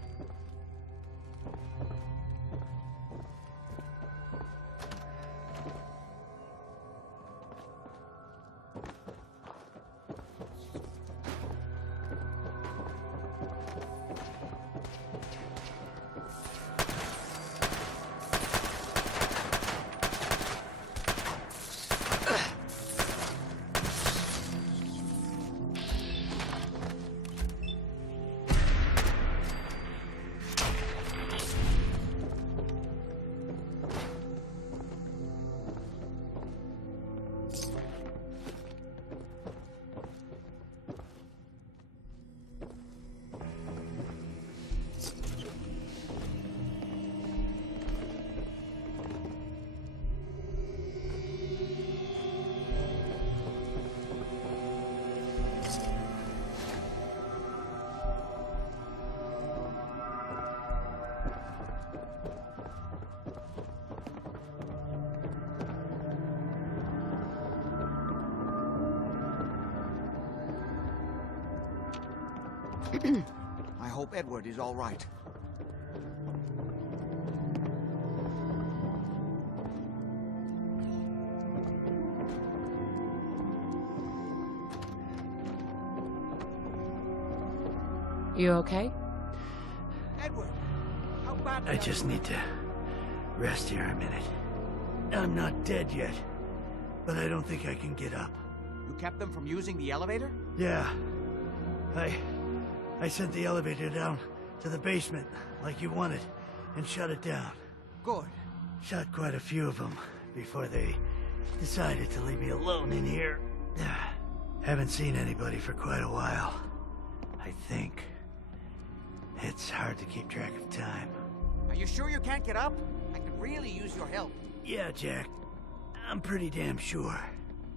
I hope Edward is all right. You okay? Edward, how badly I just need to rest here a minute. I'm not dead yet, but I don't think I can get up. You kept them from using the elevator? Yeah. I sent the elevator down to the basement, like you wanted, and shut it down. Good. Shot quite a few of them before they decided to leave me alone in here. Haven't seen anybody for quite a while. I think. It's hard to keep track of time. Are you sure you can't get up? I could really use your help. Yeah, Jack. I'm pretty damn sure.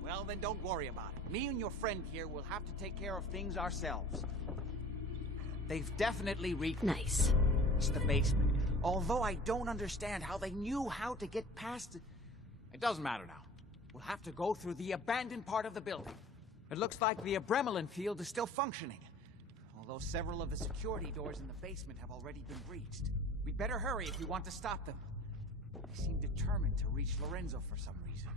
Well, then don't worry about it. Me and your friend here will have to take care of things ourselves. They've definitely reached the basement. Although I don't understand how they knew how to get past it. It doesn't matter now. We'll have to go through the abandoned part of the building. It looks like the Abremelin field is still functioning. Although several of the security doors in the basement have already been breached. We'd better hurry if we want to stop them. They seem determined to reach Lorenzo for some reason.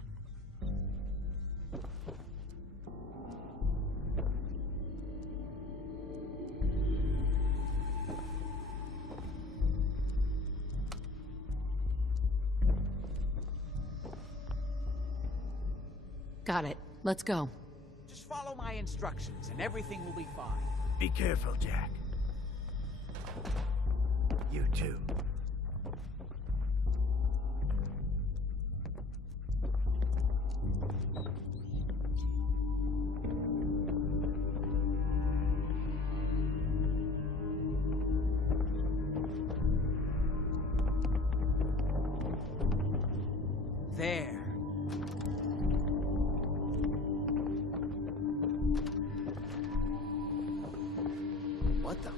Got it. Let's go. Just follow my instructions and everything will be fine. Be careful, Jack. You too. There. What the?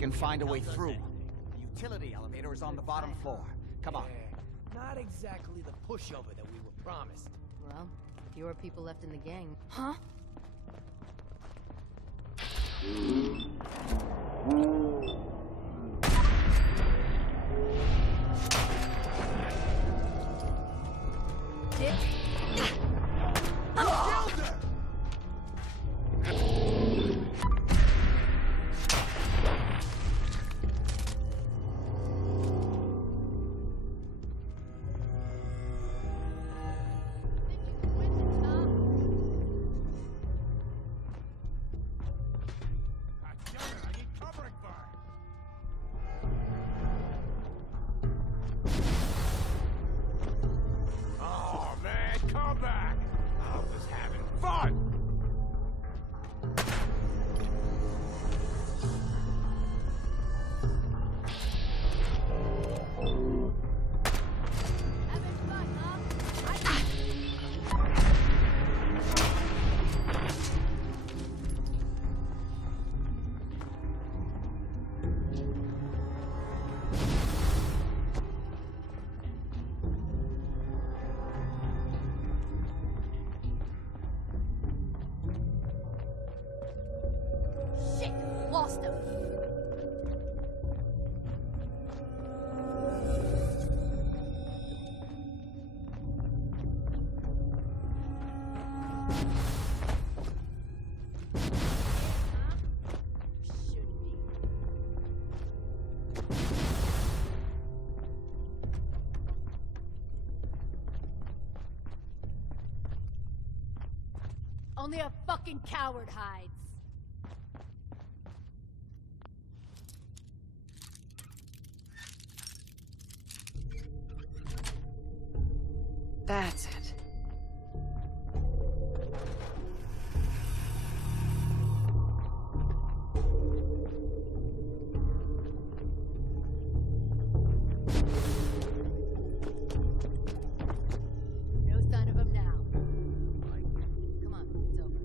can find a way through. The utility elevator is on the bottom floor. Come on. Not exactly the pushover that we were promised. Well, fewer people left in the gang. Huh? Dick. Oh, man, come back! I was having fun! Shit! Lost him! Only a fucking coward hides. That's it. No sign of him now. Come on, it's over.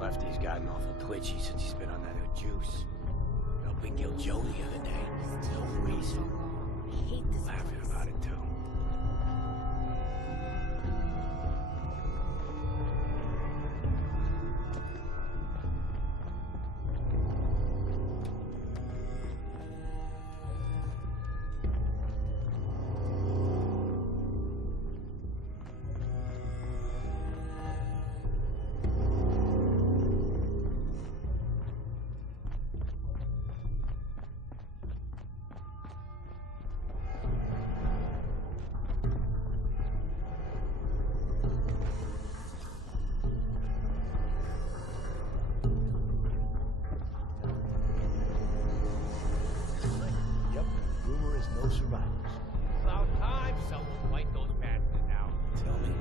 Lefty's gotten awful twitchy since he's been on that new juice. Helping Gil Joe the other day. No reason. I hate this Laughing place. about it too. Yep, rumor is no survivors. About time someone wiped those bastards out. Tell me.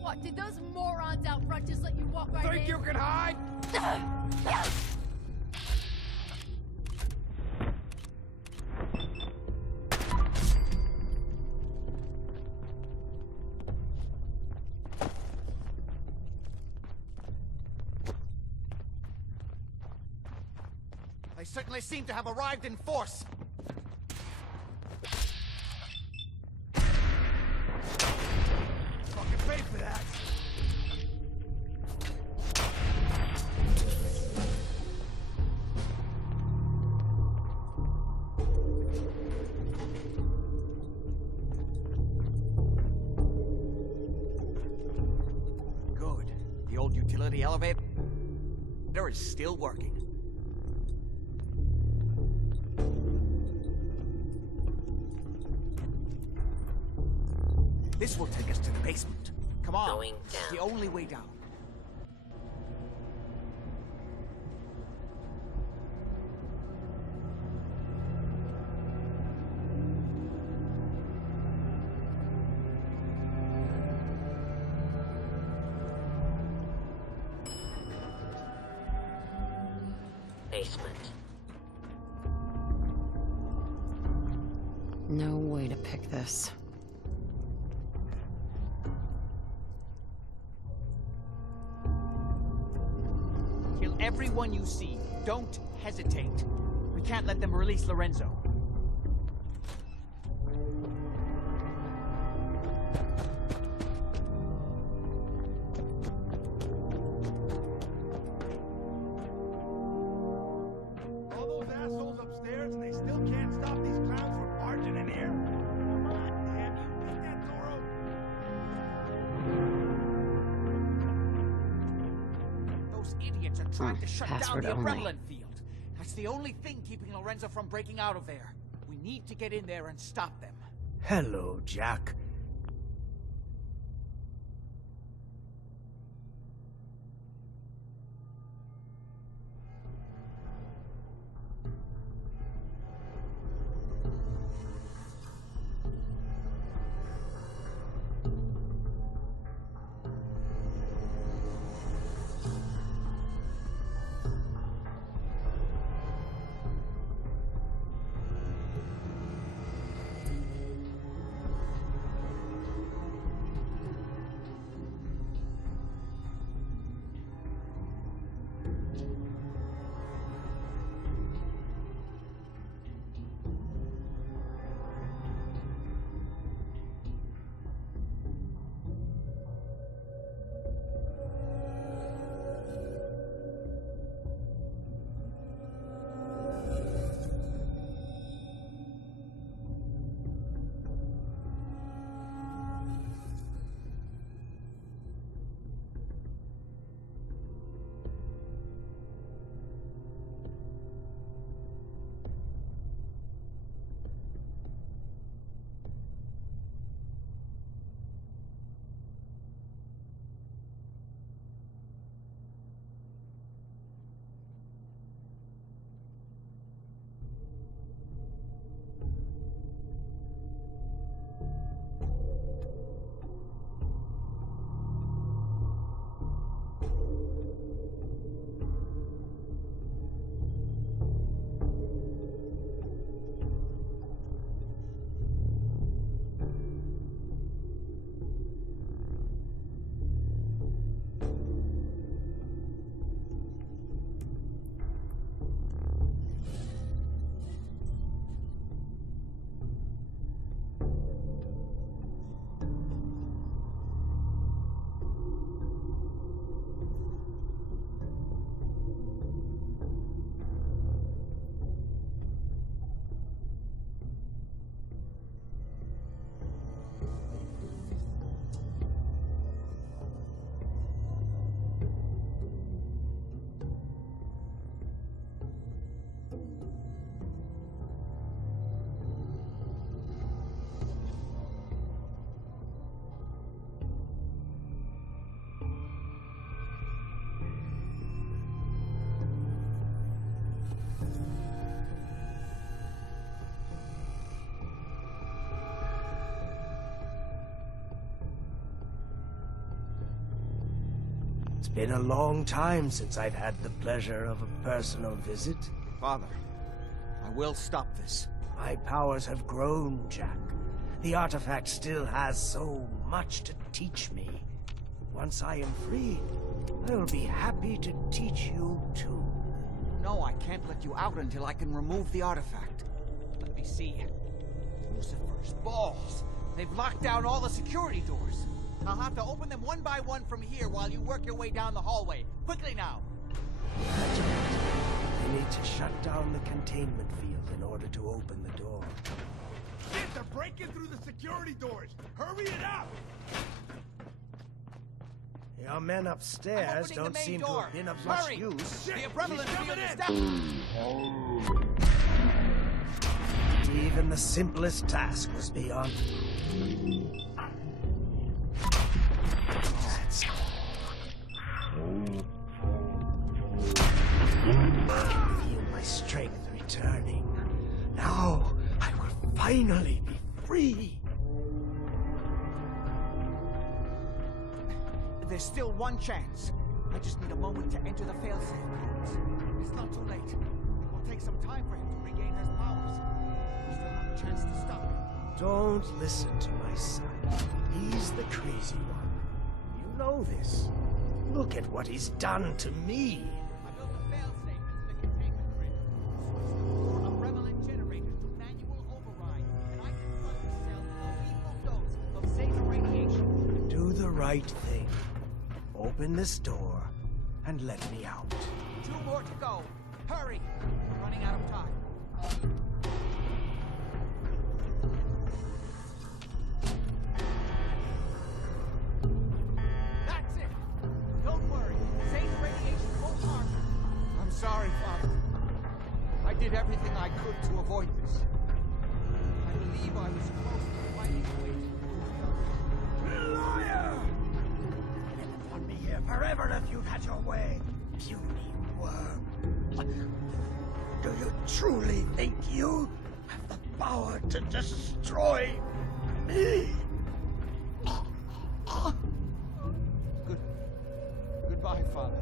What, did those morons out front just let you walk right in? Think you can hide? I They certainly seem to have arrived in force. Fucking pay for that. Good. The old utility elevator is still working. This will take us to the basement. Come on. Going It's down. the only way down. Basement. No way to pick this. Kill everyone you see. Don't hesitate. We can't let them release Lorenzo. All those assholes upstairs and they still can't stop these clowns from barging in here? Come on, damn you. Get that door open. Those idiots are trying to shut down password the only. adrenaline field. That's the only thing keeping Lorenzo from breaking out of there. We need to get in there and stop them. Hello, Jack. It's been a long time since I've had the pleasure of a personal visit. Father, I will stop this. My powers have grown, Jack. The artifact still has so much to teach me. Once I am free, I will be happy to teach you too. No, I can't let you out until I can remove the artifact. Let me see. Lucifer's balls! They've locked down all the security doors. I'll have to open them one by one from here while you work your way down the hallway. Quickly now! They need to shut down the containment field in order to open the door. Shit, they're breaking through the security doors! Hurry it up! Your men upstairs don't seem to have been of much use. The Abremelin field is down! Even the simplest task was beyond. That's... I can feel my strength returning. Now I will finally be free. There's still one chance. I just need a moment to enter the failsafe codes. It's not too late. It will take some time for him to regain his powers. We still have a chance to stop him. Don't listen to my son. He's the crazy one. You know this. Look at what he's done to me. I built a failsafe into the containment grid. Switch the 4 Abremelin generators to manual override, and I can flood the cell with a lethal dose of Zeta radiation. Do the right thing. Open this door and let me out. 2 more to go. Hurry! We're running out of time. That's it! Don't worry. Zeta radiation won't harm you. I'm sorry, Father. I did everything I could to avoid this. I believe I was close to finding a way to... Liar! You'd want me here forever if you'd had your way. Puny worm. Do you truly think you have the power to destroy me? Goodbye, Father.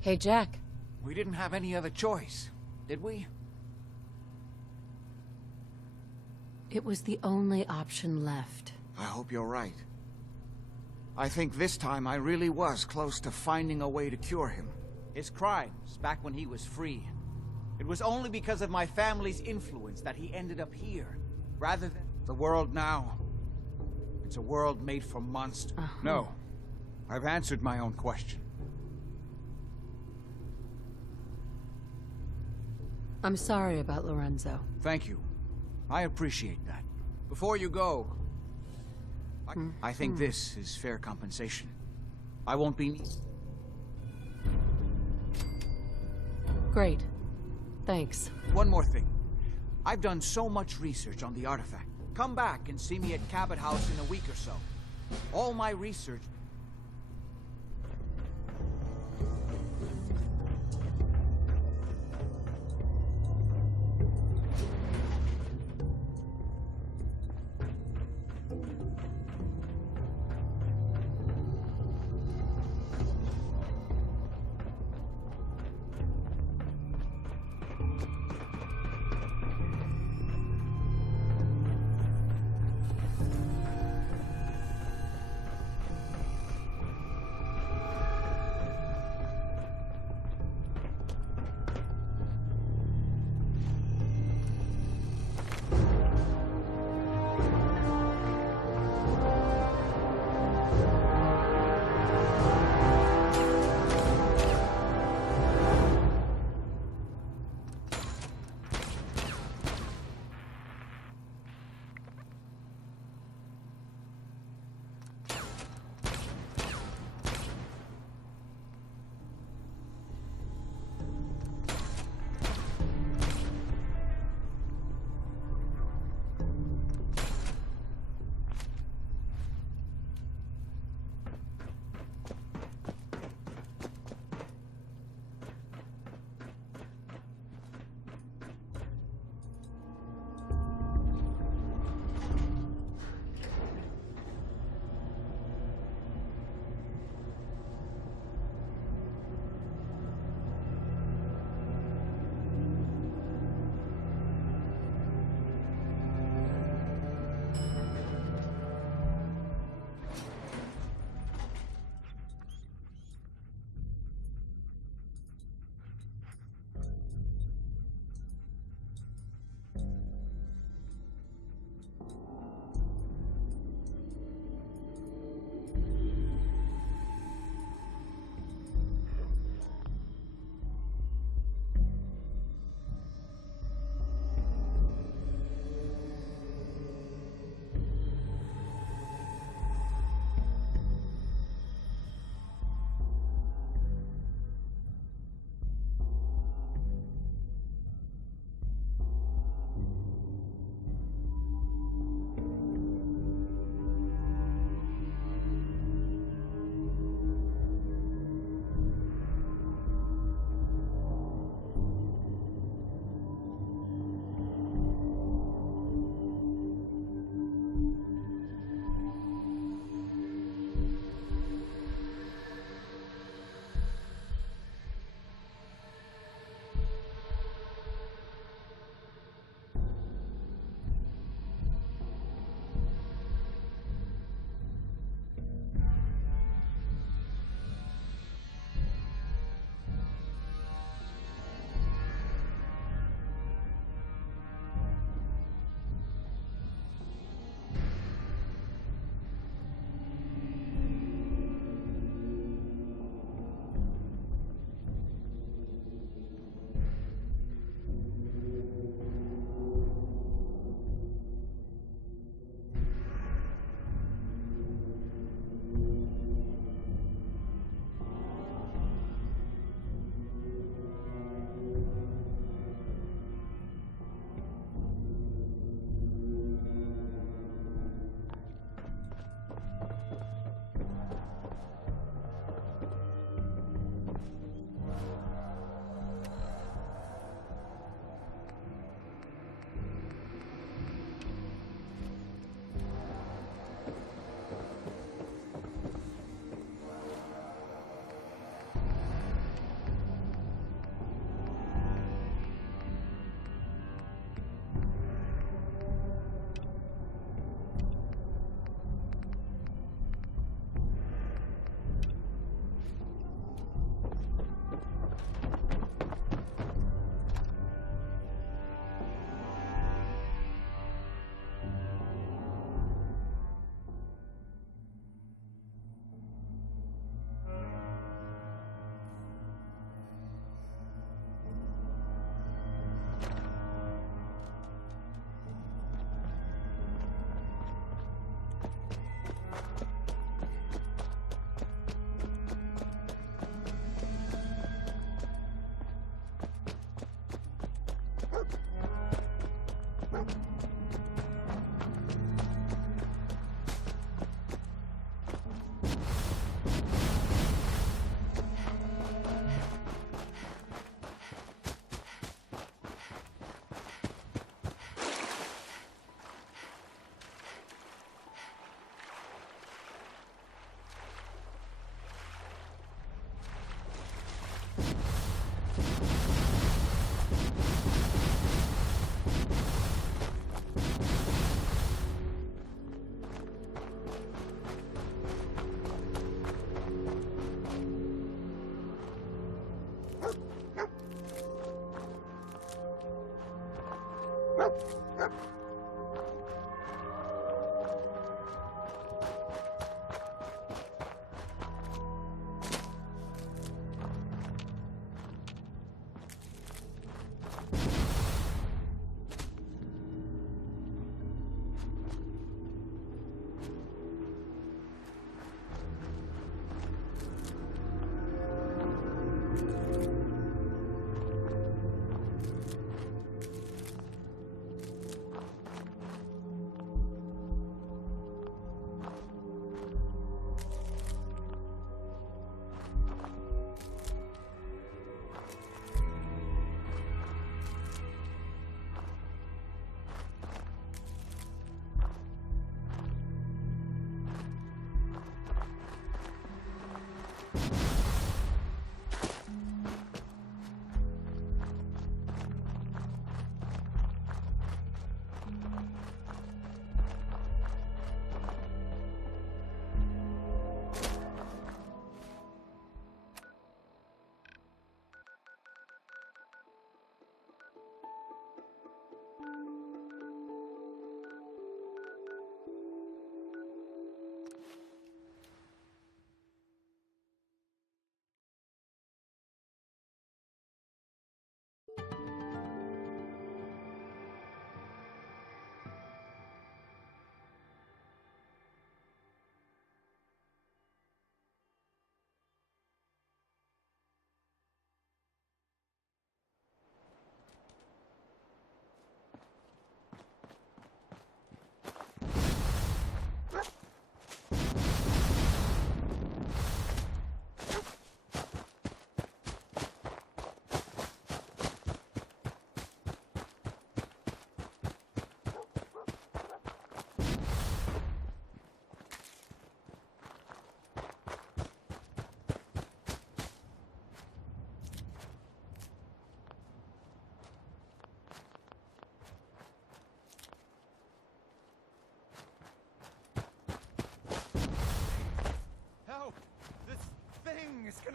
Hey, Jack. We didn't have any other choice, did we? It was the only option left. I hope you're right. I think this time I really was close to finding a way to cure him. His crimes, back when he was free. It was only because of my family's influence that he ended up here, rather than the world now. It's a world made for monsters. No, I've answered my own question. I'm sorry about Lorenzo. Thank you. I appreciate that. Before you go, I think this is fair compensation. I won't be... Great. Thanks. One more thing. I've done so much research on the artifact. Come back and see me at Cabot House in a week or so. All my research...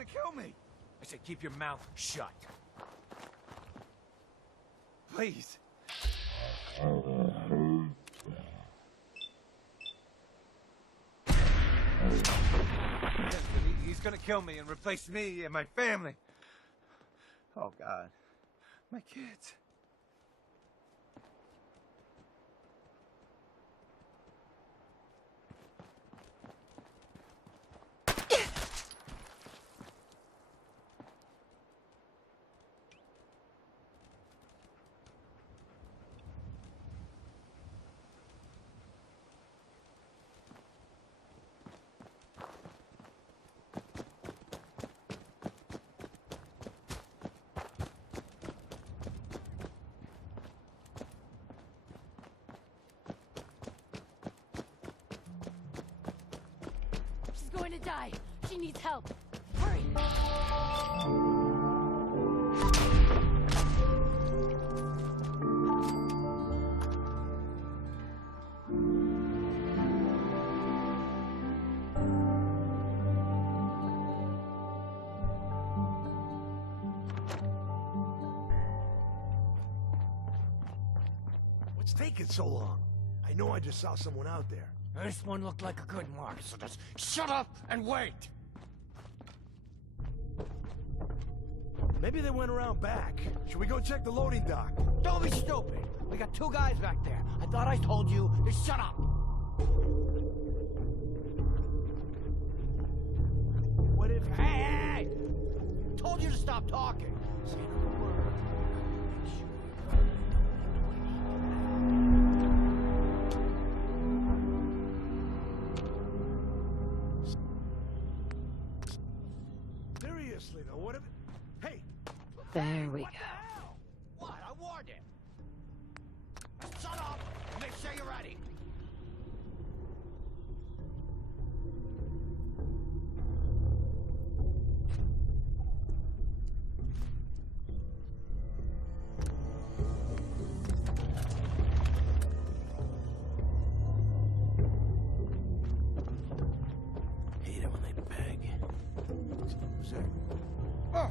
gonna kill me. I said keep your mouth shut. Please. He's gonna kill me and replace me and my family. Oh, God. My kids. She's going to die. She needs help. Hurry. What's taking so long? I know I just saw someone out there. This one looked like a good mark, so just shut up and wait! Maybe they went around back. Should we go check the loading dock? Don't be stupid! We got two guys back there. I thought I told you to shut up! What if... Hey! Told you to stop talking! Say another word. Make sure Seriously, though, what if... Hey! There we go. What? I warned him! Shut up and make sure you're ready! Hate it when they beg. Who's that? Oh.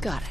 Got it.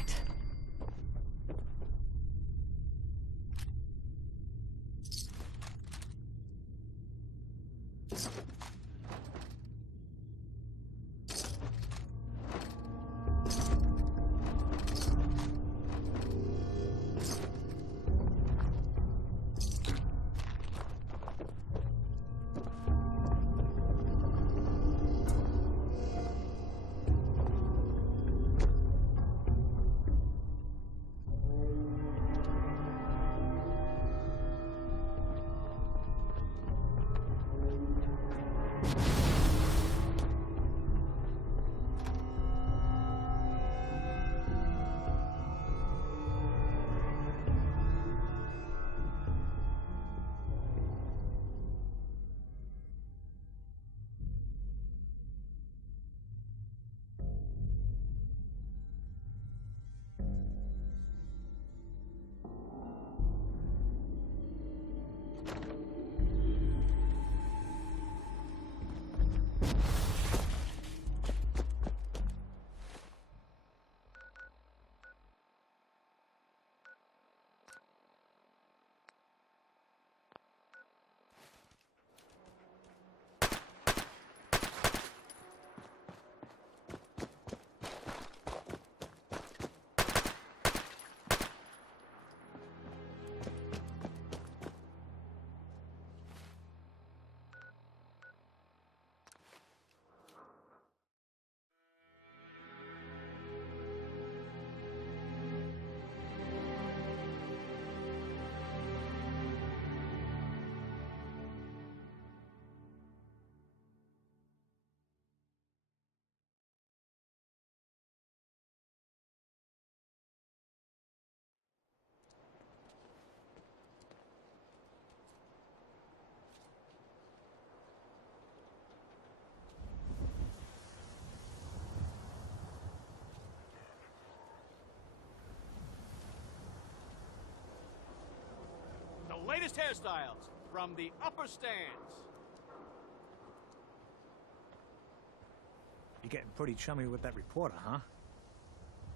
latest hairstyles from the upper stands. You're getting pretty chummy with that reporter, huh?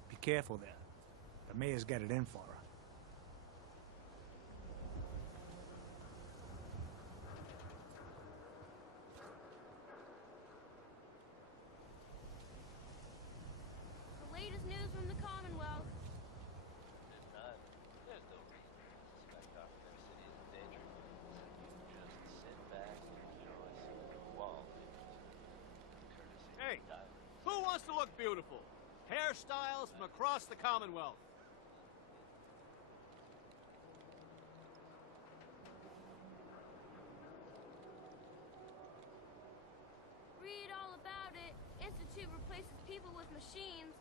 Be careful there. The mayor's got it in for her. The latest news from the Commonwealth. There's no reason to suspect Gotham City is in danger. So you just sit back and enjoy some wall courtesy Hey, of Diamond. who wants to look beautiful? Hairstyles from across the Commonwealth. Read all about it. Institute replaces people with machines.